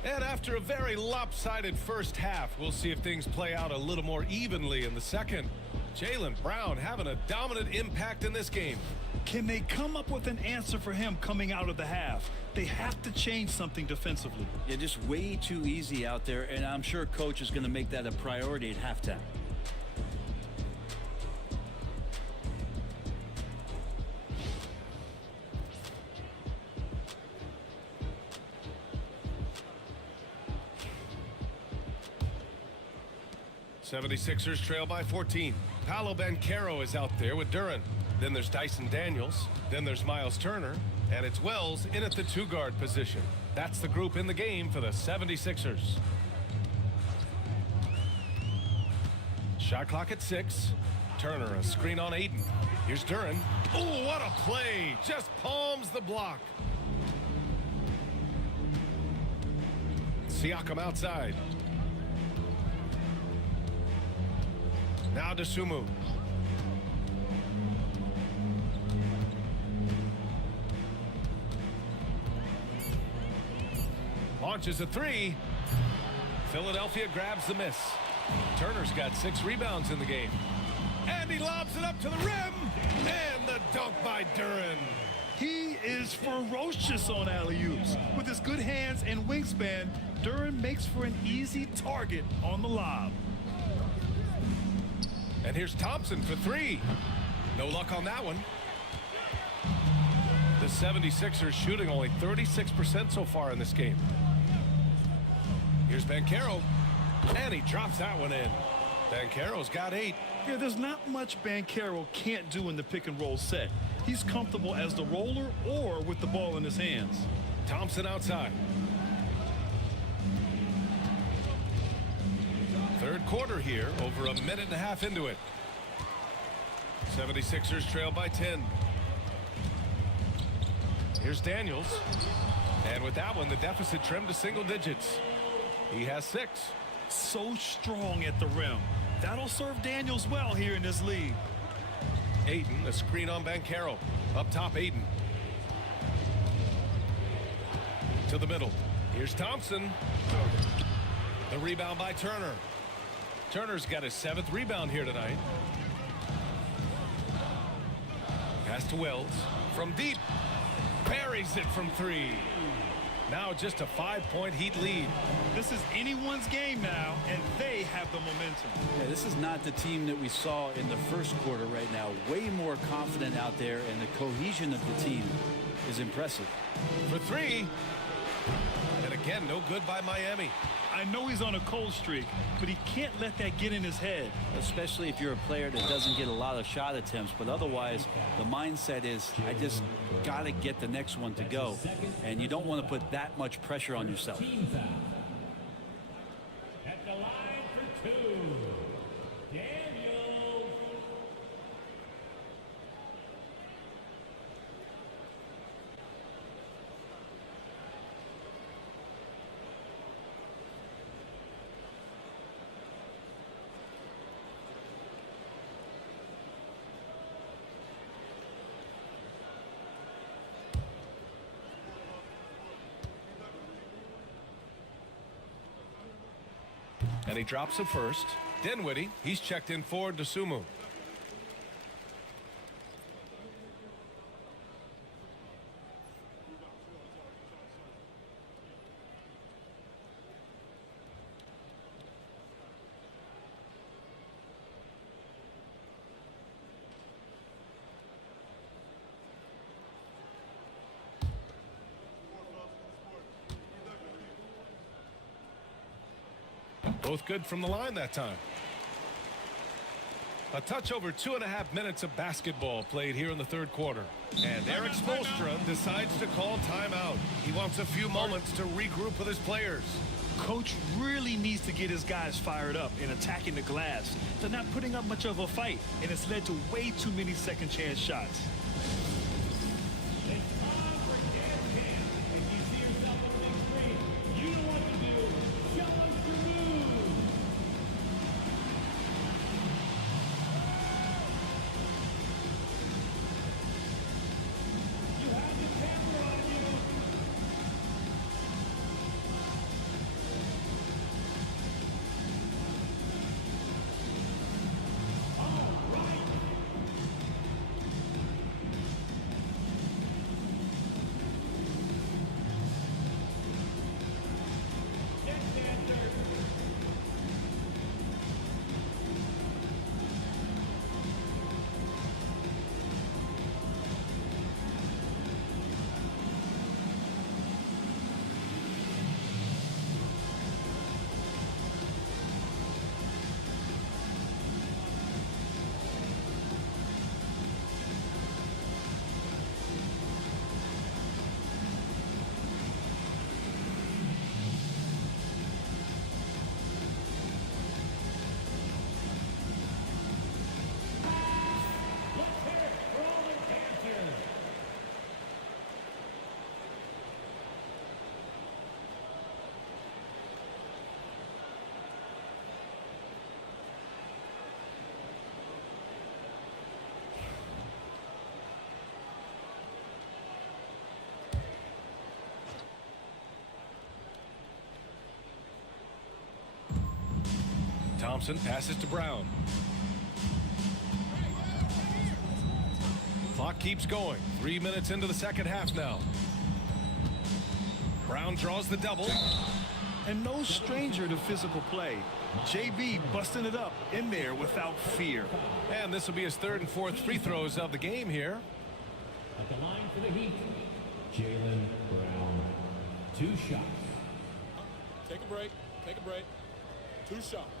And after a very lopsided first half, we'll see if things play out a little more evenly in the second. Jaylen Brown having a dominant impact in this game. Can they come up with an answer for him coming out of the half? They have to change something defensively. Yeah, just way too easy out there, and I'm sure Coach is going to make that a priority at halftime. '76ers trail by 14. Paolo Banchero is out there with Duren. Then there's Dyson Daniels. Then there's Miles Turner. And it's Wells in at the 2-guard position. That's the group in the game for the 76ers. Shot clock at 6. Turner, a screen on Aiden. Here's Duren. Oh, what a play. Just palms the block. Siakam outside. Now Dosunmu. Launches a 3. Philadelphia grabs the miss. Turner's got 6 rebounds in the game. And he lobs it up to the rim. And the dunk by Duren. He is ferocious on alley-oops. With his good hands and wingspan, Duren makes for an easy target on the lob. And here's Thompson for three. No luck on that one. The 76ers shooting only 36% so far in this game. Here's Banchero, and he drops that one in. Banchero's got 8. Yeah, there's not much Banchero can't do in the pick-and-roll set. He's comfortable as the roller or with the ball in his hands. Thompson outside. Third quarter here, over a minute and a half into it. 76ers trail by 10. Here's Daniels. And with that one, the deficit trimmed to single digits. He has 6. So strong at the rim. That'll serve Daniels well here in this league. Ayton, a screen on Banchero. Up top, Ayton. To the middle. Here's Thompson. The rebound by Turner. Turner's got his 7th rebound here tonight. Pass to Wells. From deep. Buries it from 3. Now just a 5-point Heat lead. This is anyone's game now, and they have the momentum. Yeah, this is not the team that we saw in the first quarter right now. Way more confident out there, and the cohesion of the team is impressive. For 3. And again, no good by Miami. I know he's on a cold streak, but he can't let that get in his head. Especially if you're a player that doesn't get a lot of shot attempts, but otherwise the mindset is I just got to get the next one to go, and you don't want to put that much pressure on yourself. At the line for 2, Daniels. And he drops the first. Dinwiddie, he's checked in for Dosunmu. Both good from the line that time. A touch over 2.5 minutes of basketball played here in the third quarter. And Eric Spoelstra decides to call timeout. He wants a few moments to regroup with his players. Coach really needs to get his guys fired up and attacking the glass. They're not putting up much of a fight, and it's led to way too many second chance shots. Thompson passes to Brown. Clock keeps going. 3 minutes into the second half now. Brown draws the double. And no stranger to physical play. JB busting it up in there without fear. And this will be his third and fourth free throws of the game here. At the line for the Heat, Jaylen Brown. 2 shots. Take a break. Take a break. 2 shots.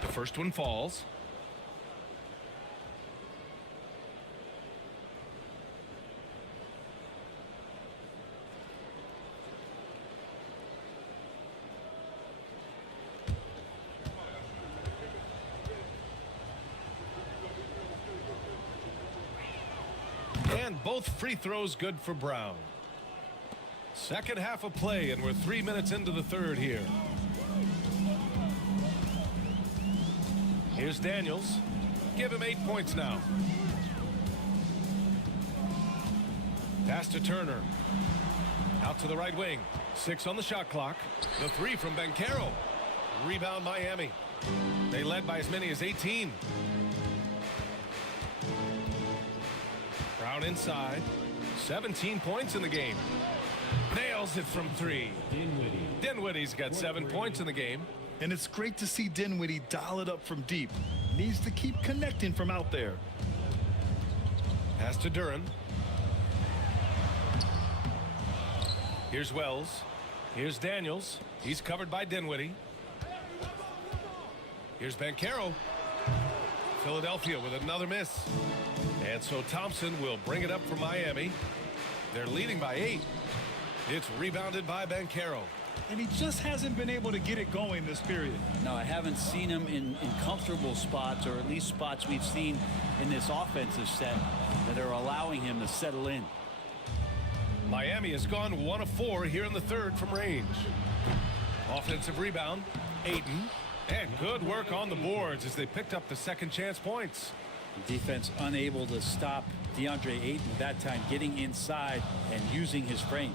The first one falls. And both free throws good for Brown. Second half of play, and we're 3 minutes into the third here. Here's Daniels. Give him 8 points now. Pass to Turner. Out to the right wing. 6 on the shot clock. The 3 from Banchero. Rebound Miami. They led by as many as 18. Brown inside. 17 points in the game. Nails it from 3. Dinwiddie's got 7 points in the game. And it's great to see Dinwiddie dial it up from deep. Needs to keep connecting from out there. Pass to Duran. Here's Wells. Here's Daniels. He's covered by Dinwiddie. Here's Banchero. Philadelphia with another miss. And so Thompson will bring it up for Miami. They're leading by 8. It's rebounded by Banchero. And he just hasn't been able to get it going this period. No, I haven't seen him in comfortable spots, or at least spots we've seen in this offensive set that are allowing him to settle in. Miami has gone 1 of 4 here in the third from range. Offensive rebound, Ayton. And good work on the boards as they picked up the second chance points. Defense unable to stop DeAndre Ayton that time, getting inside and using his frame.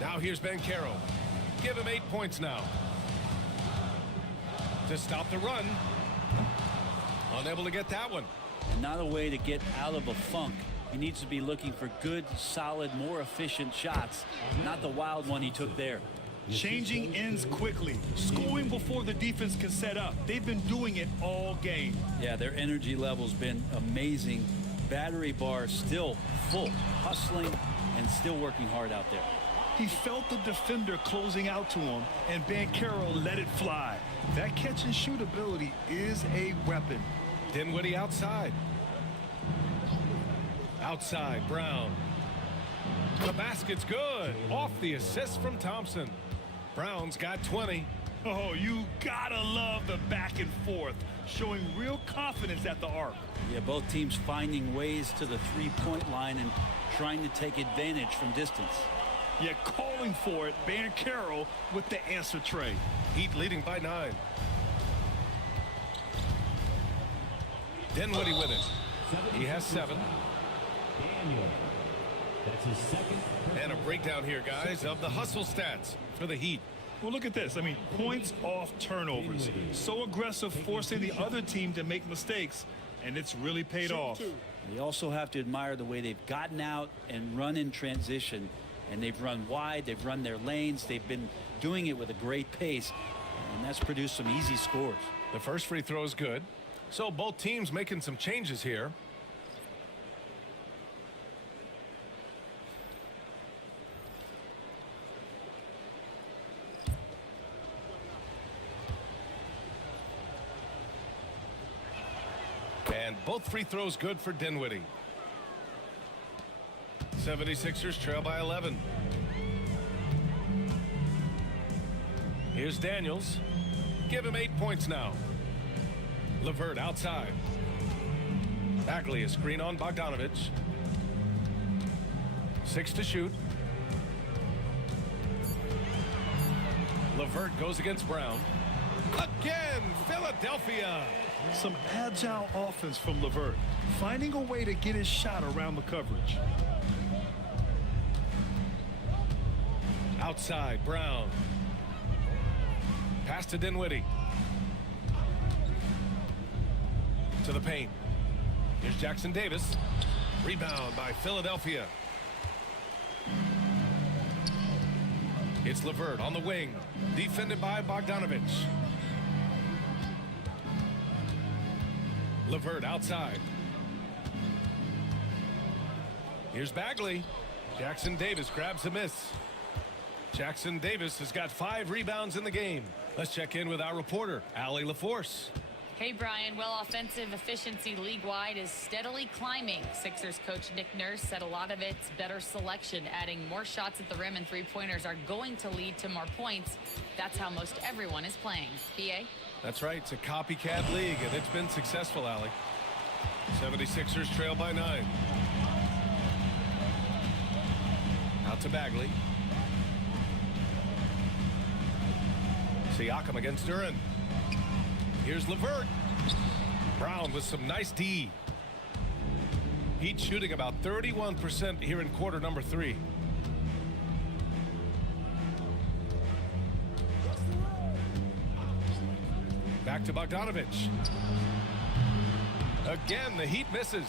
Now here's Banchero. Give him 8 points now. To stop the run. Unable to get that one. And not a way to get out of a funk. He needs to be looking for good, solid, more efficient shots, not the wild one he took there. Changing ends quickly, scoring before the defense can set up. They've been doing it all game. Yeah, their energy level's been amazing. Battery bar still full, hustling and still working hard out there. He felt the defender closing out to him, and Banchero let it fly. That catch and shoot ability is a weapon. Dinwiddie outside. Outside, Brown. The basket's good. Off the assist from Thompson. Brown's got 20. Oh, you gotta love the back and forth, showing real confidence at the arc. Yeah, both teams finding ways to the three-point line and trying to take advantage from distance. Yet calling for it, Banchero with the answer tray. Heat leading by 9. Dinwiddie with it. He has 7. Daniel. That's his second. And a breakdown here, guys, of the hustle stats for the Heat. Well, look at this. I mean, points off turnovers. So aggressive, forcing the other team to make mistakes, and it's really paid off. You also have to admire the way they've gotten out and run in transition. And they've run wide, they've run their lanes, they've been doing it with a great pace, and that's produced some easy scores. The first free throw is good. So both teams making some changes here. And both free throws good for Dinwiddie. 76ers trail by 11. Here's Daniels. Give him 8 points now. LeVert outside. Bagley a screen on Bogdanovich. 6 to shoot. LeVert goes against Brown. Again, Philadelphia. Some agile offense from LeVert, finding a way to get his shot around the coverage. Outside, Brown. Pass to Dinwiddie. To the paint. Here's Jackson Davis. Rebound by Philadelphia. It's LeVert on the wing. Defended by Bogdanovich. LeVert outside. Here's Bagley. Jackson Davis grabs a miss. Jackson Davis has got 5 rebounds in the game. Let's check in with our reporter, Allie LaForce. Hey, Brian. Well, offensive efficiency league-wide is steadily climbing. Sixers coach Nick Nurse said a lot of it's better selection. Adding more shots at the rim and three-pointers are going to lead to more points. That's how most everyone is playing. BA? That's right. It's a copycat league, and it's been successful, Allie. 76ers trail by 9. Out to Bagley. Siakam against Duran. Here's LeVert. Brown with some nice D. Heat shooting about 31% here in quarter number 3. Back to Bogdanovich. Again, the Heat misses.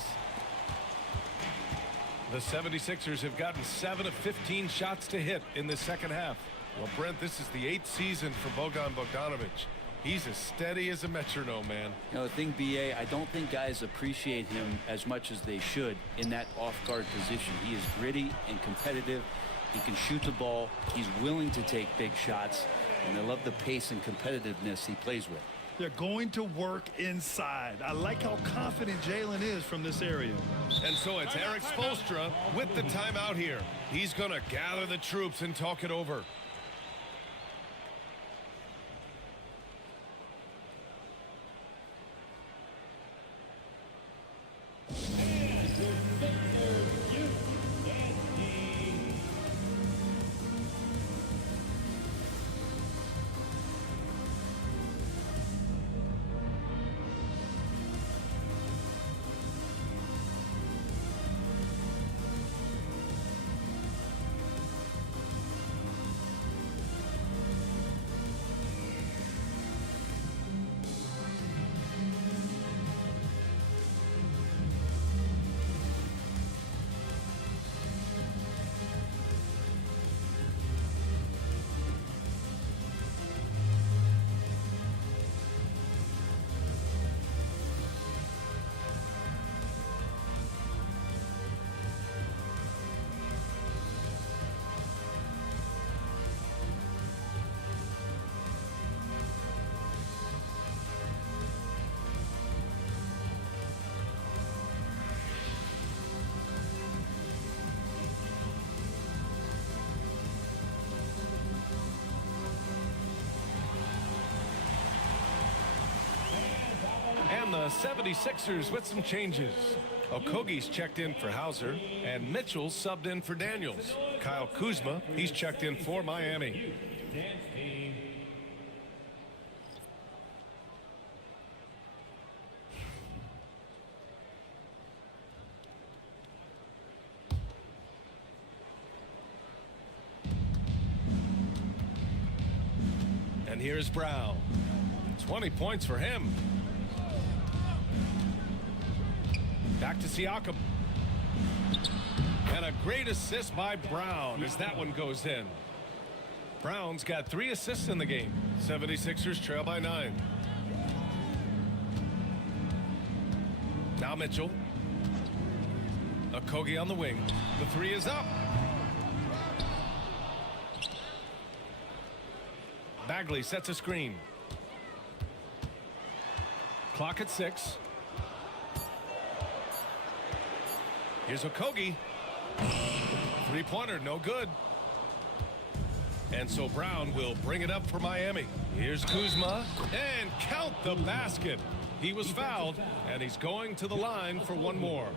The 76ers have gotten 7 of 15 shots to hit in the second half. Well, Brent, this is the 8th season for Bojan Bogdanovich. He's as steady as a metronome, man. You know, the thing, BA, I don't think guys appreciate him as much as they should in that off-guard position. He is gritty and competitive. He can shoot the ball. He's willing to take big shots. And I love the pace and competitiveness he plays with. They're going to work inside. I like how confident Jalen is from this area. And so it's Eric Spoelstra with the timeout here. He's going to gather the troops and talk it over. And the 76ers with some changes. Okogie's checked in for Hauser, and Mitchell subbed in for Daniels. Kyle Kuzma, he's checked in for Miami. And here's Brown. 20 points for him. Back to Siakam. And a great assist by Brown as that one goes in. Brown's got 3 assists in the game. 76ers trail by 9. Now Mitchell. Okogie on the wing. The 3 is up. Bagley sets a screen. Clock at 6. Here's Okogie. 3-pointer, no good. And so Brown will bring it up for Miami. Here's Kuzma. And count the basket. He was fouled, and he's going to the line for one more.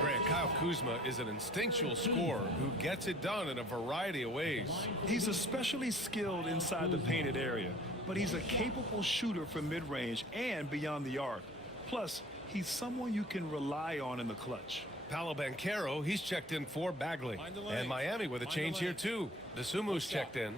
Grant, Kyle Kuzma is an instinctual scorer who gets it done in a variety of ways. He's especially skilled inside the painted area, but he's a capable shooter from mid-range and beyond the arc. Plus, he's someone you can rely on in the clutch. Paolo Banchero, he's checked in for Bagley. Mind the lane. And Miami with a Mind change the here lane. too. DeSumu's checked in.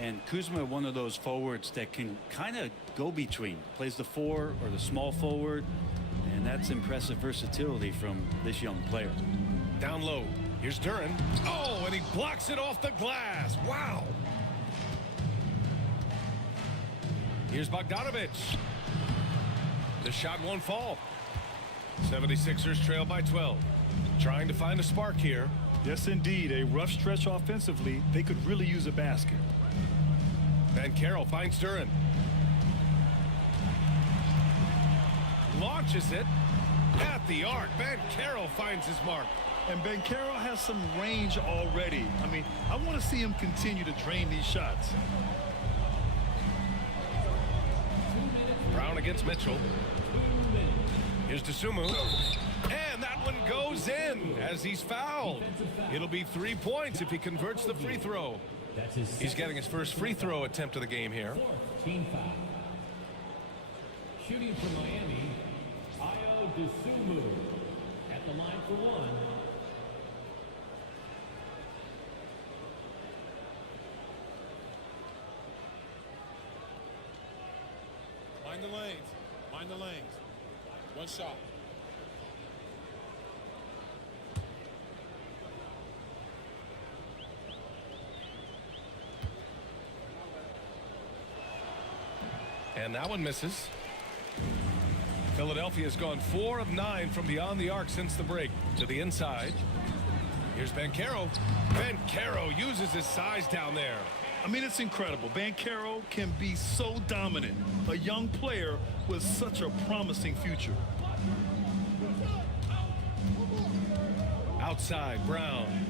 And Kuzma, one of those forwards that can kind of go between, plays the 4 or the small forward, and that's impressive versatility from this young player. Down low. Here's Duran. Oh, and he blocks it off the glass. Wow. Here's Bogdanovic. The shot won't fall. 76ers trail by 12. Trying to find a spark here. Yes, indeed. A rough stretch offensively. They could really use a basket. Banchero finds Duran. Launches it at the arc. Banchero finds his mark. And Banchero has some range already. I mean, I want to see him continue to drain these shots. Brown against Mitchell. Here's DeSumo. And that one goes in as he's fouled. It'll be 3 points if he converts the free throw. He's getting his first free throw attempt of the game here. Team foul. Shooting for Miami, Ayo Dosunmu at the line for one. Mind the lanes. Mind the lanes. One shot. And that one misses. Philadelphia's gone 4 of 9 from beyond the arc since the break. To the inside. Here's Banchero. Banchero uses his size down there. I mean, it's incredible. Banchero can be so dominant. A young player with such a promising future. Outside, Brown.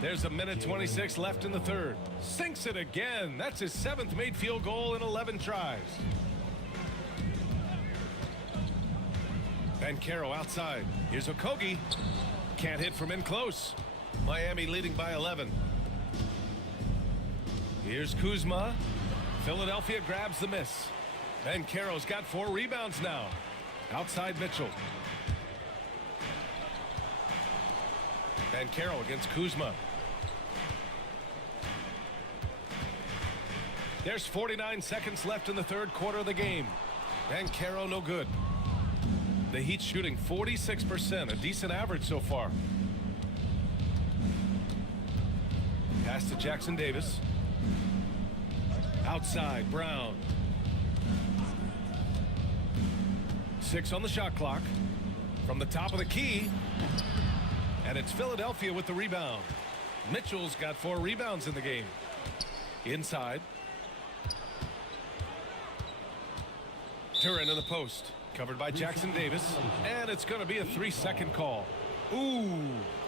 There's a minute 26 left in the third. Sinks it again. That's his 7th made field goal in 11 tries. Banchero outside. Here's Okogie. Can't hit from in close. Miami leading by 11. Here's Kuzma. Philadelphia grabs the miss. Banchero's got 4 rebounds now. Outside Mitchell. Banchero against Kuzma. There's 49 seconds left in the third quarter of the game. Banchero no good. The Heat shooting 46%, a decent average so far. Pass to Jackson Davis. Outside, Brown. 6 on the shot clock. From the top of the key. And it's Philadelphia with the rebound. Mitchell's got 4 rebounds in the game. Inside. Turin in the post. Covered by Jackson Davis. And it's going to be a 3-second call. Ooh,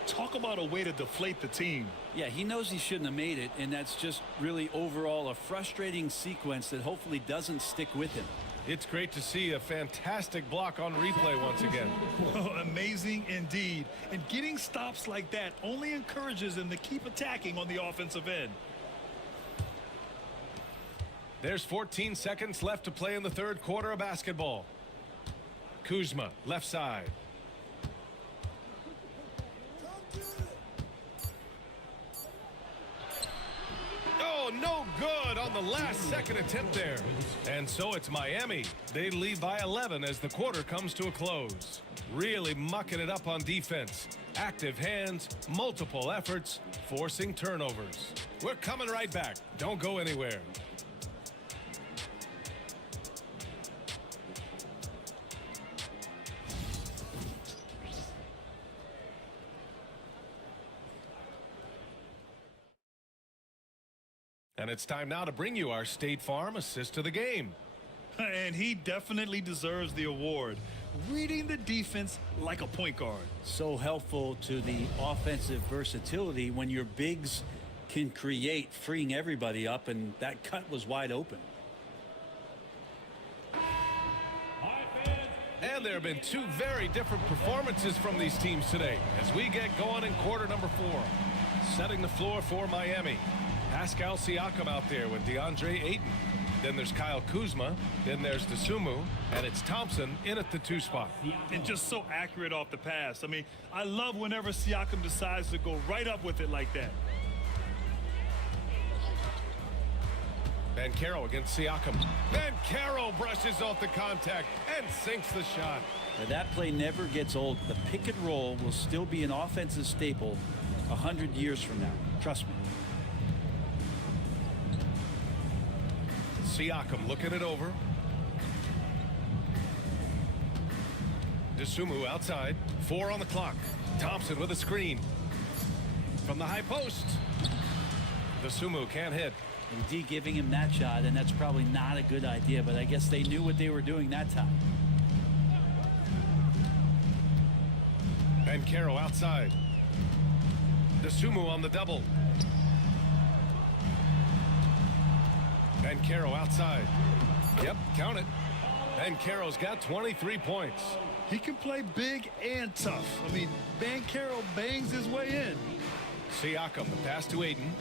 talk about a way to deflate the team. Yeah, he knows he shouldn't have made it, and that's just really overall a frustrating sequence that hopefully doesn't stick with him. It's great to see a fantastic block on replay once again. Amazing indeed. And getting stops like that only encourages him to keep attacking on the offensive end. There's 14 seconds left to play in the third quarter of basketball. Kuzma, left side. Oh, no good on the last second attempt there. And so it's Miami. They lead by 11 as the quarter comes to a close. Really mucking it up on defense. Active hands, multiple efforts, forcing turnovers. We're coming right back. Don't go anywhere. And it's time now to bring you our State Farm assist of the game. And he definitely deserves the award. Reading the defense like a point guard. So helpful to the offensive versatility when your bigs can create, freeing everybody up, and that cut was wide open. And there have been two very different performances from these teams today as we get going in quarter number 4. Setting the floor for Miami. Pascal Siakam out there with DeAndre Ayton. Then there's Kyle Kuzma. Then there's Dosunmu. And it's Thompson in at the 2 spot. And just so accurate off the pass. I mean, I love whenever Siakam decides to go right up with it like that. Banchero against Siakam. Banchero brushes off the contact and sinks the shot. Now, that play never gets old. The pick and roll will still be an offensive staple 100 years from now. Trust me. Siakam looking it over. Dosunmu outside. 4 on the clock. Thompson with a screen. From the high post. Dosunmu can't hit. And D giving him that shot, and that's probably not a good idea, but I guess they knew what they were doing that time. Banchero outside. Dosunmu on the double. Banchero outside. Yep, count it. Banchero's got 23 points. He can play big and tough. I mean, Banchero bangs his way in. Siakam, the pass to Ayton.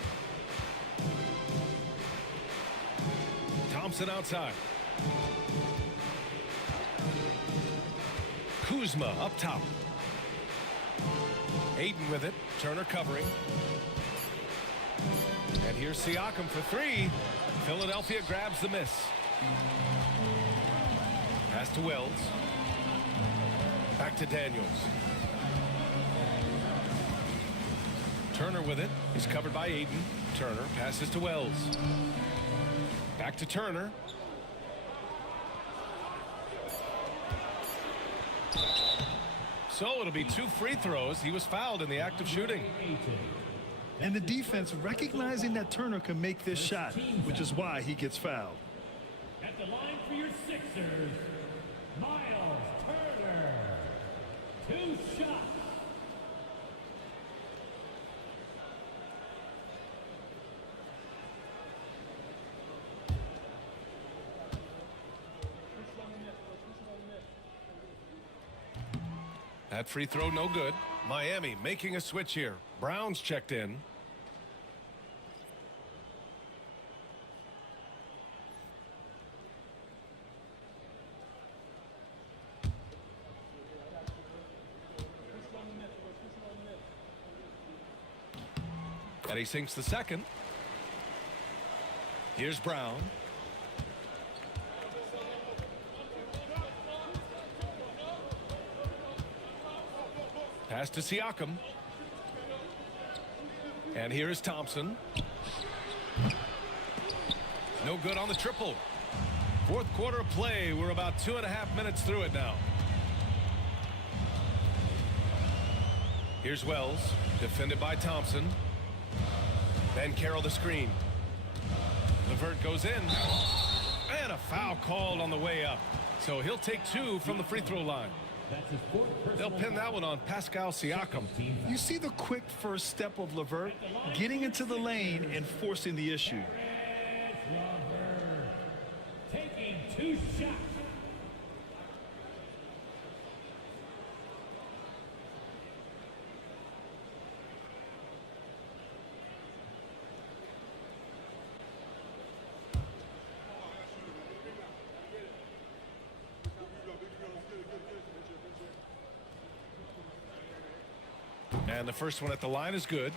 Thompson outside. Kuzma up top. Ayton with it. Turner covering. And here's Siakam for 3. Philadelphia grabs the miss. Pass to Wells. Back to Daniels. Turner with it. He's covered by Ayton. Turner passes to Wells. Back to Turner. So it'll be 2 free throws. He was fouled in the act of shooting. And the defense recognizing that Turner can make this shot, which is why he gets fouled. At the line for your Sixers, Miles Turner. 2 shots. That free throw no good. Miami making a switch here. Brown's checked in. And he sinks the second. Here's Brown. Pass to Siakam. And here is Thompson. No good on the triple. 4th quarter of play. We're about 2.5 minutes through it now. Here's Wells. Defended by Thompson. Banchero the screen. LeVert goes in. And a foul called on the way up. So he'll take 2 from the free throw line. They'll pin that one on Pascal Siakam. You see the quick first step of LeVert getting into the lane and forcing the issue. Taking 2 shots. And the first one at the line is good.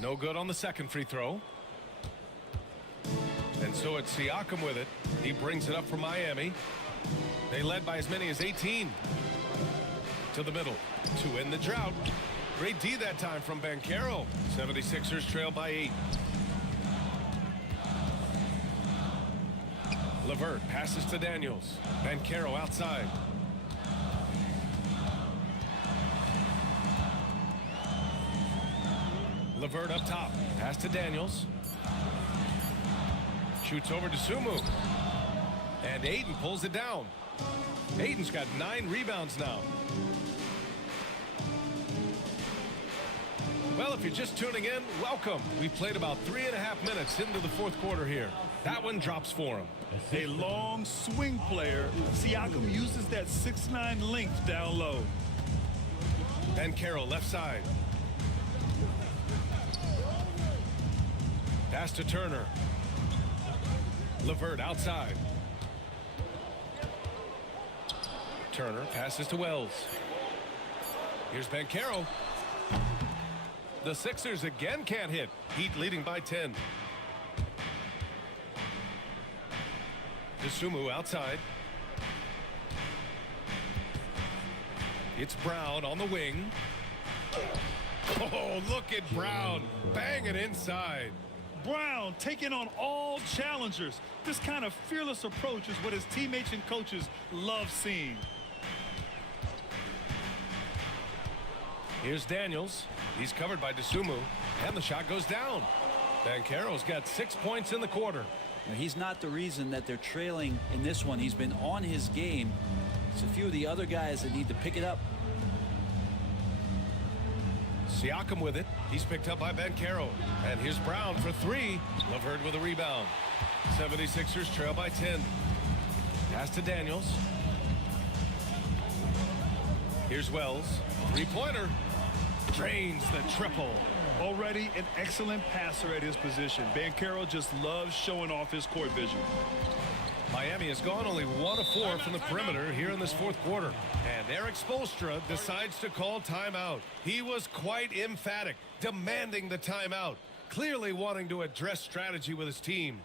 No good on the second free throw. And so it's Siakam with it. He brings it up for Miami. They led by as many as 18. To the middle to end the drought. Great D that time from Banchero. 76ers trail by 8. LeVert passes to Daniels. Banchero outside. LeVert up top. Pass to Daniels. Shoots over to Sumu. And Ayton pulls it down. Ayton's got 9 rebounds now. Well, if you're just tuning in, welcome. We've played about 3.5 minutes into the fourth quarter here. That one drops for him. A long swing player. Siakam uses that 6'9" length down low. And Carroll left side. Pass to Turner. LeVert outside. Turner passes to Wells. Here's Banchero. The Sixers again can't hit. Heat leading by 10. Sumu outside. It's Brown on the wing. Oh, look at Brown. Bang it inside. Brown taking on all challengers. This kind of fearless approach is what his teammates and coaches love seeing. Here's Daniels. He's covered by Dosunmu, and the shot goes down. Banchero's got 6 points in the quarter. Now, he's not the reason that they're trailing in this one. He's been on his game. It's a few of the other guys that need to pick it up. Siakam with it. He's picked up by Banchero. And here's Brown for 3. LeVert with a rebound. 76ers trail by 10. Pass to Daniels. Here's Wells. 3-pointer. Drains the triple. Already an excellent passer at his position. Banchero just loves showing off his court vision. Miami has gone only 1 of 4 from the perimeter here in this fourth quarter. And Eric Spoelstra decides to call timeout. He was quite emphatic, demanding the timeout, clearly wanting to address strategy with his team.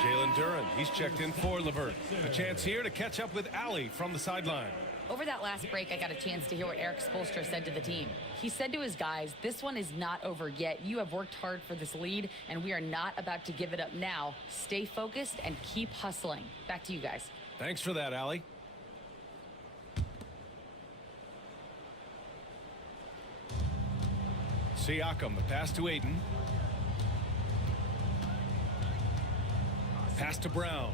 Jalen Duren, he's checked in for LeVert. A chance here to catch up with Allie from the sideline. Over that last break, I got a chance to hear what Eric Spoelstra said to the team. He said to his guys, this one is not over yet. You have worked hard for this lead, and we are not about to give it up now. Stay focused and keep hustling. Back to you guys. Thanks for that, Allie. Siakam, the pass to Ayton. Pass to Brown.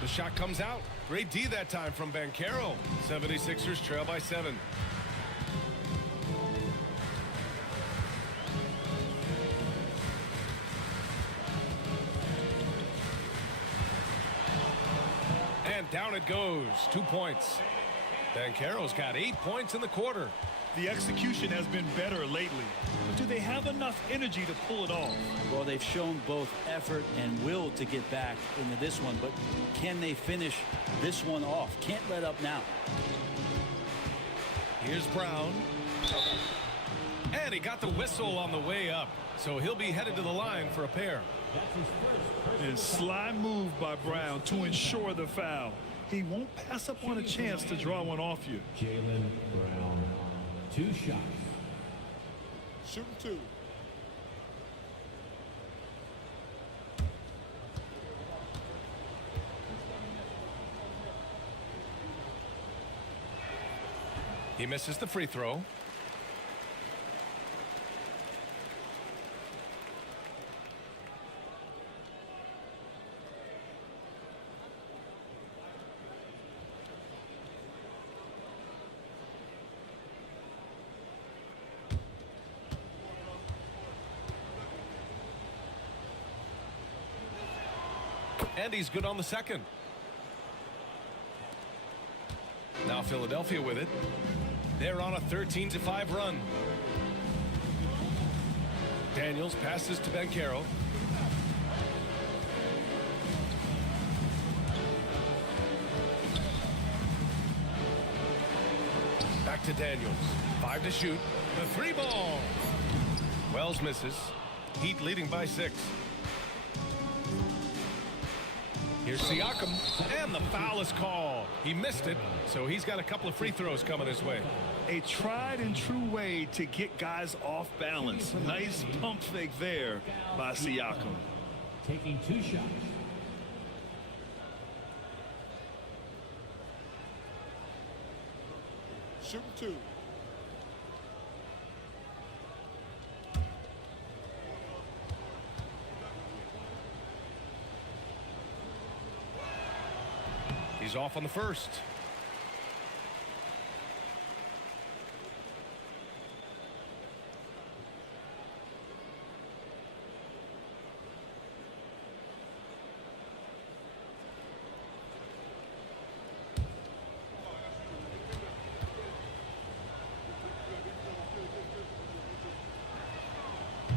The shot comes out. Great D that time from Banchero. 76ers trail by 7. And down it goes. 2 points. Banchero's got 8 points in the quarter. The execution has been better lately. But do they have enough energy to pull it off? Well, they've shown both effort and will to get back into this one, but can they finish this one off? Can't let up now. Here's Brown. And he got the whistle on the way up, so he'll be headed to the line for a pair. And sly move by Brown to ensure the foul. He won't pass up on a chance to draw one off you. Jalen Brown, 2 shots. Shooting 2. He misses the free throw. And he's good on the second. Now Philadelphia with it. They're on a 13-5 run. Daniels passes to Banchero. Back to Daniels. 5 to shoot. The 3 ball. Wells misses. Heat leading by 6. Here's Siakam, and the foul is called. He missed it, so he's got a couple of free throws coming his way. A tried and true way to get guys off balance. Nice pump fake there by Siakam. Taking 2 shots. Shooting 2. He's off on the first.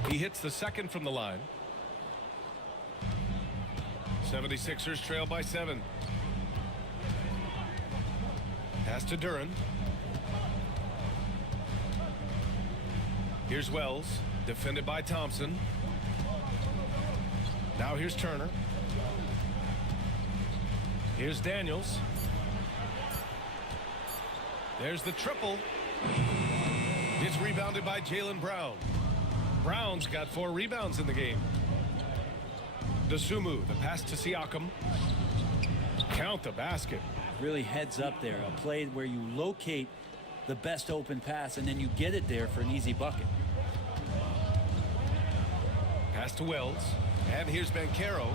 He hits the second from the line. 76ers trail by 7. Pass to Duran. Here's Wells, defended by Thompson. Now here's Turner. Here's Daniels. There's the triple. It's rebounded by Jaylen Brown. Brown's got 4 rebounds in the game. Dosunmu, the pass to Siakam. Count the basket. Really heads up there. A play where you locate the best open pass and then you get it there for an easy bucket. Pass to Wells. And here's Banchero.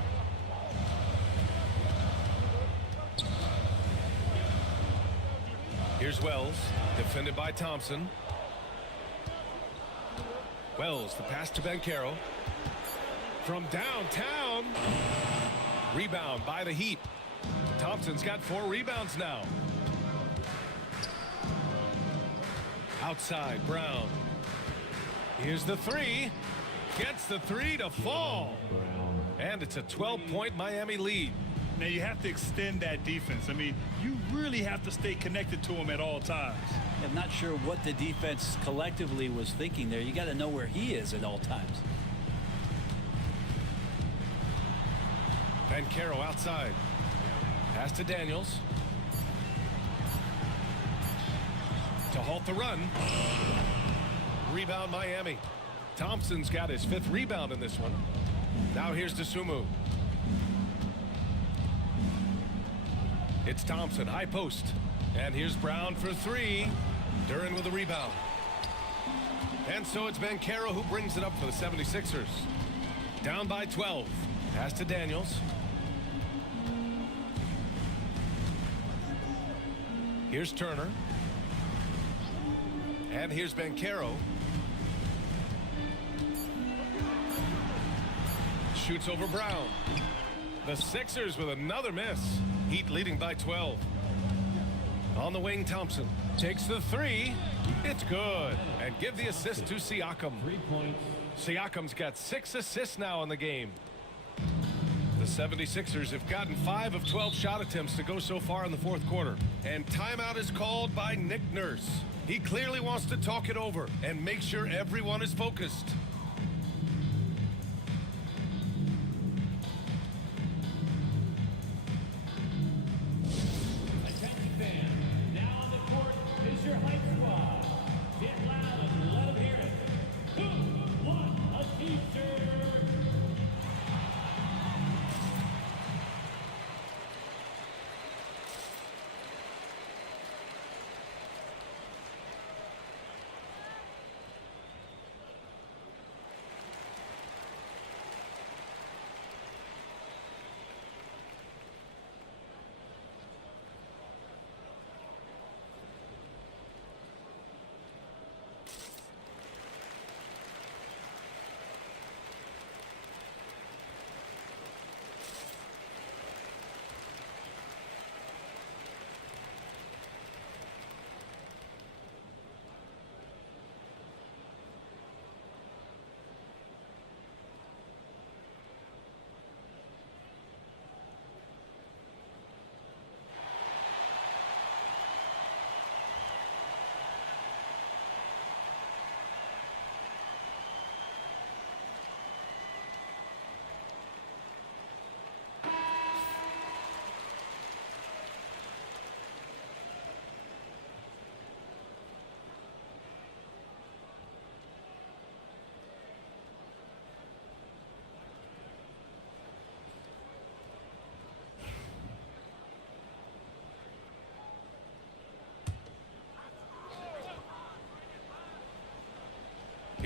Here's Wells, defended by Thompson. Wells, the pass to Banchero. From downtown. Rebound by the Heat. Thompson's got 4 rebounds now. Outside, Brown. Here's the 3. Gets the 3 to fall. And it's a 12-point Miami lead. Now you have to extend that defense. I mean, you really have to stay connected to him at all times. I'm not sure what the defense collectively was thinking there. You got to know where he is at all times. Banchero outside. Pass to Daniels. To halt the run. Rebound Miami. Thompson's got his 5th rebound in this one. Now here's Dosunmu. It's Thompson, high post. And here's Brown for 3. Duran with a rebound. And so it's Banchero who brings it up for the 76ers. Down by 12. Pass to Daniels. Here's Turner. And here's Banchero. Shoots over Brown. The Sixers with another miss. Heat leading by 12. On the wing, Thompson takes the 3. It's good. And give the assist to Siakam. 3 points. Siakam's got 6 assists now in the game. The 76ers have gotten 5 of 12 shot attempts to go so far in the 4th quarter. And timeout is called by Nick Nurse. He clearly wants to talk it over and make sure everyone is focused. Attention fans, now on the court is your hype squad. Get loud and let them hear it. Who won a t-shirt?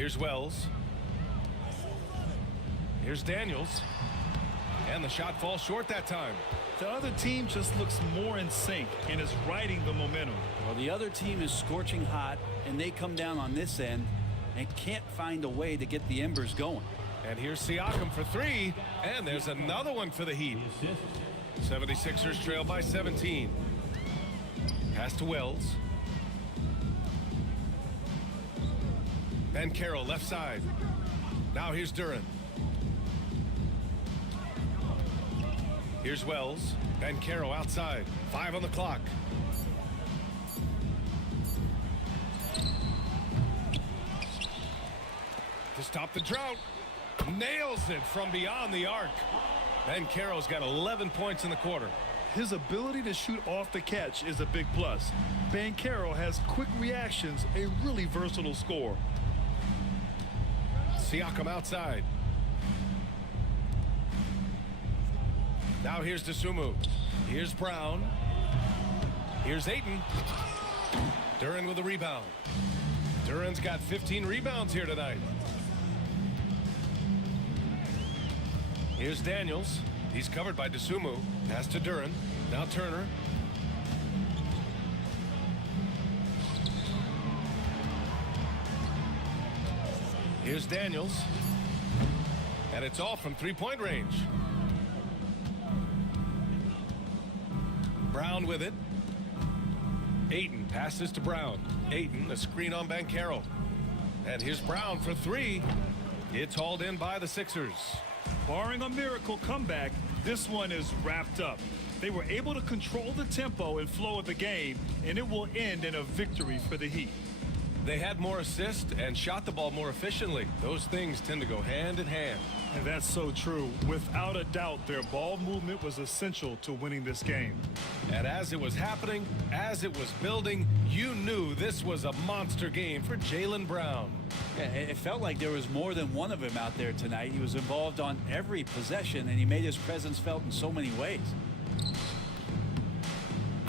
Here's Wells. Here's Daniels. And the shot falls short that time. The other team just looks more in sync and is riding the momentum. Well, the other team is scorching hot, and they come down on this end and can't find a way to get the embers going. And here's Siakam for three, and there's another one for the Heat. 76ers trail by 17. Pass to Wells. Ben Carroll left side. Now here's Duran. Here's Wells. Ben Carroll outside. 5 on the clock. To stop the drought. Nails it from beyond the arc. Ben Carroll's got 11 points in the quarter. His ability to shoot off the catch is a big plus. Banchero has quick reactions, a really versatile scorer. Siakam outside. Now here's Dosunmu. Here's Brown. Here's Ayton. Duran with a rebound. Duran's got 15 rebounds here tonight. Here's Daniels. He's covered by Dosunmu. Pass to Duran. Now Turner. Here's Daniels. And it's all from three-point range. Brown with it. Ayton passes to Brown. Ayton, a screen on Banchero. And here's Brown for three. It's hauled in by the Sixers. Barring a miracle comeback, this one is wrapped up. They were able to control the tempo and flow of the game, and it will end in a victory for the Heat. They had more assists and shot the ball more efficiently. Those things tend to go hand in hand. And that's so true. Without a doubt, their ball movement was essential to winning this game. And as it was happening, as it was building, you knew this was a monster game for Jaylen Brown. Yeah, it felt like there was more than one of him out there tonight. He was involved on every possession, and he made his presence felt in so many ways.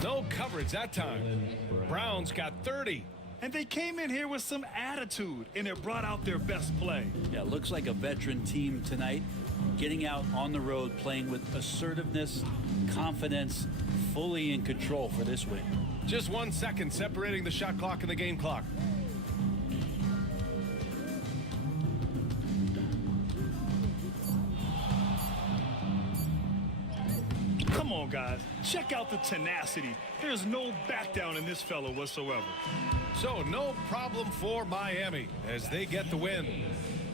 No coverage that time. Brown's got 30. And they came in here with some attitude, and it brought out their best play. Yeah, looks like a veteran team tonight, getting out on the road, playing with assertiveness, confidence, fully in control for this win. Just 1 second separating the shot clock and the game clock. Come on, guys. Check out the tenacity. There's no back down in this fellow whatsoever. So no problem for Miami as they get the win.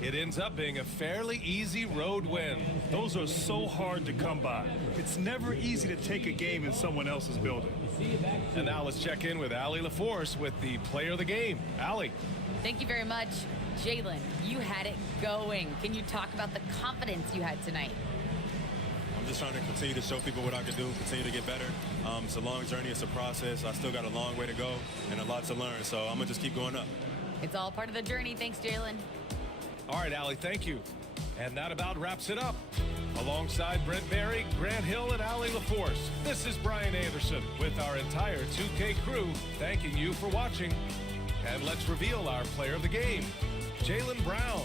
It ends up being a fairly easy road win. Those are so hard to come by. It's never easy to take a game in someone else's building. And now let's check in with Allie LaForce with the player of the game. Allie. Thank you very much. Jaylen, you had it going. Can you talk about the confidence you had tonight? I'm just trying to continue to show people what I can do, continue to get better. It's a long journey. It's a process. I still got a long way to go and a lot to learn. So I'm going to just keep going up. It's all part of the journey. Thanks, Jaylen. All right, Allie, thank you. And that about wraps it up. Alongside Brent Barry, Grant Hill, and Allie LaForce, this is Brian Anderson with our entire 2K crew thanking you for watching. And let's reveal our player of the game, Jaylen Brown.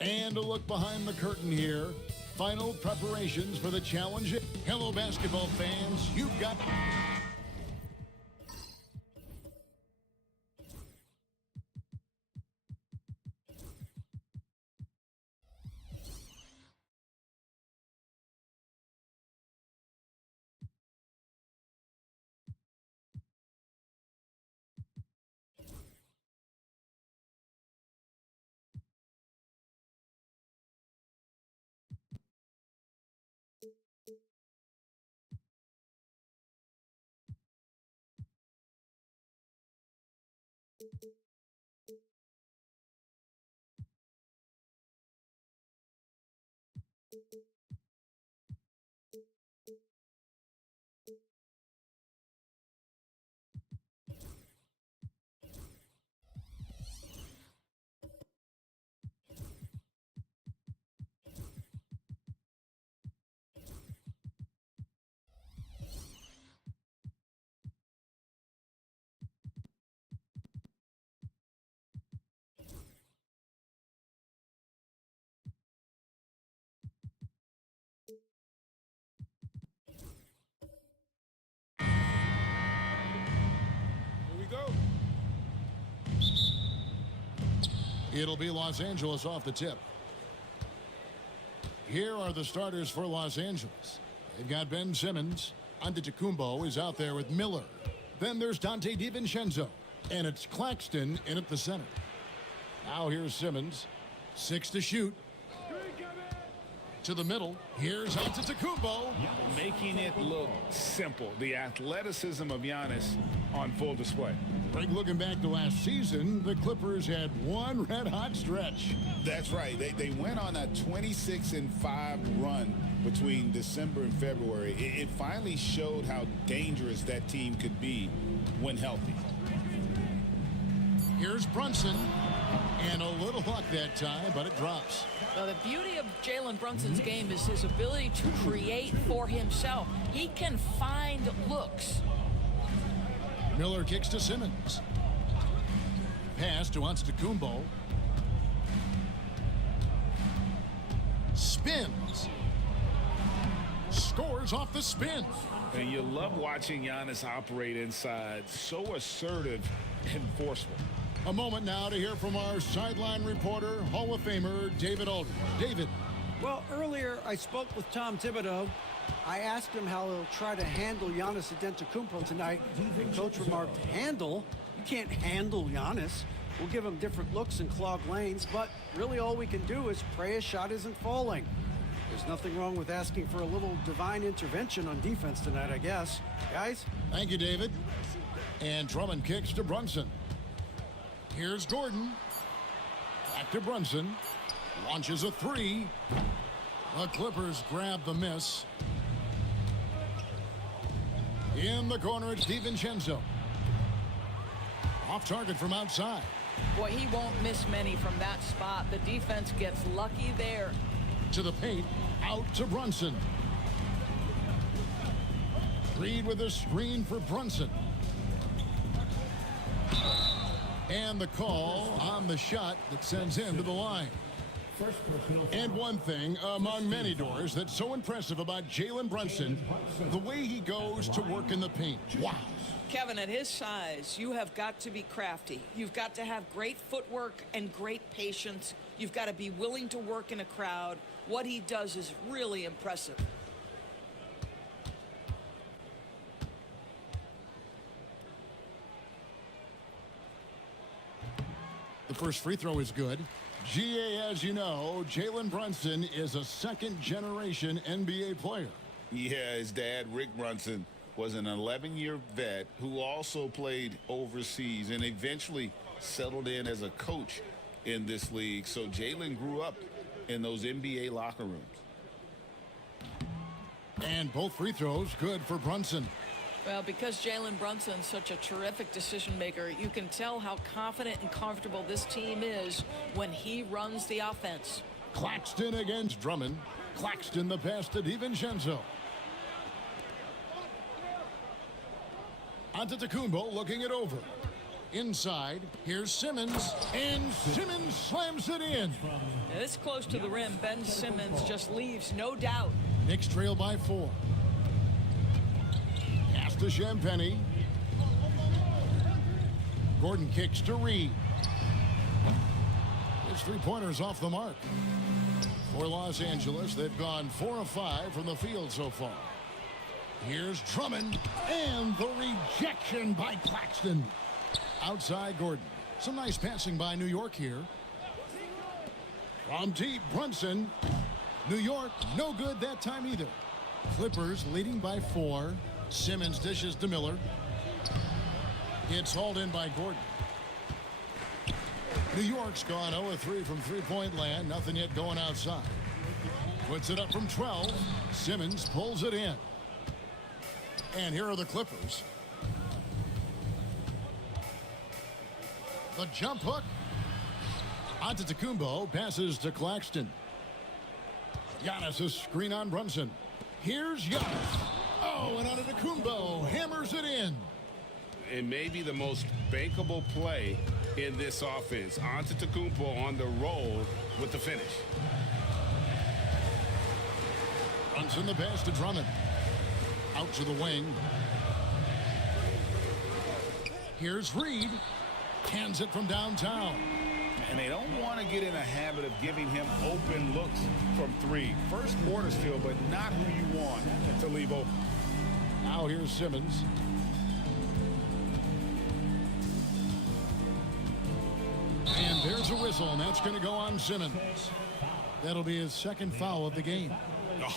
And a look behind the curtain here. Final preparations for the challenge. Hello, basketball fans. You've got... Here we go. It'll be Los Angeles off the tip. Here are the starters for Los Angeles. They've got Ben Simmons. Antetokounmpo is out there with Miller. Then there's Dante DiVincenzo. And it's Claxton in at the center. Now here's Simmons. 6 to shoot. To the middle. Here's Antetokounmpo. Making it look simple. The athleticism of Giannis on full display. Greg, looking back to last season, the Clippers had one red-hot stretch. That's right. They went on a 26-5 run between December and February. It finally showed how dangerous that team could be when healthy. Here's Brunson. And a little luck that time, but it drops. Well, the beauty of Jalen Brunson's game is his ability to create for himself. He can find looks. Miller kicks to Simmons. Pass to Antetokounmpo. Spins. Scores off the spin. And you love watching Giannis operate inside. So assertive and forceful. A moment now to hear from our sideline reporter, Hall of Famer David Aldridge. David. Well, earlier I spoke with Tom Thibodeau. I asked him how he'll try to handle Giannis Antetokounmpo tonight. And Coach remarked, handle? You can't handle Giannis. We'll give him different looks and clog lanes, but really all we can do is pray his shot isn't falling. There's nothing wrong with asking for a little divine intervention on defense tonight, I guess. Guys? Thank you, David. And Drummond kicks to Brunson. Here's Gordon. Back to Brunson. Launches a three. The Clippers grab the miss. In the corner, it's DiVincenzo. Off target from outside. Boy, he won't miss many from that spot. The defense gets lucky there. To the paint. Out to Brunson. Reed with a screen for Brunson. And the call on the shot that sends him to the line. And one thing among many doors that's so impressive about Jalen Brunson, the way he goes to work in the paint. Wow. Kevin, at his size, you have got to be crafty. You've got to have great footwork and great patience. You've got to be willing to work in a crowd. What he does is really impressive. The first free throw is good. GA, as you know, Jalen Brunson is a second-generation NBA player. Yeah, his dad, Rick Brunson, was an 11-year vet who also played overseas and eventually settled in as a coach in this league. So Jalen grew up in those NBA locker rooms. And both free throws good for Brunson. Well, because Jalen Brunson's such a terrific decision maker, you can tell how confident and comfortable this team is when he runs the offense. Claxton against Drummond. Claxton the pass to DiVincenzo. Antetokounmpo looking it over. Inside, here's Simmons, and Simmons slams it in. This close to the rim, Ben Simmons just leaves no doubt. Knicks trail by 4. Pass to Champagnie. Gordon kicks to Reed. His three-pointers off the mark. For Los Angeles, they've gone 4 of 5 from the field so far. Here's Drummond, and the rejection by Claxton. Outside Gordon. Some nice passing by New York here. From deep, Brunson. New York, no good that time either. Clippers leading by 4. Simmons dishes to Miller. It's hauled in by Gordon. New York's gone 0 of 3 from three-point land. Nothing yet going outside. Puts it up from 12. Simmons pulls it in. And here are the Clippers. The jump hook. Antetokounmpo passes to Claxton. Giannis a screen on Brunson. Here's Giannis. Oh, and Antetokounmpo hammers it in. It may be the most bankable play in this offense. Antetokounmpo on the roll with the finish. Brunson the pass to Drummond. Out to the wing. Here's Reed. Hands it from downtown. And they don't want to get in a habit of giving him open looks from three. First quarter still, but not who you want to leave open. Now here's Simmons. And there's a whistle, and that's going to go on Simmons. That'll be his second foul of the game.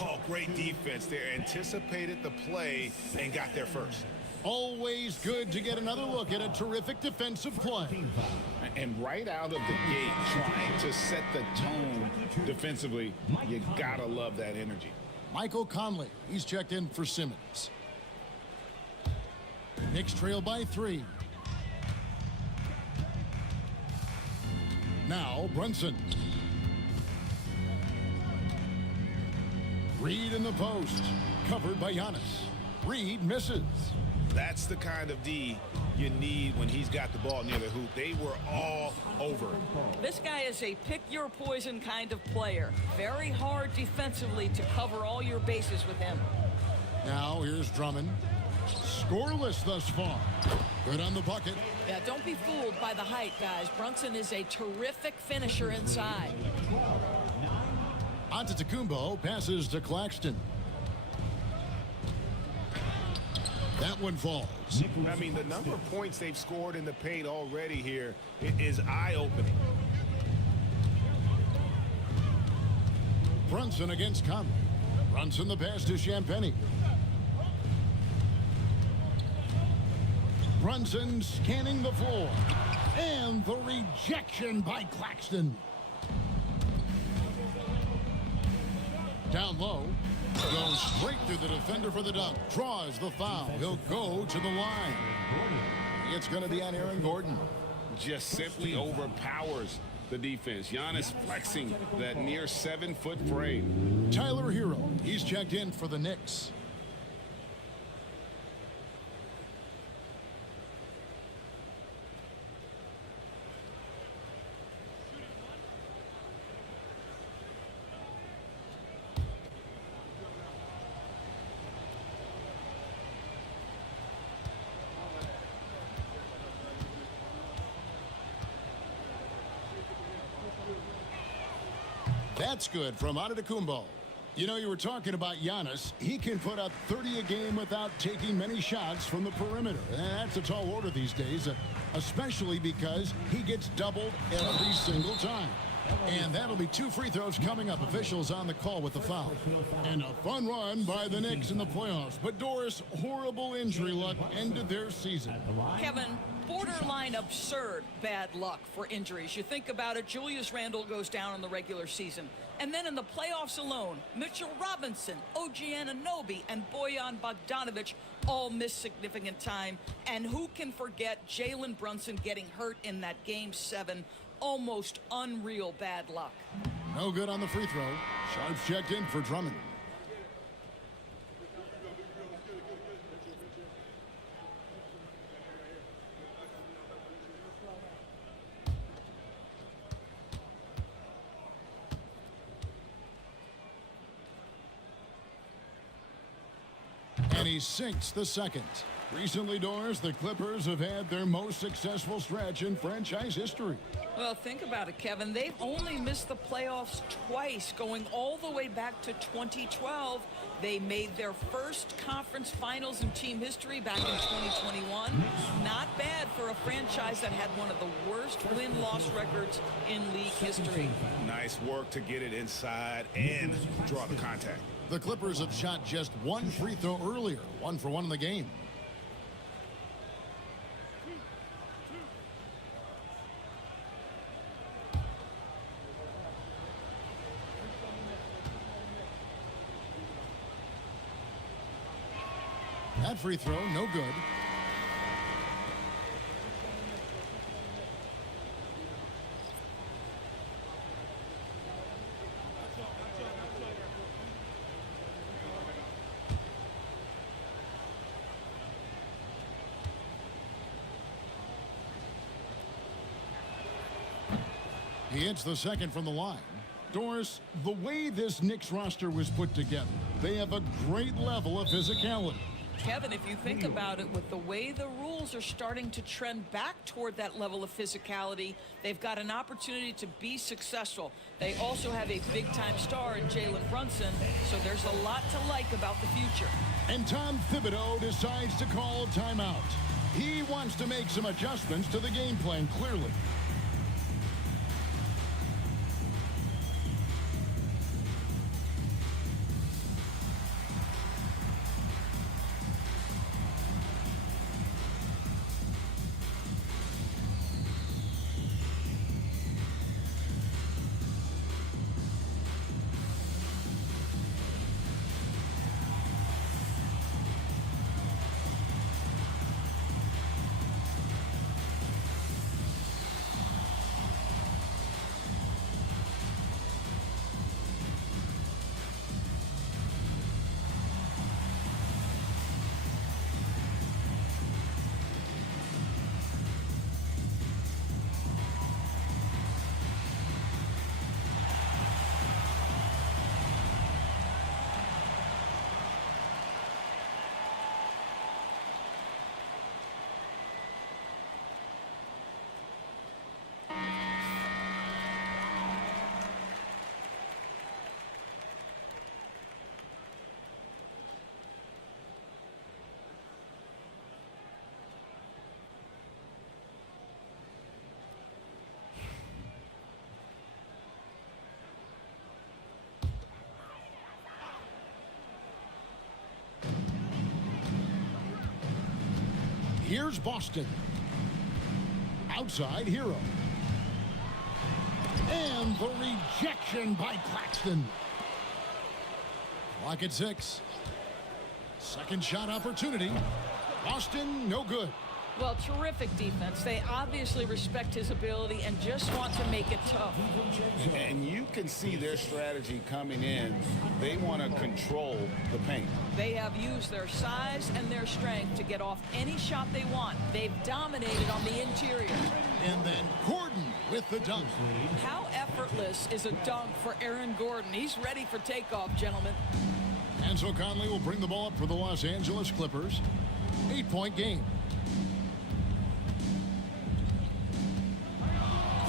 Oh, great defense there. Anticipated the play and got there first. Always good to get another look at a terrific defensive play. And right out of the gate, trying to set the tone defensively, you gotta love that energy. Michael Conley, he's checked in for Simmons. Knicks trail by 3. Now Brunson. Reed in the post, covered by Giannis. Reed misses. That's the kind of D you need when he's got the ball near the hoop. They were all over him. This guy is a pick-your-poison kind of player. Very hard defensively to cover all your bases with him. Now here's Drummond. Scoreless thus far. Good on the bucket. Yeah, don't be fooled by the height, guys. Brunson is a terrific finisher inside. Antetokounmpo passes to Claxton. That one falls. I mean, the number of points they've scored in the paint already here is eye-opening. Brunson against Conley. Brunson the pass to Champagnie. Brunson scanning the floor. And the rejection by Claxton. Down low. Goes straight through the defender for the dunk. Draws the foul. He'll go to the line. It's going to be on Aaron Gordon. Just simply overpowers the defense. Giannis flexing that near 7-foot frame. Tyler Hero. He's checked in for the Knicks. That's good from Antetokounmpo. You know, you were talking about Giannis. He can put up 30 a game without taking many shots from the perimeter. And that's a tall order these days, especially because he gets doubled every single time. And that'll be 2 free throws coming up. Officials on the call with the foul. And a fun run by the Knicks in the playoffs. But Doris, horrible injury luck ended their season. Kevin, borderline absurd bad luck for injuries. You think about it, Julius Randle goes down in the regular season. And then in the playoffs alone, Mitchell Robinson, OG Anunoby, and Bojan Bogdanovic all missed significant time. And who can forget Jalen Brunson getting hurt in that Game 7? Almost unreal bad luck. No good on the free throw. Sharps checked in for Drummond. And he sinks the second. Recently, Doris, the Clippers have had their most successful stretch in franchise history. Well, think about it, Kevin. They've only missed the playoffs twice, going all the way back to 2012. They made their first conference finals in team history back in 2021. Not bad for a franchise that had one of the worst win-loss records in league history. Nice work to get it inside and draw the contact. The Clippers have shot just 1 free throw earlier, 1 for 1 in the game. That free throw, no good. He hits the second from the line. Doris, the way this Knicks roster was put together, they have a great level of physicality. Kevin, if you think about it, with the way the rules are starting to trend back toward that level of physicality, they've got an opportunity to be successful. They also have a big-time star in Jalen Brunson, so there's a lot to like about the future. And Tom Thibodeau decides to call a timeout. He wants to make some adjustments to the game plan, clearly. Here's Boston. Outside Hero. And the rejection by Claxton. Clock at 6. Second shot opportunity. Boston, no good. Well, terrific defense. They obviously respect his ability and just want to make it tough. And you can see their strategy coming in. They want to control the paint. They have used their size and their strength to get off any shot they want. They've dominated on the interior. And then Gordon with the dunk. How effortless is a dunk for Aaron Gordon? He's ready for takeoff, gentlemen. And so Conley will bring the ball up for the Los Angeles Clippers. 8-point game.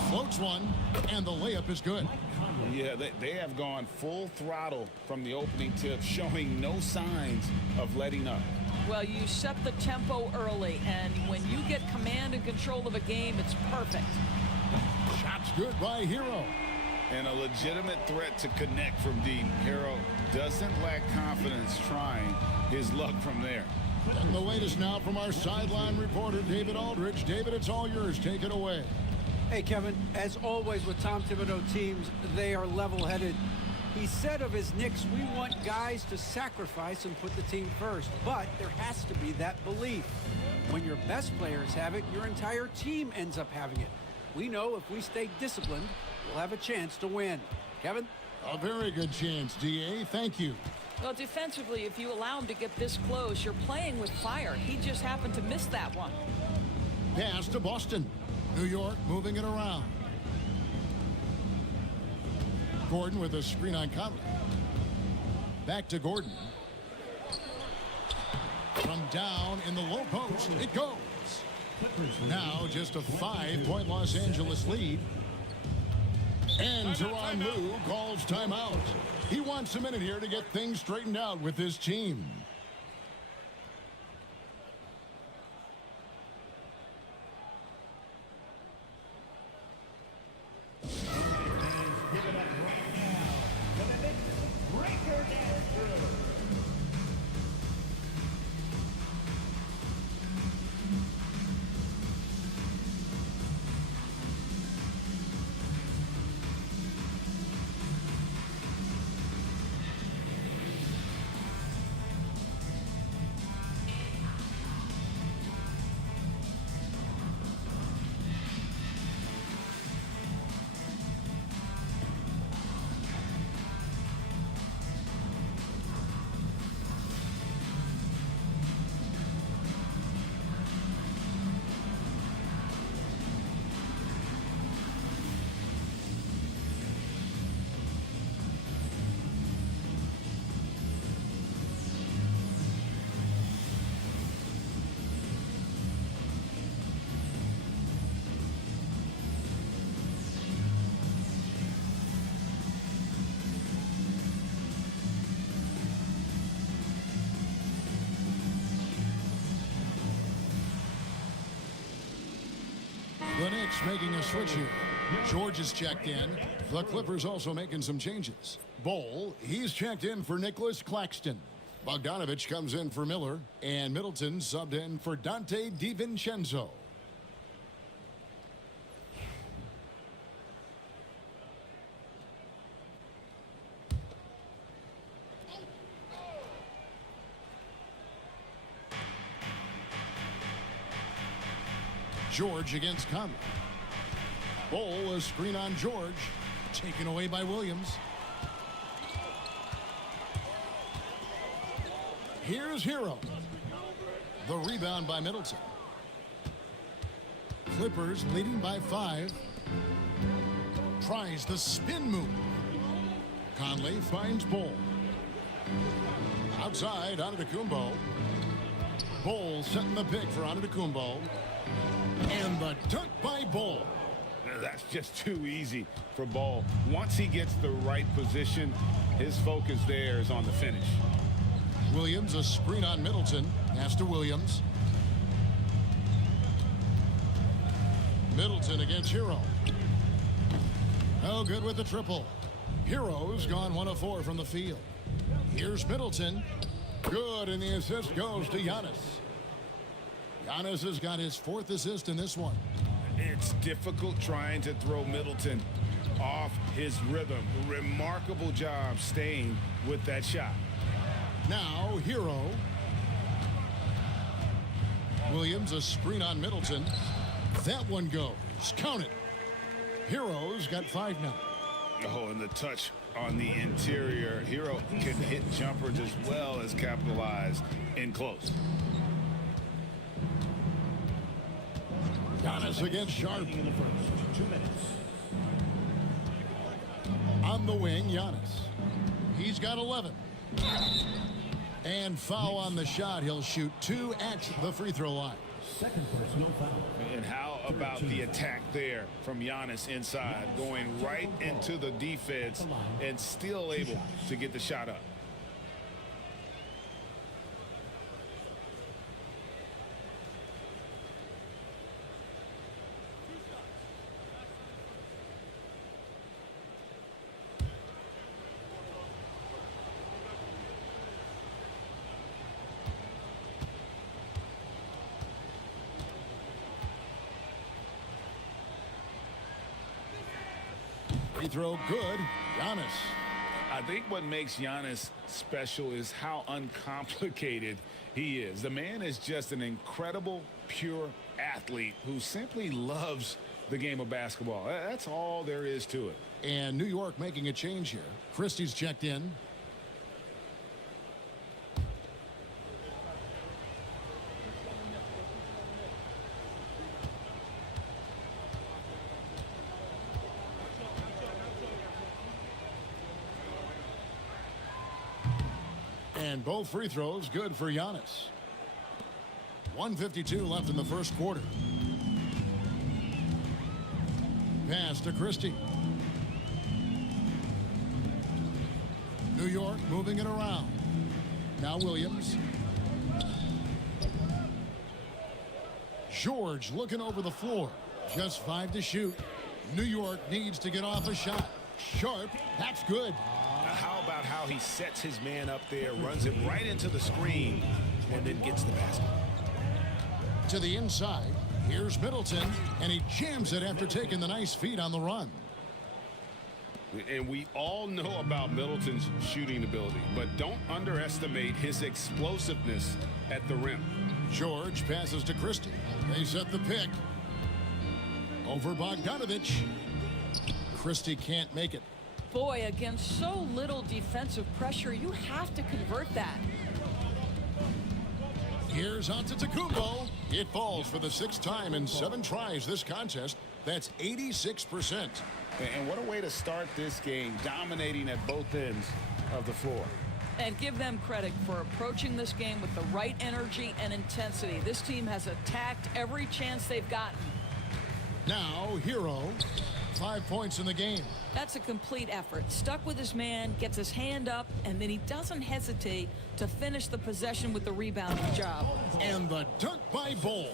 Floats one, and the layup is good. Yeah, they have gone full throttle from the opening tip, showing no signs of letting up. Well, you set the tempo early, and when you get command and control of a game, it's perfect. Shot's good by Hero. And a legitimate threat to connect from deep. Hero doesn't lack confidence trying his luck from there. And the latest now from our sideline reporter, David Aldridge. David, it's all yours. Take it away. Hey, Kevin, as always with Tom Thibodeau teams, they are level-headed. He said of his Knicks, we want guys to sacrifice and put the team first. But there has to be that belief. When your best players have it, your entire team ends up having it. We know if we stay disciplined, we'll have a chance to win. Kevin? A very good chance, D.A. Thank you. Well, defensively, if you allow him to get this close, you're playing with fire. He just happened to miss that one. Pass to Boston. New York moving it around. Gordon with a screen on Conley. Back to Gordon. From down in the low post, it goes. Now just a 5-point Los Angeles lead. And Tyronn Lue calls timeout. He wants a minute here to get things straightened out with his team. The Knicks making a switch here. George is checked in. The Clippers also making some changes. Bowl, he's checked in for Nicholas Claxton. Bogdanovich comes in for Miller. And Middleton subbed in for Dante DiVincenzo. George against Conley. Bowl, a screen on George. Taken away by Williams. Here's Hero. The rebound by Middleton. Clippers leading by 5. Tries the spin move. Conley finds Bowl. Outside, Antetokounmpo. Bowl setting the pick for Antetokounmpo. And the dunk by Bowl. That's just too easy for Ball. Once he gets the right position, his focus there is on the finish. Williams, a screen on Middleton. Pass to Williams. Middleton against Hero. Oh, good with the triple. Hero's gone 1 of 4 from the field. Here's Middleton. Good, and the assist goes to Giannis. Giannis has got his 4th assist in this one. It's difficult trying to throw Middleton off his rhythm. Remarkable job staying with that shot. Now, Hero. Williams, a screen on Middleton. That one goes. Count it. Hero's got 5 now. Oh, and the touch on the interior. Hero can hit jumpers as well as capitalize in close. Giannis against Sharp. On the wing, Giannis. He's got 11. And foul on the shot. He'll shoot 2 at the free throw line. Second personal foul. And how about the attack there from Giannis inside, going right into the defense and still able to get the shot up. Free throw good. Giannis. I think what makes Giannis special is how uncomplicated he is. The man is just an incredible, pure athlete who simply loves the game of basketball. That's all there is to it. And New York making a change here. Christie's checked in. And both free throws good for Giannis. 1:52 left in the first quarter. Pass to Christie. New York moving it around. Now Williams. George looking over the floor. Just 5 to shoot. New York needs to get off a shot. Sharp. That's good. How about how he sets his man up there, runs it right into the screen, and then gets the basket. To the inside. Here's Middleton, and he jams it after taking the nice feed on the run. And we all know about Middleton's shooting ability, but don't underestimate his explosiveness at the rim. George passes to Christie. They set the pick. Over Bogdanovich. Christie can't make it. Boy, against so little defensive pressure, you have to convert that. Here's Antetokounmpo. It falls for the 6th time in 7 tries this contest. That's 86%. And what a way to start this game, dominating at both ends of the floor. And give them credit for approaching this game with the right energy and intensity. This team has attacked every chance they've gotten. Now, Hero. 5 points in the game. That's a complete effort. Stuck with his man, gets his hand up, and then he doesn't hesitate to finish the possession with the rebounding job. And the dunk by Bowl.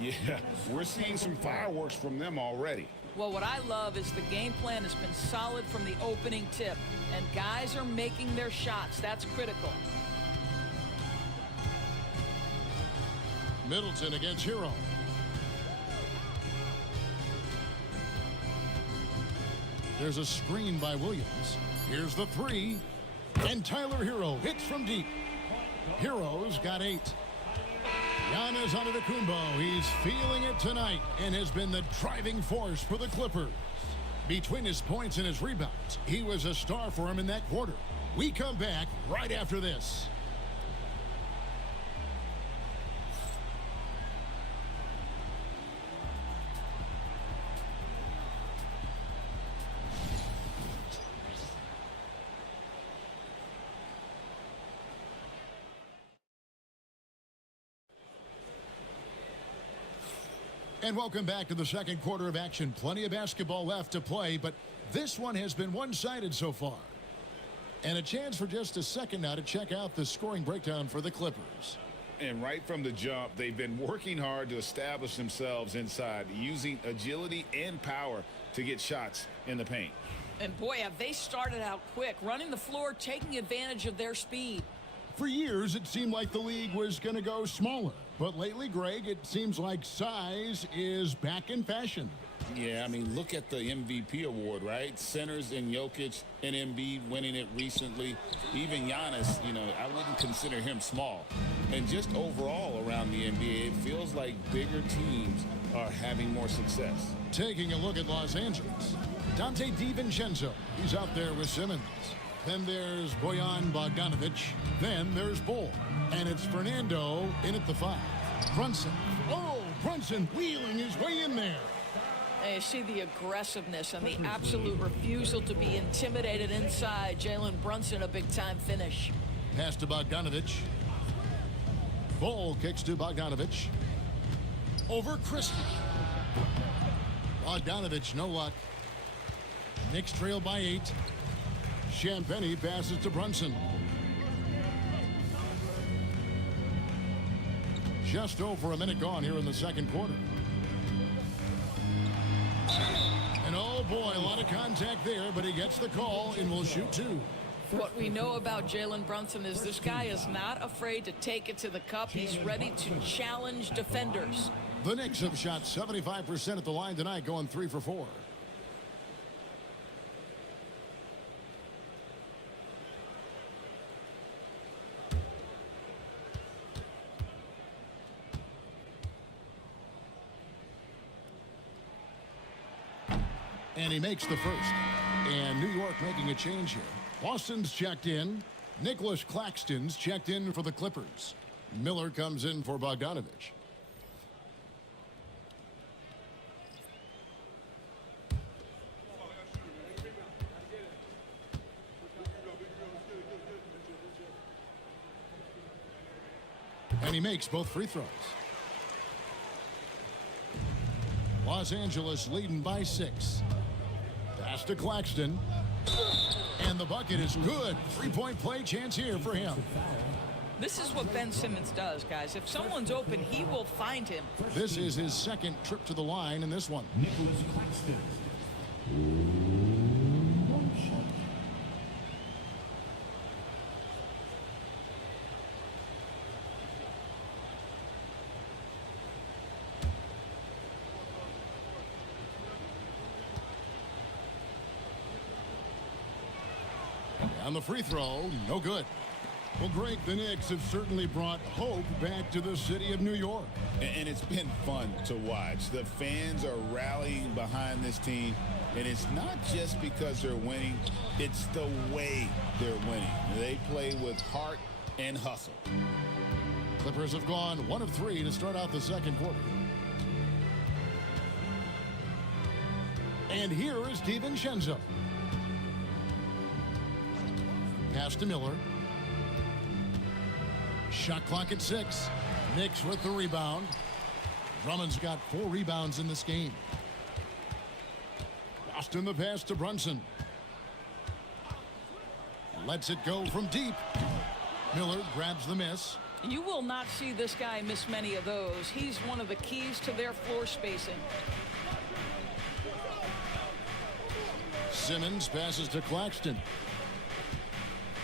Yeah, we're seeing some fireworks from them already. Well, what I love is the game plan has been solid from the opening tip, and guys are making their shots. That's critical. Middleton against Hero. There's a screen by Williams. Here's the three. And Tyler Hero hits from deep. Hero's got 8. Giannis Antetokounmpo, he's feeling it tonight and has been the driving force for the Clippers. Between his points and his rebounds, he was a star for him in that quarter. We come back right after this. And welcome back to the second quarter of action. Plenty of basketball left to play, but this one has been one-sided so far. And a chance for just a second now to check out the scoring breakdown for the Clippers. And right from the jump, they've been working hard to establish themselves inside, using agility and power to get shots in the paint. And boy, have they started out quick, running the floor, taking advantage of their speed. For years, it seemed like the league was going to go smaller. But lately, Greg, it seems like size is back in fashion. Yeah, I mean, look at the MVP award, right? Centers and Jokic and Embiid winning it recently. Even Giannis, you know, I wouldn't consider him small. And just overall around the NBA, it feels like bigger teams are having more success. Taking a look at Los Angeles, Dante DiVincenzo, he's out there with Simmons. Then there's Bojan Bogdanovic. Then there's Bull. And it's Fernando in at the 5. Brunson. Oh, Brunson wheeling his way in there. And you see the aggressiveness and the absolute refusal to be intimidated inside. Jalen Brunson, a big-time finish. Pass to Bogdanovic. Bull kicks to Bogdanovic. Over Christie. Bogdanovic, no luck. Knicks trail by 8. Champagny passes to Brunson. Just over a minute gone here in the second quarter. And oh boy, a lot of contact there, but he gets the call and will shoot 2. What we know about Jalen Brunson is this guy is not afraid to take it to the cup. He's ready to challenge defenders. The Knicks have shot 75% at the line tonight, going 3 for 4. And he makes the first. And New York making a change here. Boston's checked in. Nicholas Claxton's checked in for the Clippers. Miller comes in for Bogdanovic. And he makes both free throws. Los Angeles leading by 6. Pass to Claxton. And the bucket is good. 3-point play chance here for him. This is what Ben Simmons does, guys. If someone's open, he will find him. This is his second trip to the line in this one. Nicholas Claxton. On the free throw, no good. Well, Greg, the Knicks have certainly brought hope back to the city of New York. And it's been fun to watch. The fans are rallying behind this team. And it's not just because they're winning. It's the way they're winning. They play with heart and hustle. Clippers have gone 1 of 3 to start out the second quarter. And here is DiVincenzo. Pass to Miller. Shot clock at 6. Knicks with the rebound. Drummond's got 4 rebounds in this game. Boston the pass to Brunson. Lets it go from deep. Miller grabs the miss. You will not see this guy miss many of those. He's one of the keys to their floor spacing. Simmons passes to Claxton.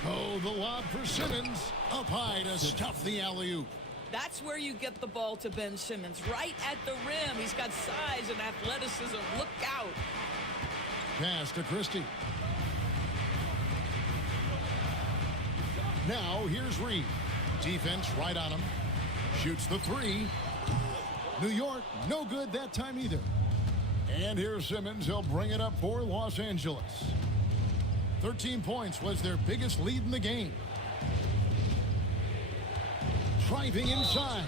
Oh, the lob for Simmons. Up high to stuff the alley-oop. That's where you get the ball to Ben Simmons, right at the rim. He's got size and athleticism. Look out. Pass to Christie. Now here's Reed. Defense right on him. Shoots the three. New York, no good that time either. And here's Simmons. He'll bring it up for Los Angeles. 13 points was their biggest lead in the game. Driving inside.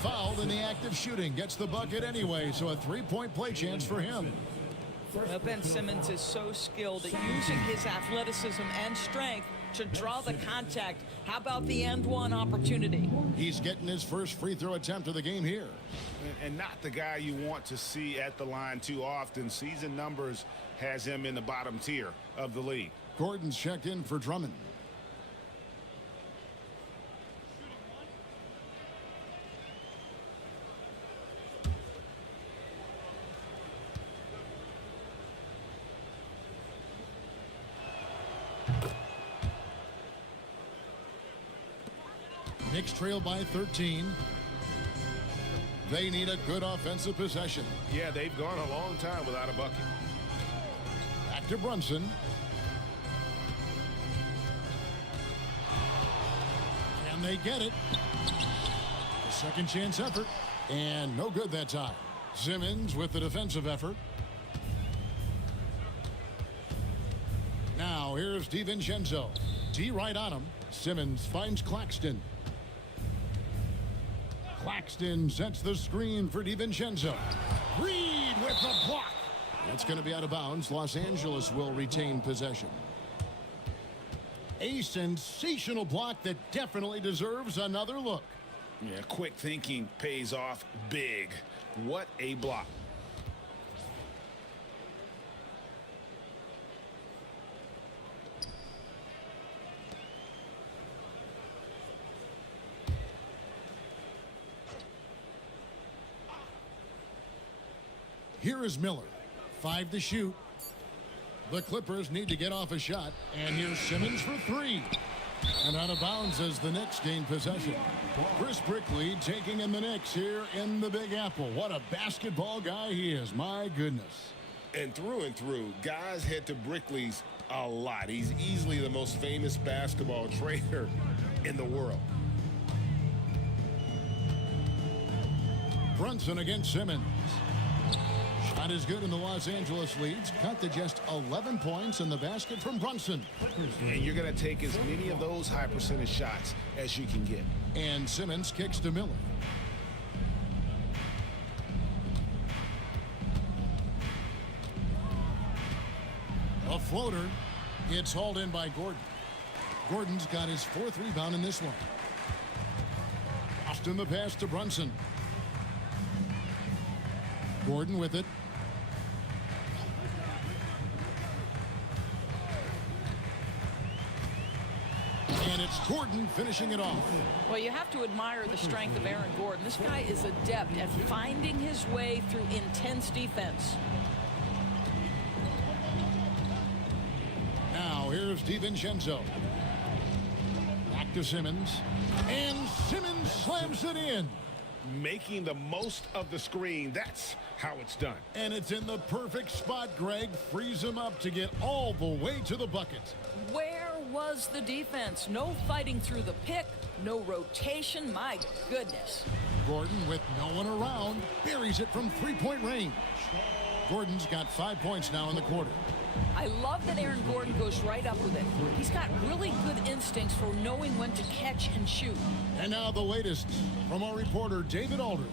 Fouled in the act of shooting. Gets the bucket anyway, so a three-point play chance for him. Well, Ben Simmons is so skilled at using his athleticism and strength to draw the contact. How about the end one opportunity? He's getting his first free throw attempt of the game here. And not the guy you want to see at the line too often. Season numbers has him in the bottom tier of the league. Gordon's checked in for Drummond. Knicks trail by 13. They need a good offensive possession. Yeah, they've gone a long time without a bucket. Back to Brunson. Can they get it? A second chance effort. And no good that time. Simmons with the defensive effort. Now here's DiVincenzo. D right on him. Simmons finds Claxton. Claxton sets the screen for DiVincenzo. Reed with the block. It's going to be out of bounds. Los Angeles will retain possession. A sensational block that definitely deserves another look. Yeah, quick thinking pays off big. What a block. Here is Miller. 5 to shoot. The Clippers need to get off a shot. And here's Simmons for 3. And out of bounds as the Knicks gain possession. Chris Brickley taking in the Knicks here in the Big Apple. What a basketball guy he is. My goodness. And through, guys head to Brickley's a lot. He's easily the most famous basketball trader in the world. Brunson against Simmons. Shot is good in the Los Angeles leads. Cut to just 11 points in the basket from Brunson. And you're going to take as many of those high percentage shots as you can get. And Simmons kicks to Miller. A floater. It's hauled in by Gordon. Gordon's got his 4th rebound in this one. Austin the pass to Brunson. Gordon with it. And it's Gordon finishing it off. Well, you have to admire the strength of Aaron Gordon. This guy is adept at finding his way through intense defense. Now here's DiVincenzo. Back to Simmons. And Simmons slams it in. Making the most of the screen. That's how it's done. And it's in the perfect spot. Greg frees him up to get all the way to the bucket. Where was the defense? No fighting through the pick, no rotation. My goodness. Gordon with no one around buries it from 3-point range. Gordon's got 5 points now in the quarter. I love that Aaron Gordon goes right up with it. He's got really good instincts for knowing when to catch and shoot. And now the latest from our reporter, David Aldridge.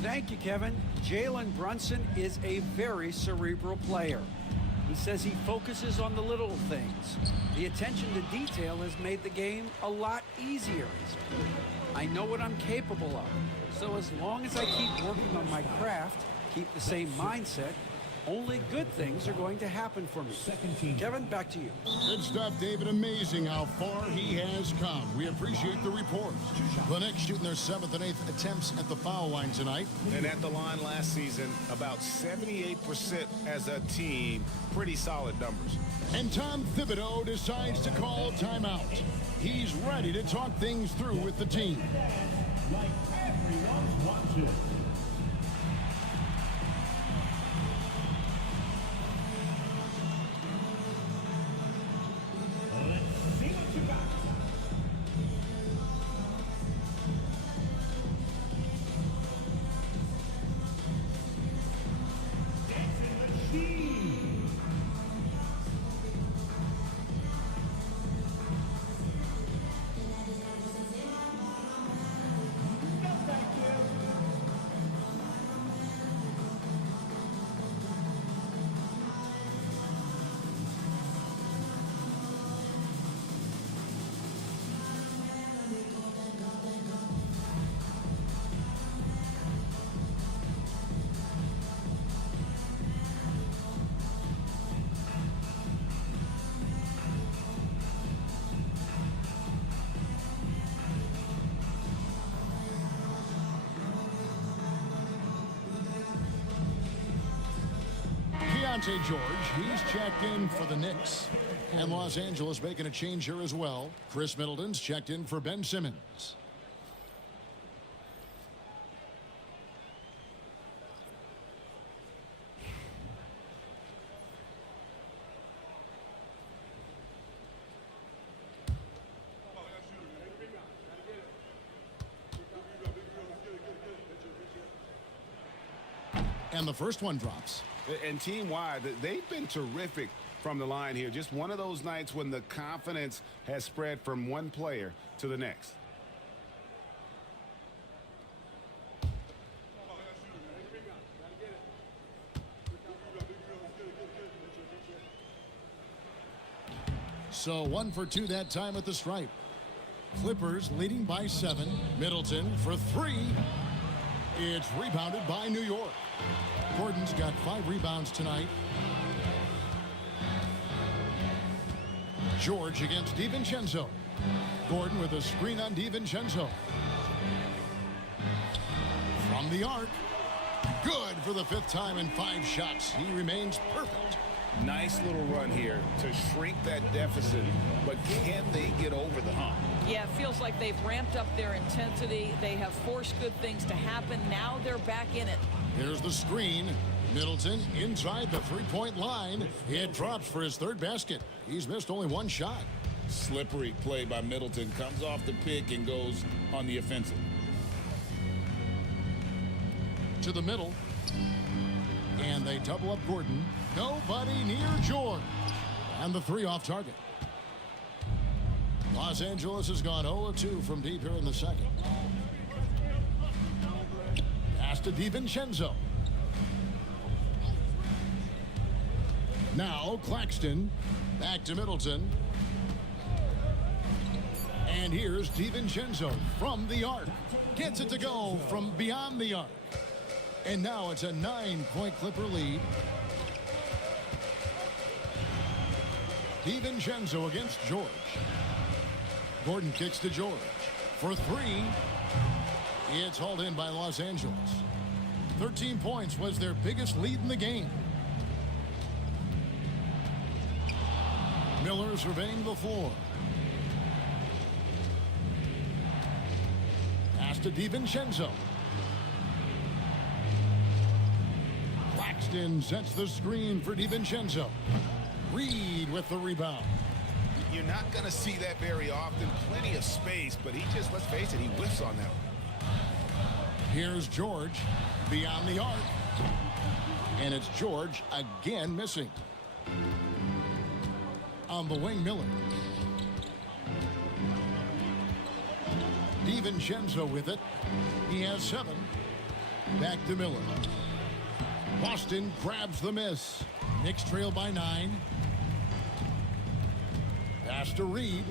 Thank you, Kevin. Jalen Brunson is a very cerebral player. He says he focuses on the little things. The attention to detail has made the game a lot easier. I know what I'm capable of. So as long as I keep working on my craft, keep the same mindset, only good things are going to happen for me. Kevin, back to you. Good stuff, David. Amazing how far he has come. We appreciate the report. The Knicks shooting their 7th and 8th attempts at the foul line tonight. And at the line last season, about 78% as a team. Pretty solid numbers. And Tom Thibodeau decides to call timeout. He's ready to talk things through with the team. Like everyone's watching. Let's see what you got. Dancing machine. No, thank you. Keontae George, he's checked in for the Knicks. And Los Angeles making a change here as well. Chris Middleton's checked in for Ben Simmons. And the first one drops. And team-wide, they've been terrific from the line here. Just one of those nights when the confidence has spread from one player to the next. So 1 for 2 that time at the stripe. Clippers leading by 7. Middleton for 3. It's rebounded by New York. Gordon's got 5 rebounds tonight. George against DiVincenzo. Gordon with a screen on DiVincenzo. From the arc. Good for the 5th time in 5 shots. He remains perfect. Nice little run here to shrink that deficit, but can they get over the hump? Yeah, it feels like they've ramped up their intensity. They have forced good things to happen. Now they're back in it. Here's the screen. Middleton inside the 3-point line. It drops for his 3rd basket. He's missed only 1 shot. Slippery play by Middleton. Comes off the pick and goes on the offensive. To the middle. And they double up Gordon. Nobody near George. And the 3 off target. Los Angeles has gone 0-2 from deep here in the 2nd. Pass to DiVincenzo. Now Claxton. Back to Middleton. And here's DiVincenzo from the arc. Gets it to go from beyond the arc. And now it's a 9-point Clipper lead. DiVincenzo against George. Gordon kicks to George for 3. It's hauled in by Los Angeles. 13 points was their biggest lead in the game. Miller surveying the floor. Pass to DiVincenzo. Claxton sets the screen for DiVincenzo. Reed with the rebound. You're not going to see that very often. Plenty of space, but he just, let's face it, he whiffs on that one. Here's George beyond the arc. And it's George again missing. On the wing, Miller. DiVincenzo with it. He has 7. Back to Miller. Boston grabs the miss. Knicks trail by 9. Pass to Reed.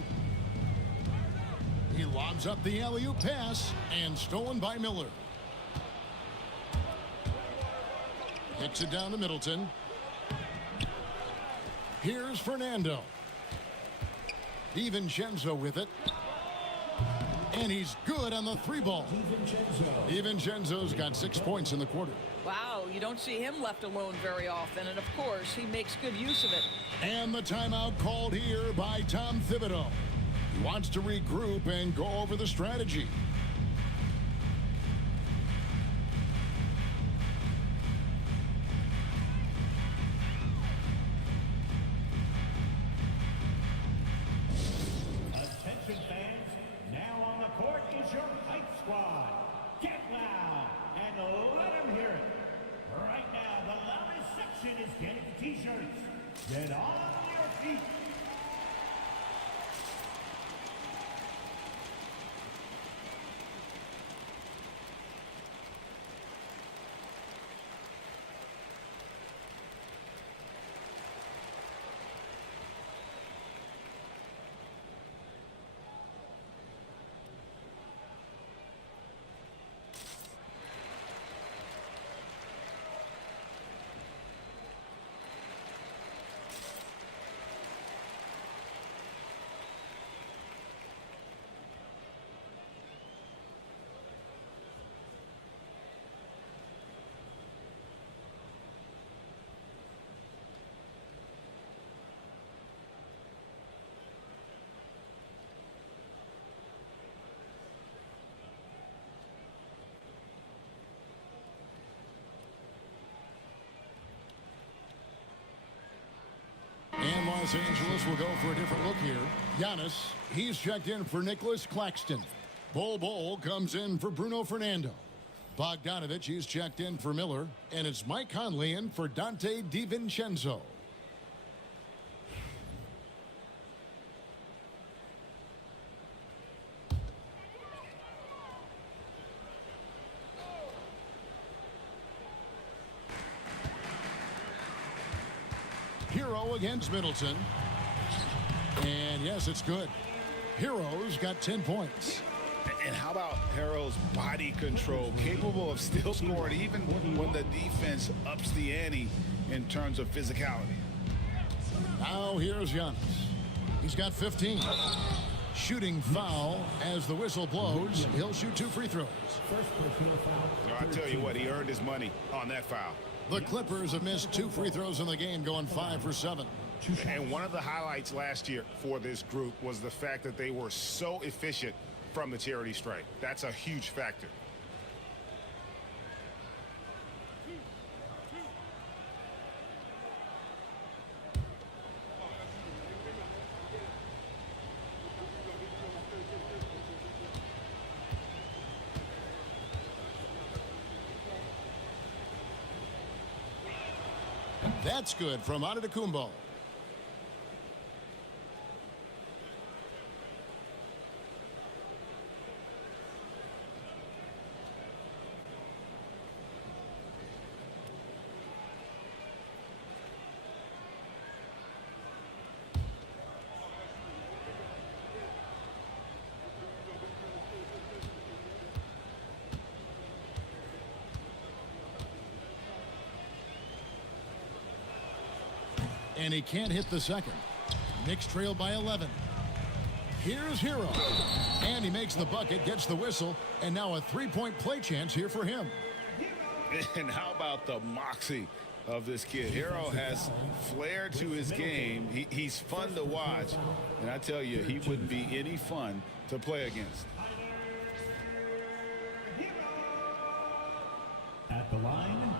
He lobs up the alley-oop pass and stolen by Miller. Kicks it down to Middleton. Here's Fernando. DiVincenzo with it. And he's good on the 3-ball. DiVincenzo's got 6 points in the quarter. Wow, you don't see him left alone very often, and of course, he makes good use of it. And the timeout called here by Tom Thibodeau. He wants to regroup and go over the strategy. Attention fans, now on the court is your hype squad. Get loud and let them hear it. Right now, the loudest section is getting t-shirts. Get on your feet. And Los Angeles will go for a different look here. Giannis, he's checked in for Nicholas Claxton. Bol comes in for Bruno Fernando. Bogdanovich, he's checked in for Miller. And it's Mike Conley in for Dante DiVincenzo. Hero against Middleton. And yes, it's good. Hero's got 10 points. And how about Harrell's body control, capable of still scoring even when the defense ups the ante in terms of physicality. Now here's Giannis. He's got 15. Shooting foul as the whistle blows. He'll shoot 2 free throws. I tell you what, he earned his money on that foul. The Clippers have missed 2 free throws in the game, going 5 for 7. And one of the highlights last year for this group was the fact that they were so efficient from the charity stripe. That's a huge factor. That's good from Antetokounmpo. And he can't hit the second. Knicks trail by 11. Here's Hero. And he makes the bucket, gets the whistle, and now a 3-point play chance here for him. And how about the moxie of this kid? Hero has flair to his game. He's fun to watch. And I tell you, he wouldn't be any fun to play against. At the line,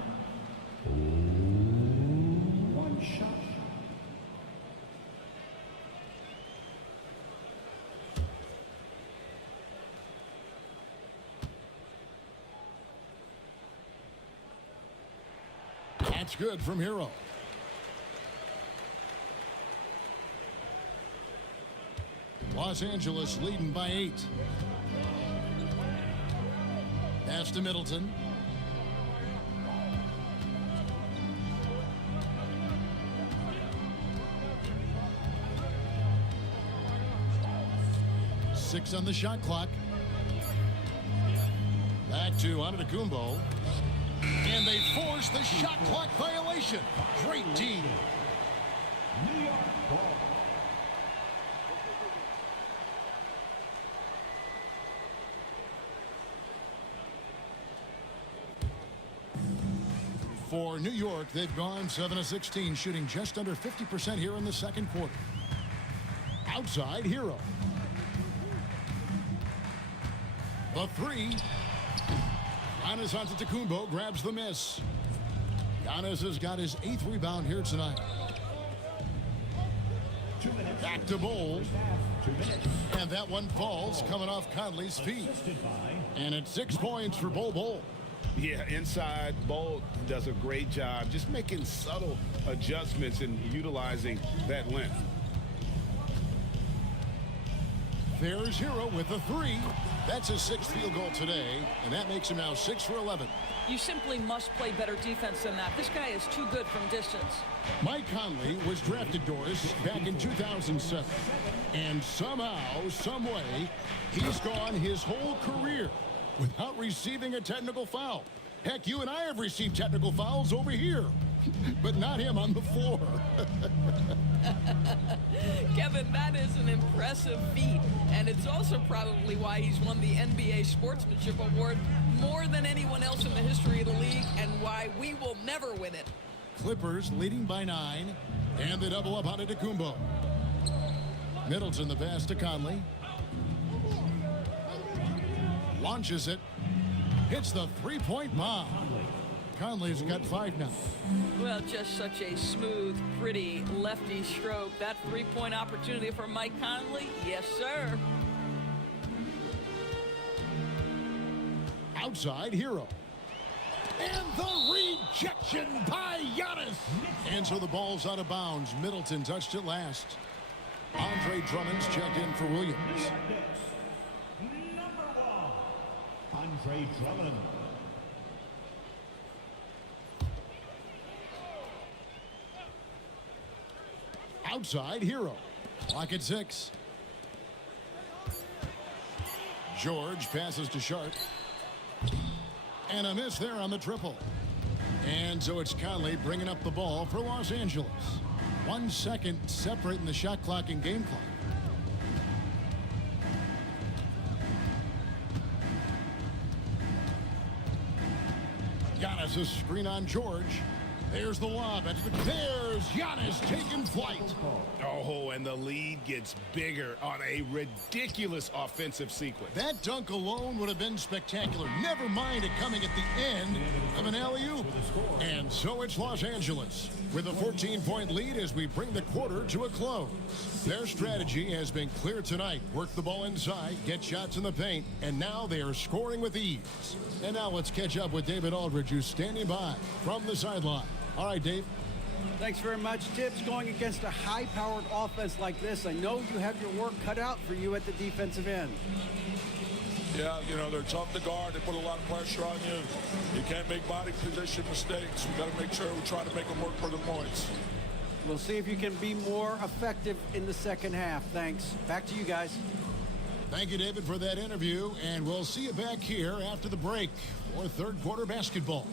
1 shot. That's good from Hero. Los Angeles leading by 8. Pass to Middleton. Six on the shot clock. Back to Antetokounmpo. And they force the shot clock violation. Great team. New York ball. For New York, they've gone 7 of 16, shooting just under 50% here in the second quarter. Outside, Hero. The three. Giannis Antetokounmpo grabs the miss. Giannis has got his 8th rebound here tonight. Back to Bol. And that one falls coming off Conley's feet. And it's 6 points for Bol. Yeah, inside, Bol does a great job just making subtle adjustments and utilizing that length. There's Hero with a 3. That's his 6th field goal today, and that makes him now 6 for 11. You simply must play better defense than that. This guy is too good from distance. Mike Conley was drafted, Doris, back in 2007. And somehow, someway, he's gone his whole career without receiving a technical foul. Heck, you and I have received technical fouls over here, but not him on the floor. Kevin, that is an impressive feat, and it's also probably why he's won the NBA Sportsmanship Award more than anyone else in the history of the league, and why we will never win it. Clippers leading by 9, and they double up on Antetokounmpo. Middleton the pass to Conley. Launches it. Hits the three-point bomb. Conley's got 5 now. Well, just such a smooth, pretty lefty stroke. That three-point opportunity for Mike Conley, yes, sir. Outside, Hero. And the rejection by Giannis. And so the ball's out of bounds. Middleton touched it last. Andre Drummond's checked in for Williams. Number 1, Andre Drummond. Outside, Hero. Clock at 6. George passes to Sharp. And a miss there on the triple. And so it's Conley bringing up the ball for Los Angeles. 1 second separating the shot clock and game clock. Giannis' screen on George. There's the lob. There's Giannis taking flight. Oh, and the lead gets bigger on a ridiculous offensive sequence. That dunk alone would have been spectacular. Never mind it coming at the end of an alley-oop. And so it's Los Angeles with a 14-point lead as we bring the quarter to a close. Their strategy has been clear tonight. Work the ball inside, get shots in the paint, and now they are scoring with ease. And now let's catch up with David Aldridge, who's standing by from the sideline. All right, Dave. Thanks very much, Tibbs. Going against a high-powered offense like this, I know you have your work cut out for you at the defensive end. Yeah, you know, they're tough to guard. They put a lot of pressure on you. You can't make body position mistakes. We got to make sure we try to make them work for the points. We'll see if you can be more effective in the second half. Thanks. Back to you guys. Thank you, David, for that interview, and we'll see you back here after the break for third quarter basketball.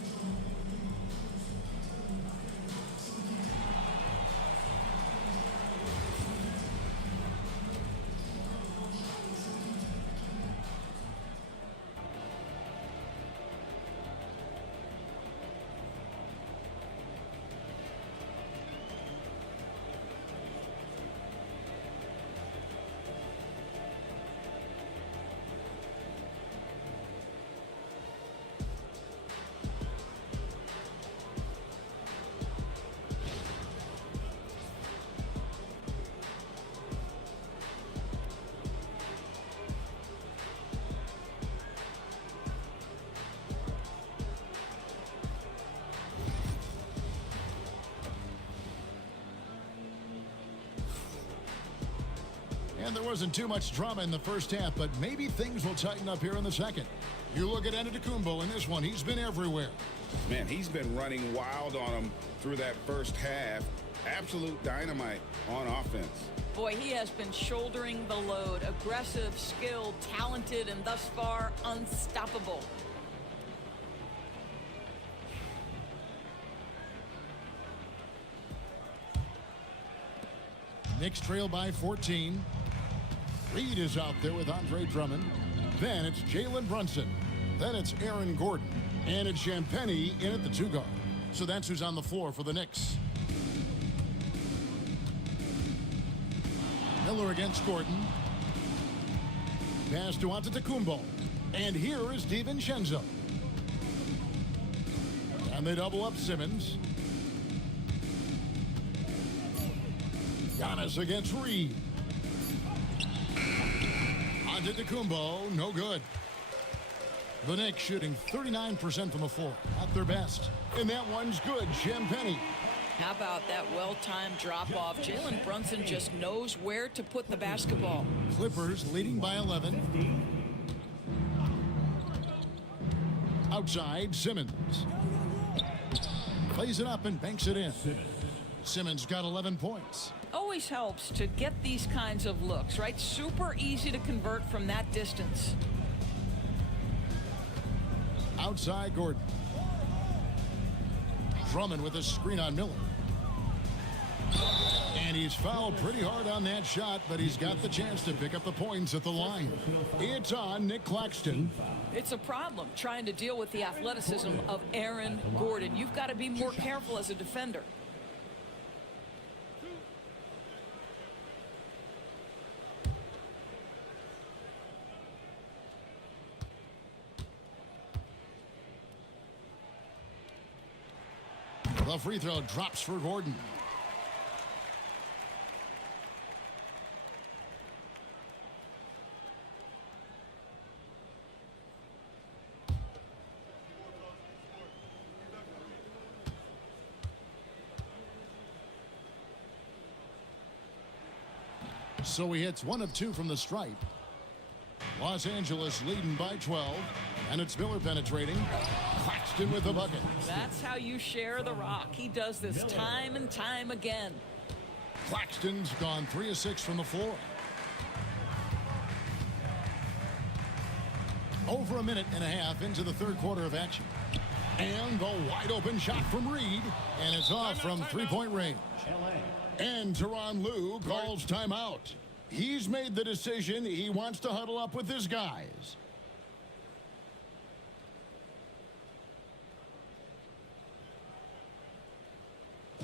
And there wasn't too much drama in the first half, but maybe things will tighten up here in the second. You look at Antetokounmpo in this one. He's been everywhere. Man, he's been running wild on him through that first half. Absolute dynamite on offense. Boy, he has been shouldering the load. Aggressive, skilled, talented, and thus far unstoppable. Knicks trail by 14. Reed is out there with Andre Drummond. Then it's Jalen Brunson. Then it's Aaron Gordon. And it's Champagnie in at the 2 guard. So that's who's on the floor for the Knicks. Miller against Gordon. Pass to Antetokounmpo. And here is DiVincenzo. And they double up Simmons. Giannis against Reed. Antetokounmpo, no good. The Knicks shooting 39% from the floor, at their best. And that one's good, Champagnie. How about that well-timed drop-off? Jalen Brunson just knows where to put the basketball. Clippers leading by 11. Outside, Simmons. Plays it up and banks it in. Simmons got 11 points. Always helps to get these kinds of looks, right? Super easy to convert from that distance. Outside, Gordon. Drummond with a screen on Miller. And he's fouled pretty hard on that shot, but he's got the chance to pick up the points at the line. It's on Nick Claxton. It's a problem trying to deal with the athleticism of Aaron Gordon. You've got to be more careful as a defender. The free throw drops for Gordon. So he hits 1 of 2 from the stripe. Los Angeles leading by 12. And it's Miller penetrating. Claxton with the bucket. That's how you share the rock. He does this time and time again. Claxton's gone 3 of 6 from the floor. Over a minute and a half into the third quarter of action. And the wide open shot from Reed. And it's off from 3-point range. And Tyronn Lue calls timeout. He's made the decision. He wants to huddle up with his guys.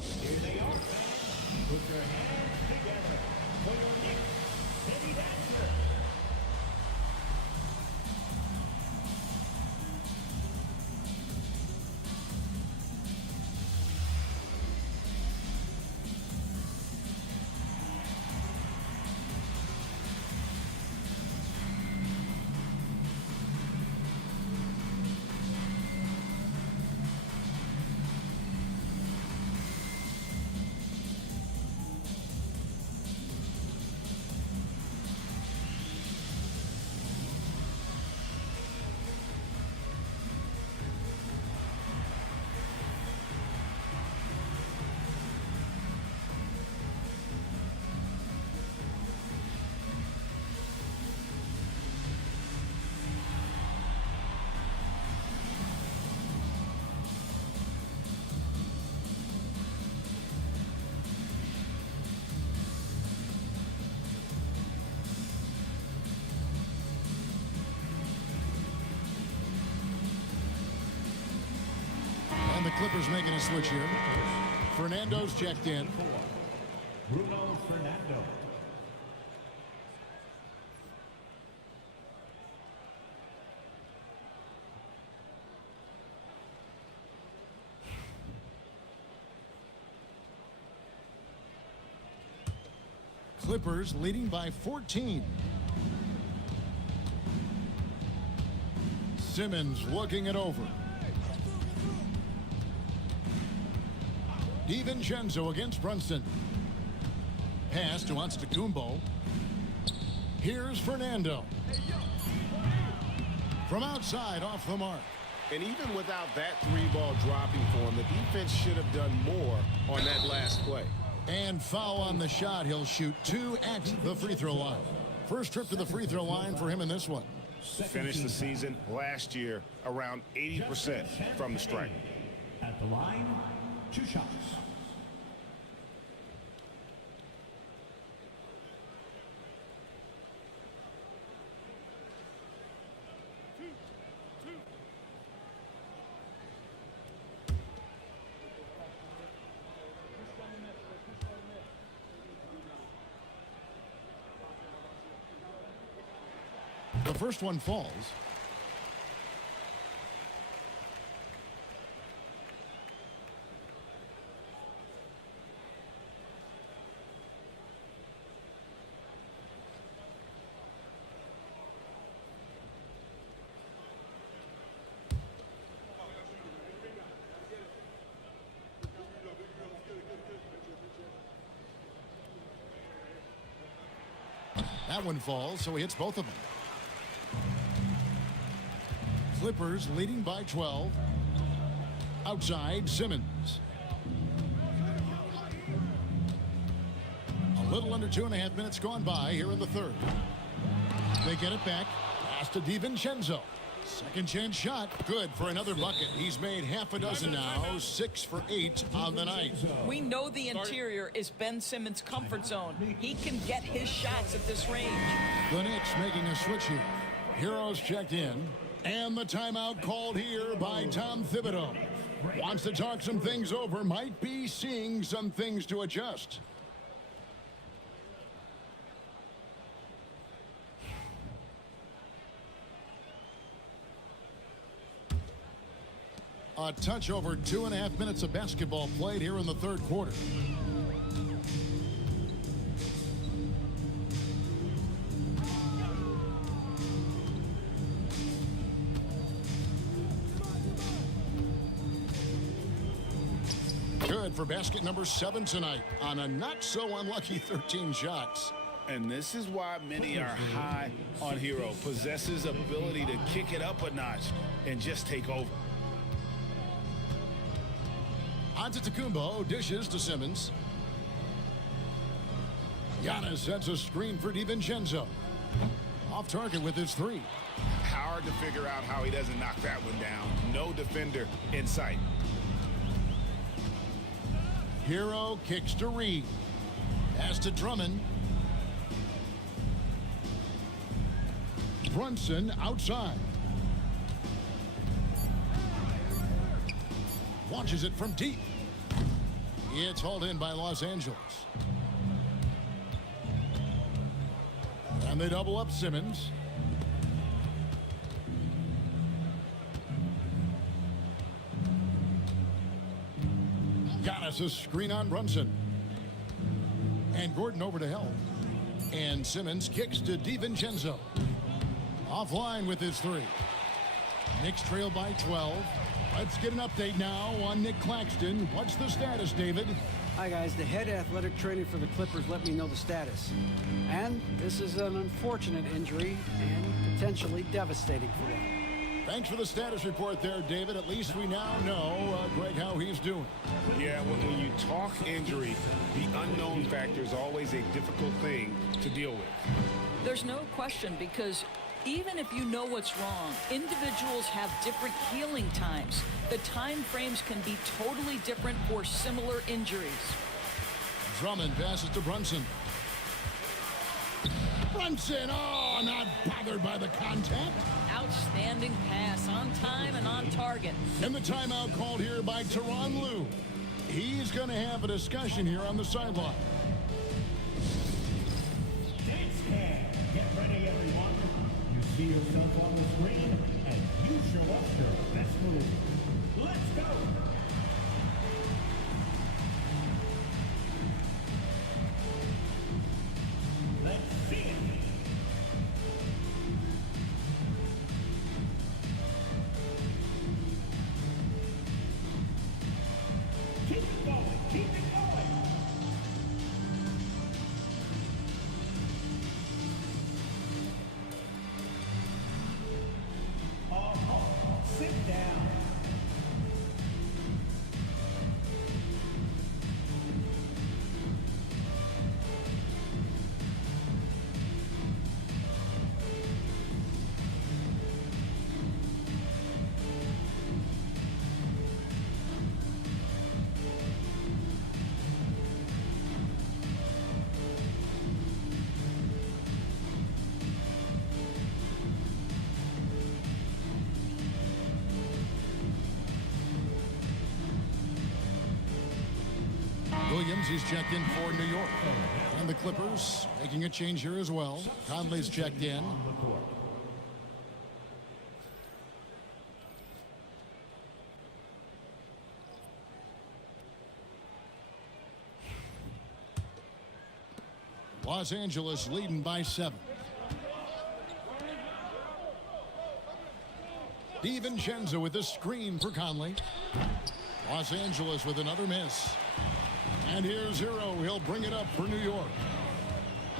Here they are, fans. Put your hands together for your Knicks City Dancer. And the Clippers making a switch here. Fernando's checked in. Bruno Fernando. Clippers leading by 14. Simmons looking it over. DiVincenzo against Brunson. Pass to Antetokounmpo. Here's Fernando. From outside, off the mark. And even without that 3-ball dropping for him, the defense should have done more on that last play. And foul on the shot. He'll shoot 2 at the free throw line. First trip to the free throw line for him in this one. Finished the season last year around 80% from the stripe. At the line, 2 shots. The first one falls. That one falls, so he hits both of them. Clippers leading by 12. Outside, Simmons. A little under 2.5 minutes gone by here in the third. They get it back. Pass to DiVincenzo. Second chance shot. Good for another bucket. He's made half a dozen now. 6 for 8 on the night. We know the interior is Ben Simmons' comfort zone. He can get his shots at this range. The Knicks making a switch here. Heroes checked in. And the timeout called here by Tom Thibodeau. Wants to talk some things over. Might be seeing some things to adjust. A touch over 2.5 minutes of basketball played here in the third quarter. Good for basket number 7 tonight on a not so unlucky 13 shots. And this is why many are high on Hero. Possesses ability to kick it up a notch and just take over. Antetokounmpo dishes to Simmons. Giannis sets a screen for DiVincenzo. Off target with his 3. Hard to figure out how he doesn't knock that one down. No defender in sight. Hero kicks to Reed. Pass to Drummond. Brunson outside. Launches it from deep. It's hauled in by Los Angeles. And they double up Simmons. Giannis a screen on Brunson. And Gordon over to help. And Simmons kicks to DiVincenzo. Offline with his 3. Knicks trail by 12. Let's get an update now on Nick Claxton. What's the status, David? Hi, guys. The head athletic trainer for the Clippers let me know the status. And this is an unfortunate injury and potentially devastating for them. Thanks for the status report there, David. At least we now know, Greg, how he's doing. Yeah, when you talk injury, the unknown factor is always a difficult thing to deal with. There's no question, because even if you know what's wrong, individuals have different healing times. The time frames can be totally different for similar injuries. Drummond passes to Brunson. Brunson, oh, not bothered by the contact. Outstanding pass, on time and on target. And the timeout called here by Tyronn Lue. He's going to have a discussion here on the sideline. Get ready, everyone. You see yourself on the screen, and you show us your best move. Let's go. Let's see it. Keep it going. Keep it going. Sit down. Williams is checked in for New York. And the Clippers making a change here as well. Conley's checked in. Los Angeles leading by 7. DiVincenzo with the screen for Conley. Los Angeles with another miss. And here's Hero. He'll bring it up for New York.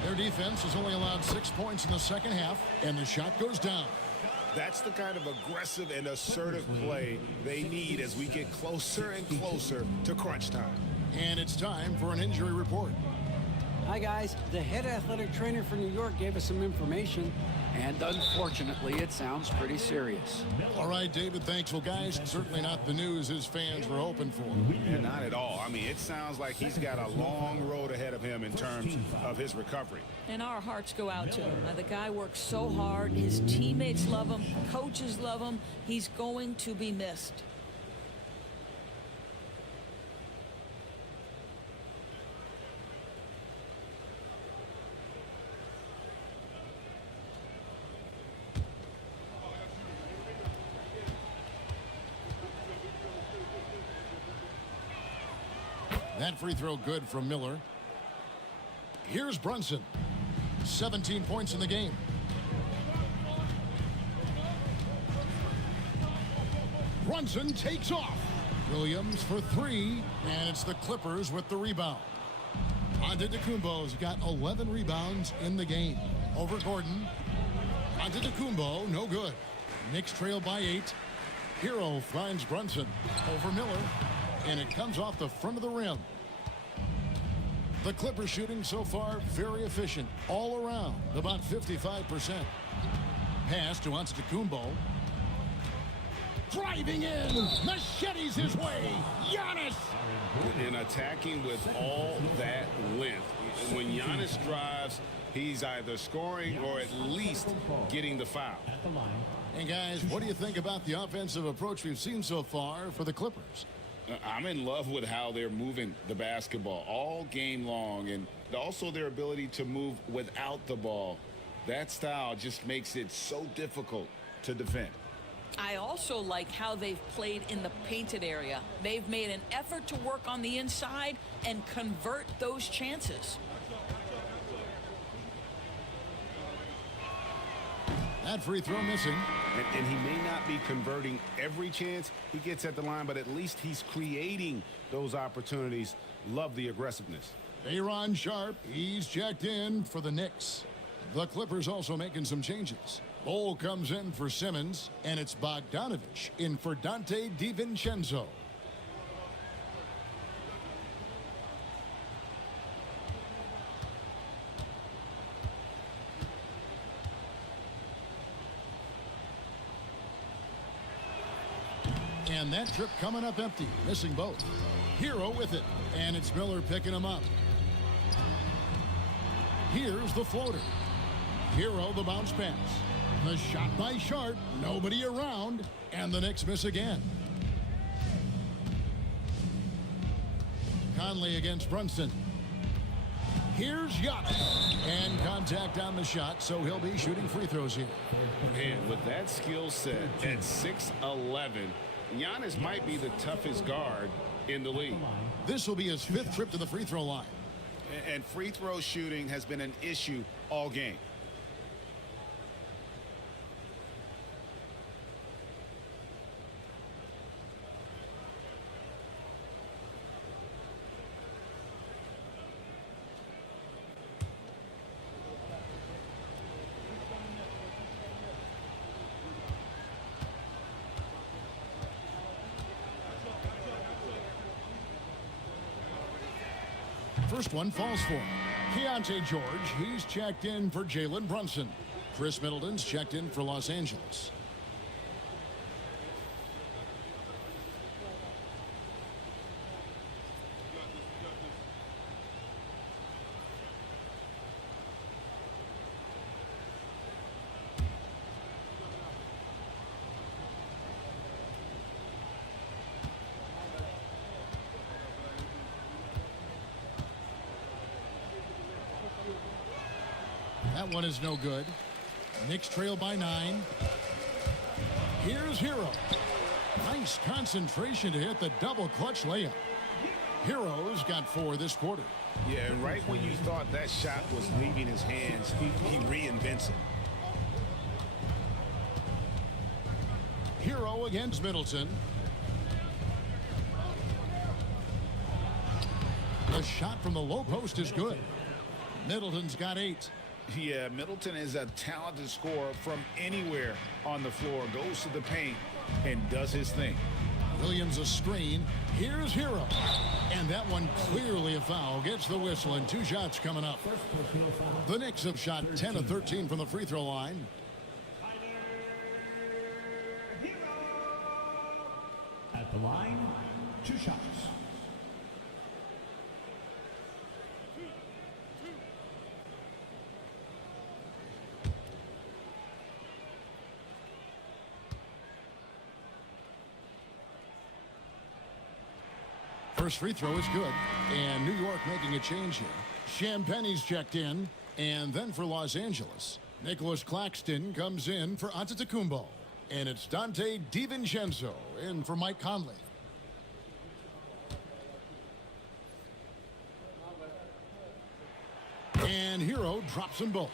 Their defense has only allowed 6 points in the second half, and the shot goes down. That's the kind of aggressive and assertive play they need as we get closer and closer to crunch time. And it's time for an injury report. Hi, guys. The head athletic trainer for New York gave us some information, and unfortunately, it sounds pretty serious. All right, David, thanks. Well, guys, certainly not the news his fans were hoping for. Yeah, not at all. I mean, it sounds like he's got a long road ahead of him in terms of his recovery. And our hearts go out to him. The guy works so hard. His teammates love him. Coaches love him. He's going to be missed. That free throw good from Miller. Here's Brunson. 17 points in the game. Brunson takes off. Williams for 3, and it's the Clippers with the rebound. Antetokounmpo's got 11 rebounds in the game. Over Gordon. Antetokounmpo, no good. Knicks trail by 8. Hero finds Brunson. Over Miller. And it comes off the front of the rim. The Clippers shooting so far very efficient all around, about 55%. Pass to Antetokounmpo. Driving in, machetes his way. Giannis. And attacking with all that length. When Giannis drives, he's either scoring or at least getting the foul. And guys, what do you think about the offensive approach we've seen so far for the Clippers? I'm in love with how they're moving the basketball all game long, and also their ability to move without the ball. That style just makes it so difficult to defend. I also like how they've played in the painted area. They've made an effort to work on the inside and convert those chances. That free throw missing. And he may not be converting every chance he gets at the line, but at least he's creating those opportunities. Love the aggressiveness. Aaron Sharp, he's checked in for the Knicks. The Clippers also making some changes. Bol comes in for Simmons, and it's Bogdanovich in for Dante DiVincenzo. And that trip coming up empty, missing both. Hero with it, and it's Miller picking him up. Here's the floater. Hero the bounce pass. The shot by Sharp, nobody around, and the Knicks miss again. Conley against Brunson. Here's Giannis, and contact on the shot, so he'll be shooting free throws here. Man, with that skill set at 6'11", Giannis might be the toughest guard in the league. This will be his 5th trip to the free throw line. And free throw shooting has been an issue all game. First one falls for him. Keontae George, he's checked in for Jalen Brunson. Chris Middleton's checked in for Los Angeles. That one is no good. Knicks trail by 9. Here's Hero. Nice concentration to hit the double clutch layup. Hero's got 4 this quarter. Yeah, and right when you thought that shot was leaving his hands, he reinvents it. Hero against Middleton. The shot from the low post is good. Middleton's got 8. Yeah, Middleton is a talented scorer from anywhere on the floor. Goes to the paint and does his thing. Williams a screen. Here's Hero. And that one clearly a foul. Gets the whistle and 2 shots coming up. The Knicks have shot 10 of 13 from the free throw line. At the line, 2 shots. First free throw is good. And New York making a change here. Champagne's checked in. And then for Los Angeles, Nicholas Claxton comes in for Antetokounmpo. And it's Dante DiVincenzo in for Mike Conley. And Hero drops them both.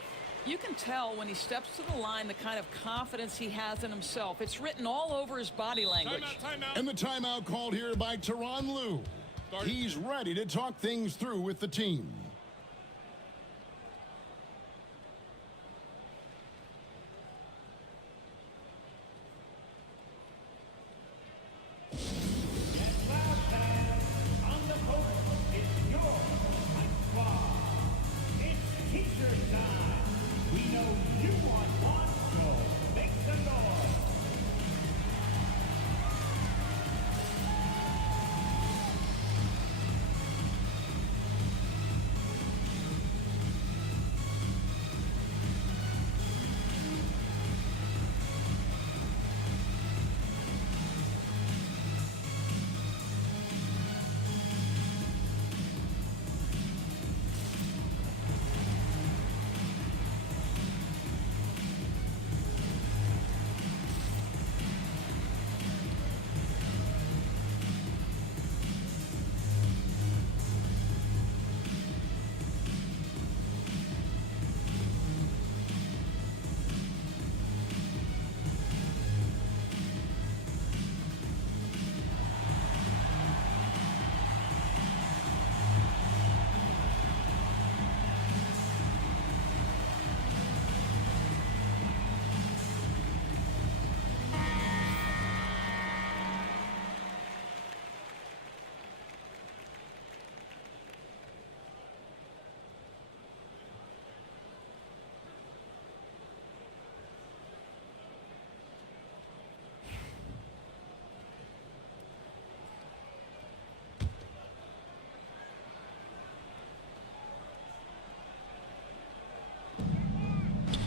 You can tell when he steps to the line the kind of confidence he has in himself. It's written all over his body language. Timeout. And the timeout called here by Tyronn Lue. He's ready to talk things through with the team.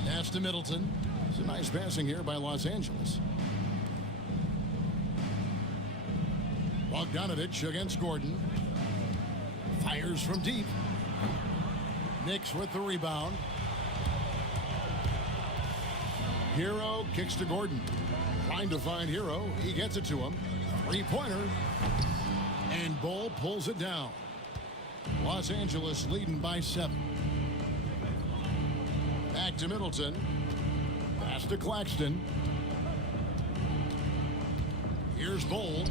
Pass to Middleton. It's a nice passing here by Los Angeles. Bogdanovich against Gordon. Fires from deep. Knicks with the rebound. Hero kicks to Gordon. Trying to find Hero. He gets it to him. Three-pointer. And Bull pulls it down. Los Angeles leading by 7. Back to Middleton. Pass to Claxton. Here's Bull.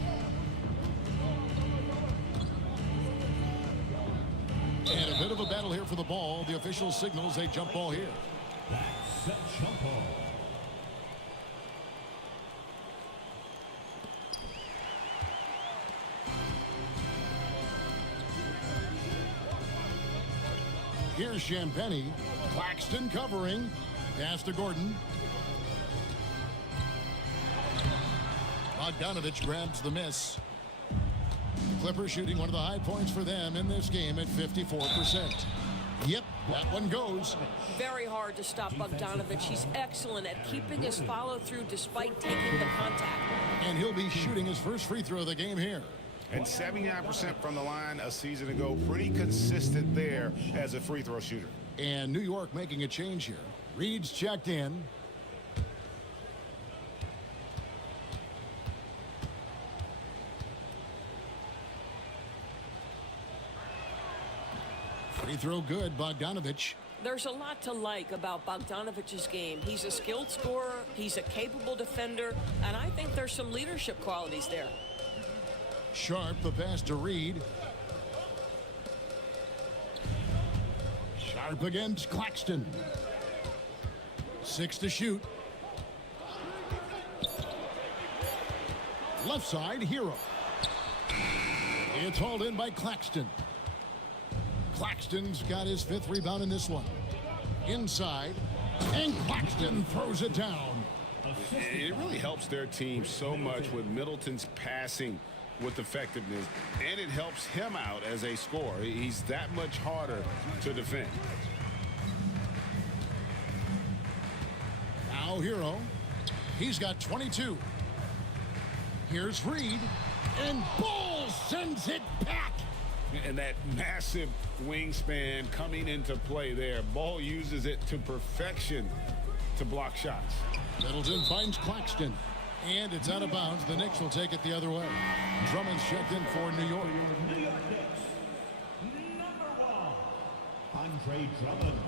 And a bit of a battle here for the ball. The official signals a jump ball here. That's a jump ball. Here's Champagnie. Claxton covering. Pass to Gordon. Bogdanovich grabs the miss. Clippers shooting one of the high points for them in this game at 54%. Yep, that one goes. Very hard to stop Bogdanovich. He's excellent at keeping his follow-through despite taking the contact. And he'll be shooting his first free throw of the game here. And 79% from the line a season ago. Pretty consistent there as a free throw shooter. And New York making a change here. Reed's checked in. Free throw good, Bogdanovich. There's a lot to like about Bogdanovich's game. He's a skilled scorer, he's a capable defender, and I think there's some leadership qualities there. Sharp, the pass to Reed. Sharp against Claxton. 6 to shoot. Left side, Hero. It's hauled in by Claxton. Claxton's got his 5th rebound in this one. Inside, and Claxton throws it down. It really helps their team so much with Middleton's passing with effectiveness, and it helps him out as a scorer. He's that much harder to defend. Now Hero. He's got 22. Here's Reed, and Ball sends it back. And that massive wingspan coming into play there. Ball uses it to perfection to block shots. Middleton finds Claxton, and it's out of bounds. The Knicks will take it the other way. Drummond's checked in for New York. New York Knicks, number 1, Andre Drummond.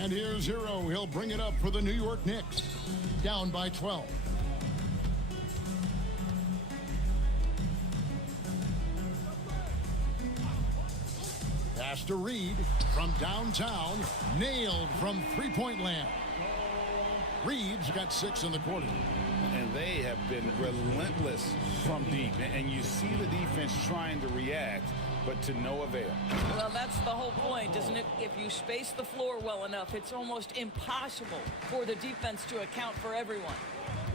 And here's Hero. He'll bring it up for the New York Knicks. Down by 12. Pass to Reed from downtown. Nailed from three-point land. Reed's got 6 in the quarter. And they have been relentless from deep. And you see the defense trying to react, but to no avail. Well, that's the whole point, isn't it? If you space the floor well enough, it's almost impossible for the defense to account for everyone.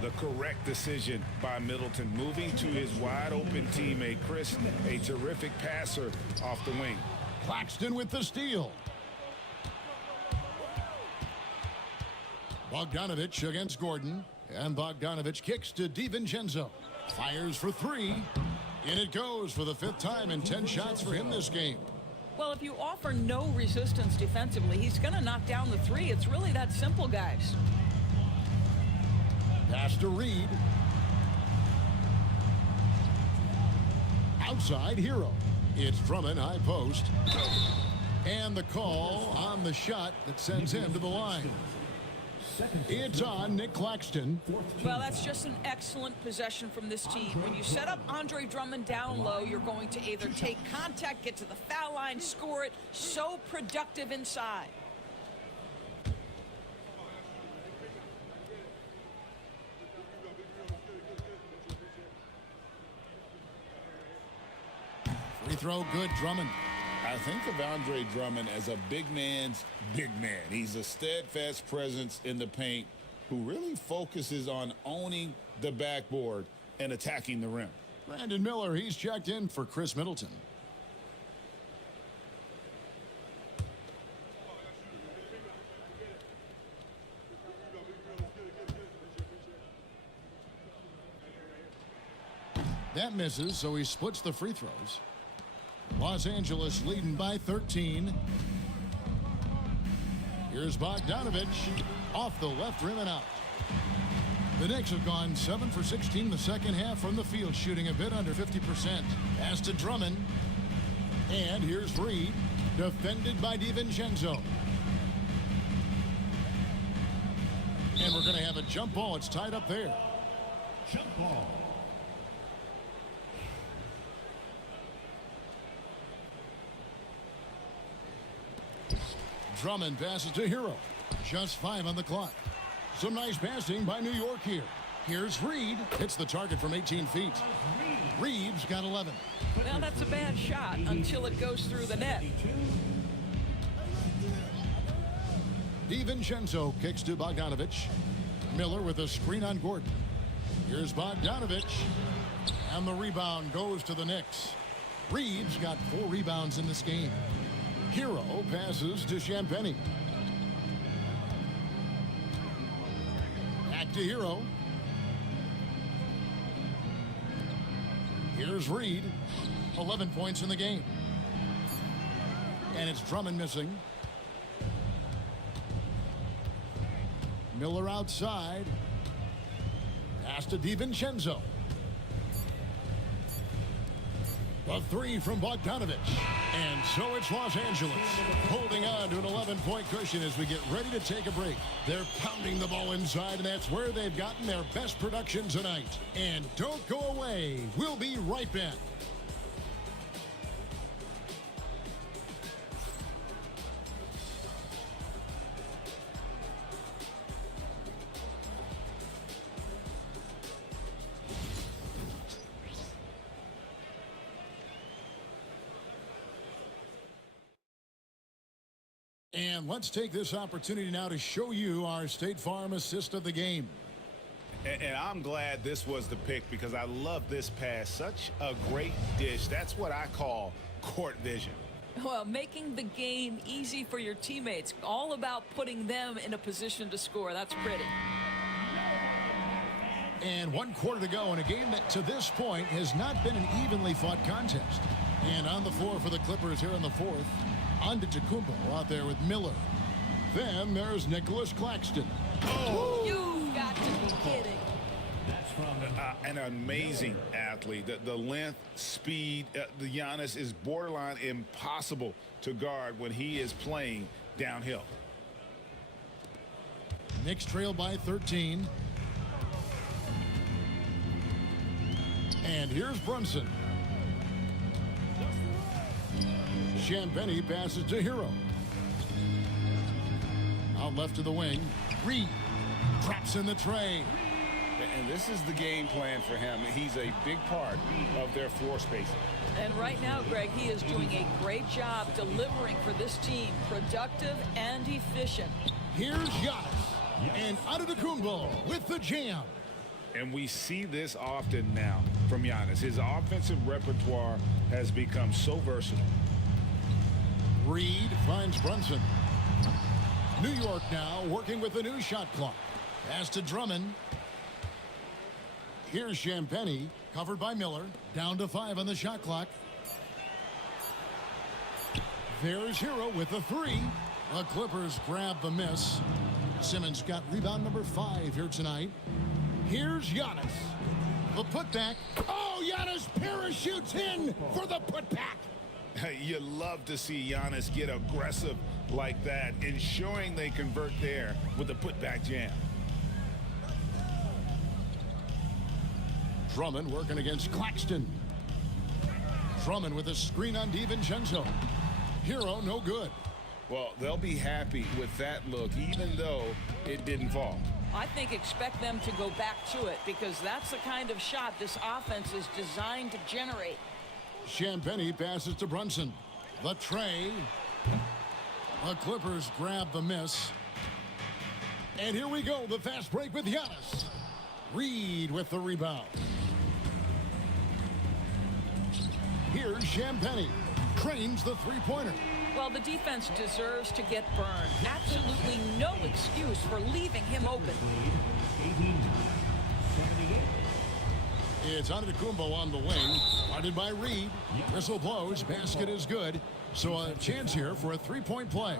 The correct decision by Middleton, moving to his wide-open teammate, Chris, a terrific passer off the wing. Claxton with the steal. Bogdanovich against Gordon. And Bogdanovich kicks to DiVincenzo. Fires for 3. In it goes for the 5th time, and 10 shots for him this game. Well, if you offer no resistance defensively, he's going to knock down the 3. It's really that simple, guys. Pass to Reed. Outside, Hero. It's Drummond, high post. And the call on the shot that sends him to the line. It's on Nick Claxton. Well, that's just an excellent possession from this team. When you set up Andre Drummond down low, you're going to either take contact, get to the foul line, score it. So productive inside. Free throw good, Drummond. I think of Andre Drummond as a big man's big man. He's a steadfast presence in the paint who really focuses on owning the backboard and attacking the rim. Brandon Miller, he's checked in for Chris Middleton. That misses, so he splits the free throws. Los Angeles leading by 13. Here's Bogdanovich off the left rim and out. The Knicks have gone 7 for 16 the second half from the field, shooting a bit under 50%. Pass to Drummond. And here's Reed, defended by DiVincenzo. And we're going to have a jump ball. It's tied up there. Jump ball. Drummond passes to Hero. Just 5 on the clock. Some nice passing by New York here. Here's Reed. Hits the target from 18 feet. Reed's got 11. Well, that's a bad shot until it goes through the net. DiVincenzo kicks to Bogdanovich. Miller with a screen on Gordon. Here's Bogdanovich. And the rebound goes to the Knicks. Reed's got 4 rebounds in this game. Hero passes to Champagnie. Back to Hero. Here's Reed. 11 points in the game. And it's Drummond missing. Miller outside. Pass to DiVincenzo. A three from Bogdanovich. And so it's Los Angeles holding on to an 11-point cushion as we get ready to take a break. They're pounding the ball inside, and that's where they've gotten their best production tonight. And don't go away. We'll be right back. And let's take this opportunity now to show you our State Farm assist of the game. And I'm glad this was the pick because I love this pass. Such a great dish. That's what I call court vision. Well, making the game easy for your teammates. All about putting them in a position to score. That's pretty. And 1 quarter to go in a game that to this point has not been an evenly fought contest. And on the floor for the Clippers here in the fourth. Antetokounmpo out there with Miller. Then there's Nicholas Claxton. Oh, you've got to be kidding. An amazing athlete. The length, speed, the Giannis is borderline impossible to guard when he is playing downhill. Knicks trail by 13. And here's Brunson. Champagny passes to Hero. Out left to the wing. Reed drops in the tray. And this is the game plan for him. He's a big part of their floor spacing. And right now, Greg, he is doing a great job delivering for this team. Productive and efficient. Here's Giannis. And Antetokounmpo with the jam. And we see this often now from Giannis. His offensive repertoire has become so versatile. Reed finds Brunson. New York now working with the new shot clock. Pass to Drummond. Here's Champagny, covered by Miller. Down to 5 on the shot clock. There's Hero with the 3. The Clippers grab the miss. Simmons got rebound number 5 here tonight. Here's Giannis. The putback. Oh, Giannis parachutes in for the putback. You love to see Giannis get aggressive like that, ensuring they convert there with the putback jam. Drummond working against Claxton. Drummond with a screen on DiVincenzo. Hero no good. Well, they'll be happy with that look, even though it didn't fall. I think expect them to go back to it because that's the kind of shot this offense is designed to generate. Champagny passes to Brunson. The tray. The Clippers grab the miss. And here we go, the fast break with Giannis. Reed with the rebound. Here's Champagny. Trains the three-pointer. Well, the defense deserves to get burned. Absolutely no excuse for leaving him open. It's Antetokounmpo on the wing. Guarded by Reed. Whistle blows. Basket is good. So a chance here for a three-point play.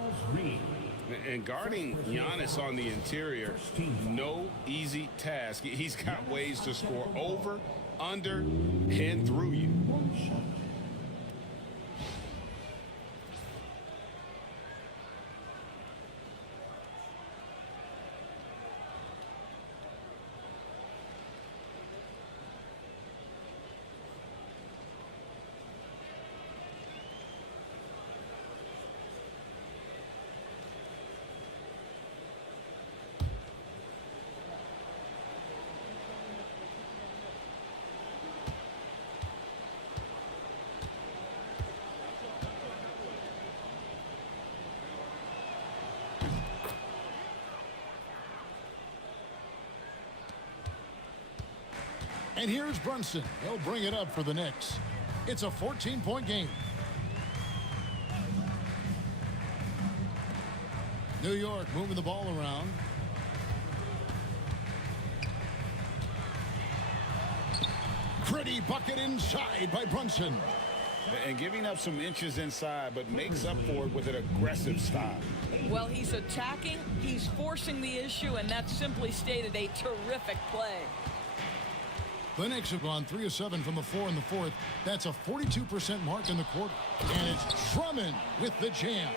And guarding Giannis on the interior, no easy task. He's got ways to score over, under, and through you. And here's Brunson. He'll bring it up for the Knicks. It's a 14-point game. New York moving the ball around. Pretty bucket inside by Brunson. And giving up some inches inside, but makes up for it with an aggressive style. Well, he's attacking, he's forcing the issue, and that's simply stated a terrific play. The Knicks have gone 3 of 7 from the floor in the fourth. That's a 42% mark in the quarter. And it's Drummond with the jam.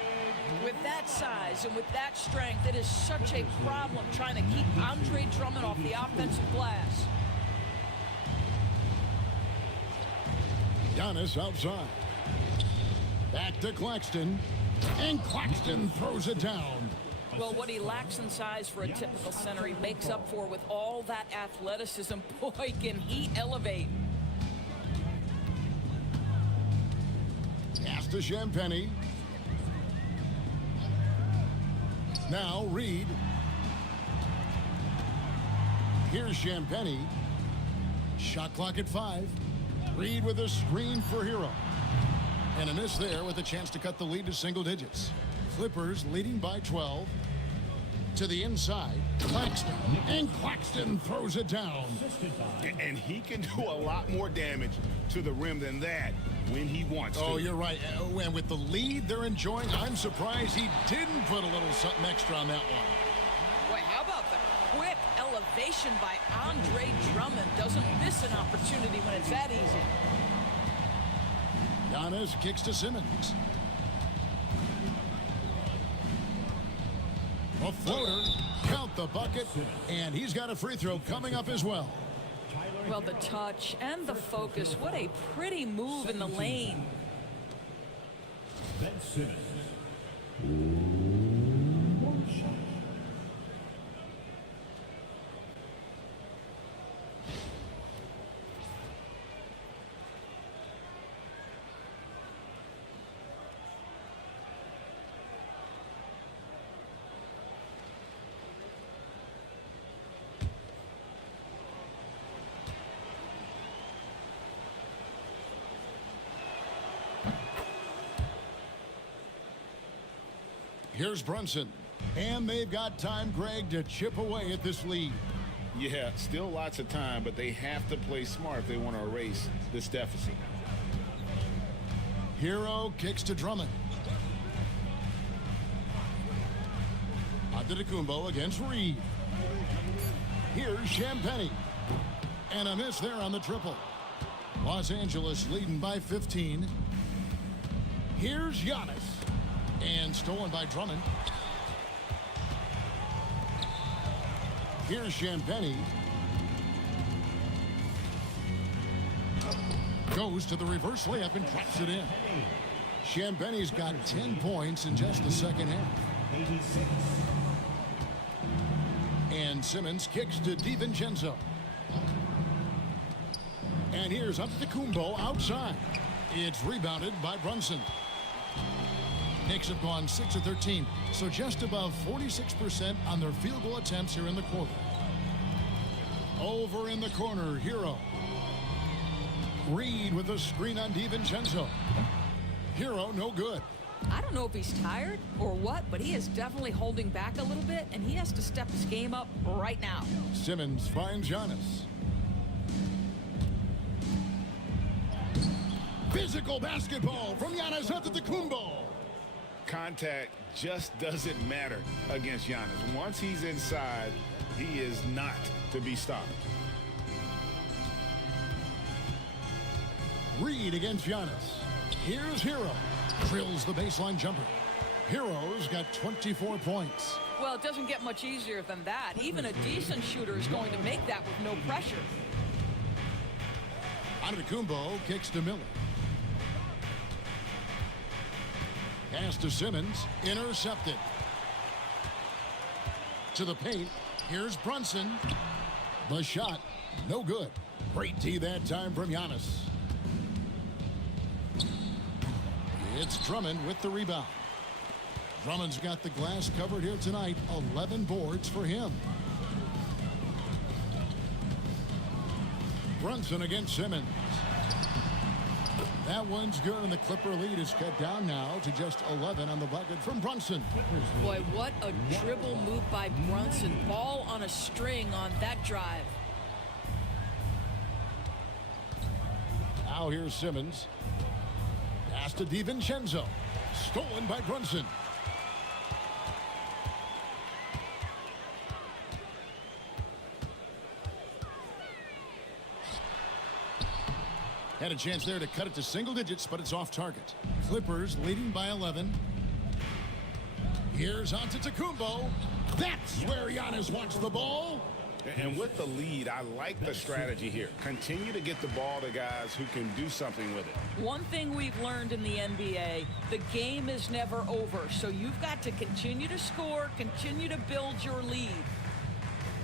With that size and with that strength, it is such a problem trying to keep Andre Drummond off the offensive glass. Giannis outside. Back to Claxton. And Claxton throws it down. Well, what he lacks in size for a typical center, he makes up for with all that athleticism. Boy, can he elevate. Pass to Champagnie. Now Reed. Here's Champagnie. Shot clock at 5. Reed with a screen for Hero. And a miss there with a chance to cut the lead to single digits. Clippers leading by 12. To the inside, Claxton. And Claxton throws it down. And he can do a lot more damage to the rim than that when he wants to. Oh, you're right. And with the lead they're enjoying, I'm surprised he didn't put a little something extra on that one. Boy, how about the quick elevation by Andre Drummond? Doesn't miss an opportunity when it's that easy. Giannis kicks to Simmons. A floater, count the bucket, and he's got a free throw coming up as well. Well, the touch and the focus, what a pretty move in the lane. Ben Simmons. Here's Brunson. And they've got time, Greg, to chip away at this lead. Yeah, still lots of time, but they have to play smart if they want to erase this deficit. Hero kicks to Drummond. Antetokounmpo against Reed. Here's Champagnie. And a miss there on the triple. Los Angeles leading by 15. Here's Giannis. And stolen by Drummond. Here's Champagnie. Goes to the reverse layup and drops it in. Champagnie's got 10 points in just the second half. 86. And Simmons kicks to DiVincenzo. And here's Antetokounmpo outside. It's rebounded by Brunson. Knicks have gone 6 of 13, so just above 46% on their field goal attempts here in the quarter. Over in the corner, Hero. Reed with a screen on DiVincenzo. Hero, no good. I don't know if he's tired or what, but he is definitely holding back a little bit, and he has to step his game up right now. Simmons finds Giannis. Physical basketball from Giannis Antetokounmpo. Contact just doesn't matter against Giannis. Once he's inside, he is not to be stopped. Reed against Giannis. Here's Hero. Drills the baseline jumper. Hero's got 24 points. Well, it doesn't get much easier than that. Even a decent shooter is going to make that with no pressure. Antetokounmpo kicks to Miller. Pass to Simmons. Intercepted. To the paint. Here's Brunson. The shot. No good. Great D that time from Giannis. It's Drummond with the rebound. Drummond's got the glass covered here tonight. 11 boards for him. Brunson against Simmons. That one's good, and the Clipper lead is cut down now to just 11 on the bucket from Brunson. Boy, what a dribble move by Brunson. Ball on a string on that drive. Now here's Simmons. Pass to DiVincenzo. Stolen by Brunson. Had a chance there to cut it to single digits, but it's off target. Clippers leading by 11. Here's Antetokounmpo. That's where Giannis wants the ball. And with the lead, I like the strategy here. Continue to get the ball to guys who can do something with it. One thing we've learned in the NBA, the game is never over. So you've got to continue to score, continue to build your lead.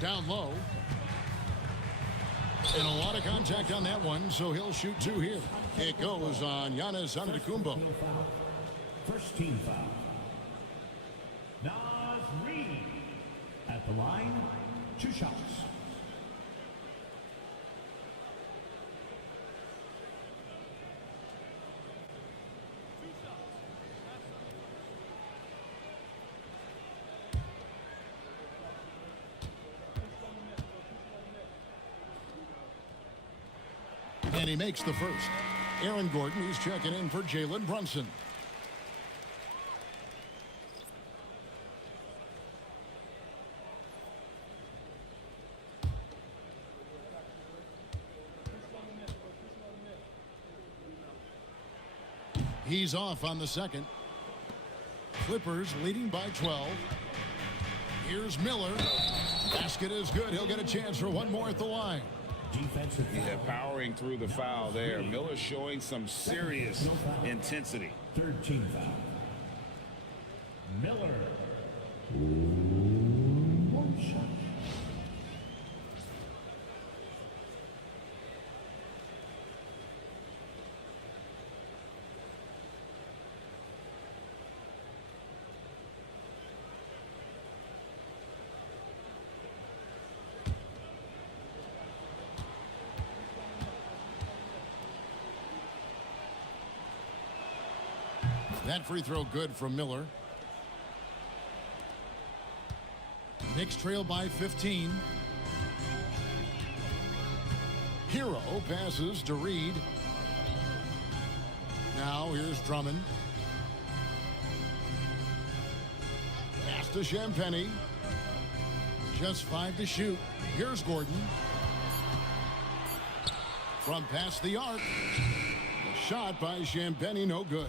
Down low. And a lot of contact on that one, so he'll shoot 2 here. It goes on Giannis Antetokounmpo. First team foul. Nas Reed at the line, 2 shots. And he makes the first. Aaron Gordon is checking in for Jalen Brunson. He's off on the second. Clippers leading by 12. Here's Miller. Basket is good. He'll get a chance for one more at the line. Yeah, powering through the foul there. Miller showing some serious intensity. Third team foul. Miller. One shot. That free throw good from Miller. Knicks trail by 15. Hero passes to Reed. Now here's Drummond. Pass to Champagnie. Just 5 to shoot. Here's Gordon. From past the arc. The shot by Champagnie, no good.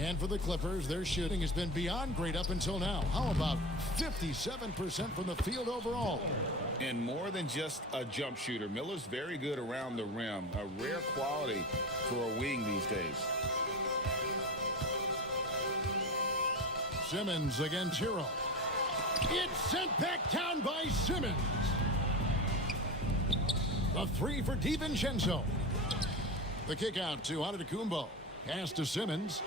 And for the Clippers, their shooting has been beyond great up until now. How about 57% from the field overall? And more than just a jump shooter, Miller's very good around the rim. A rare quality for a wing these days. Simmons against Hero. It's sent back down by Simmons. The 3 for DiVincenzo. The kick out to Antetokounmpo. Pass to Simmons.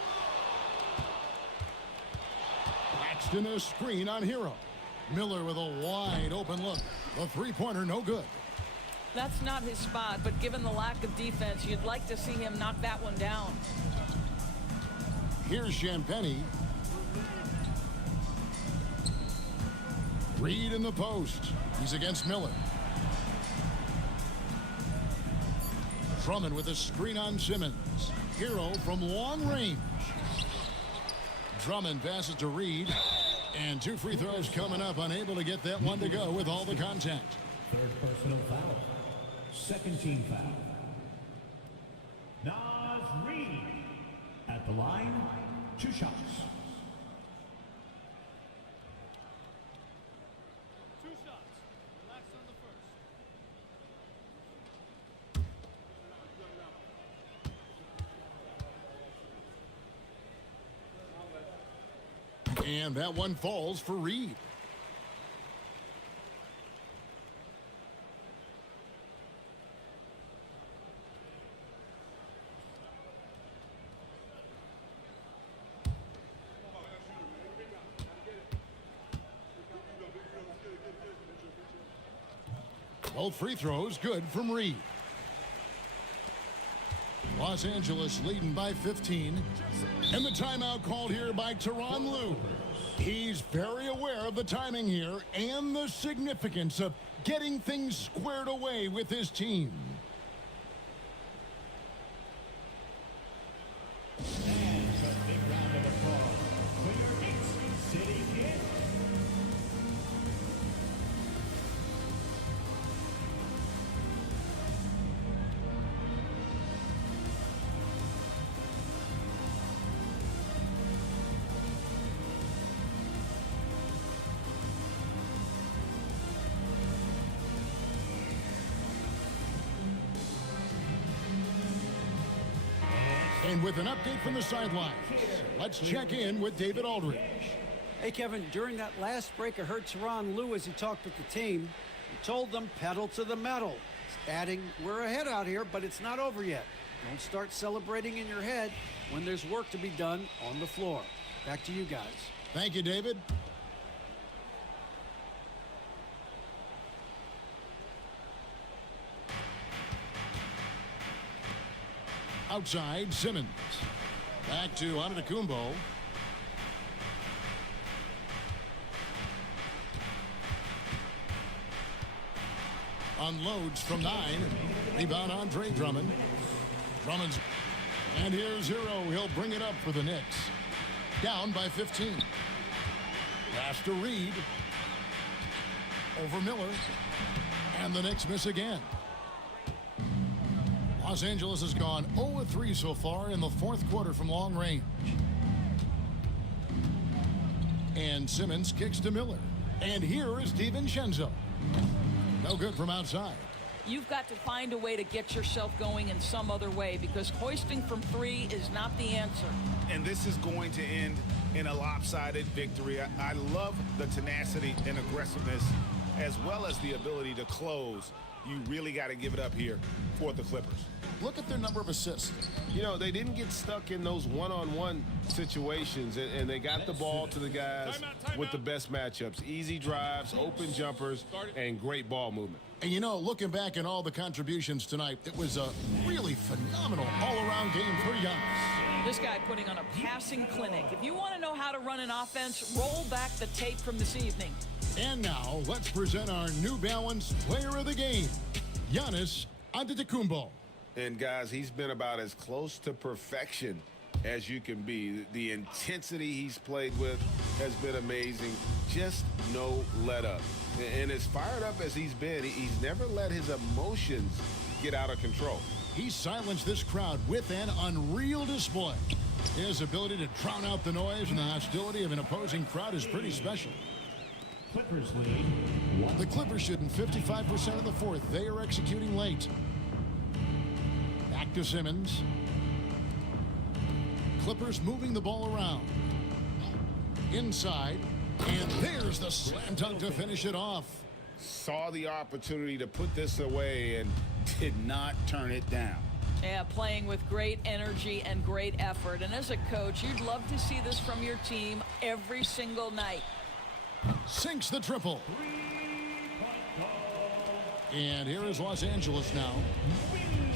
Paxton a screen on Hero. Miller with a wide open look. The three-pointer no good. That's not his spot, but given the lack of defense, you'd like to see him knock that one down. Here's Champagnie. Reed in the post. He's against Miller. Drummond with a screen on Simmons. Hero from long range. Drummond passes to Reed. And 2 free throws coming up. Unable to get that one to go with all the contact. Third personal foul. Second team foul. Nas Reed at the line, 2 shots. And that one falls for Reed. Both free throws good from Reed. Los Angeles leading by 15. And the timeout called here by Tyronn Lue. He's very aware of the timing here and the significance of getting things squared away with his team. And a big round of applause for your Knicks sitting in. And with an update from the sidelines, let's check in with David Aldridge. Hey, Kevin, during that last break, I heard Tyronn Lue as he talked with the team. He told them pedal to the metal, adding, we're ahead out here, but it's not over yet. Don't start celebrating in your head when there's work to be done on the floor. Back to you guys. Thank you, David. Outside, Simmons. Back to Antetokounmpo. Unloads from 9. Rebound Andre Drummond. Drummond's. And here's Hero. He'll bring it up for the Knicks. Down by 15. Pass to Reed. Over Miller. And the Knicks miss again. Los Angeles has gone 0-3 so far in the fourth quarter from long range. And Simmons kicks to Miller. And here is DiVincenzo. No good from outside. You've got to find a way to get yourself going in some other way because hoisting from 3 is not the answer. And this is going to end in a lopsided victory. I love the tenacity and aggressiveness as well as the ability to close. You really got to give it up here for the Clippers. Look at their number of assists. You know, they didn't get stuck in those one-on-one situations, and they got the ball to the guys with the best matchups. Easy drives, open jumpers, and great ball movement. And, you know, looking back at all the contributions tonight, it was a really phenomenal all-around game for Giannis. This guy putting on a passing clinic. If you want to know how to run an offense, roll back the tape from this evening. And now, let's present our New Balance Player of the Game, Giannis Antetokounmpo. And, guys, he's been about as close to perfection as you can be. The intensity he's played with has been amazing. Just no let-up. And as fired up as he's been, he's never let his emotions get out of control. He silenced this crowd with an unreal display. His ability to drown out the noise and the hostility of an opposing crowd is pretty special. Clippers lead. The Clippers shooting 55% of the fourth. They are executing late. Back to Simmons. Clippers moving the ball around. Inside. And there's the slam dunk to finish it off. Saw the opportunity to put this away and did not turn it down. Yeah, playing with great energy and great effort. And as a coach, you'd love to see this from your team every single night. Sinks the triple. And here is Los Angeles now.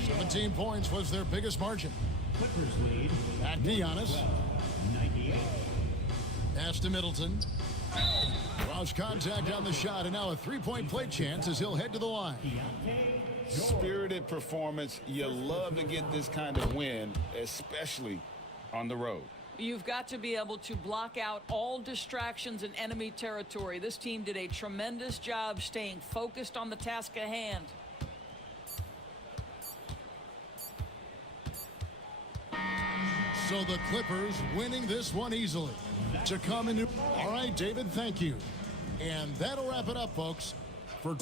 17 points was their biggest margin. Clippers lead. Back to Giannis. 98. Pass to Middleton. Lost contact on the shot, and now a three-point play chance as he'll head to the line. Spirited performance. You love to get this kind of win, especially on the road. You've got to be able to block out all distractions in enemy territory. This team did a tremendous job staying focused on the task at hand. So the Clippers winning this one easily. To come into... All right, David, thank you. And that'll wrap it up, folks. For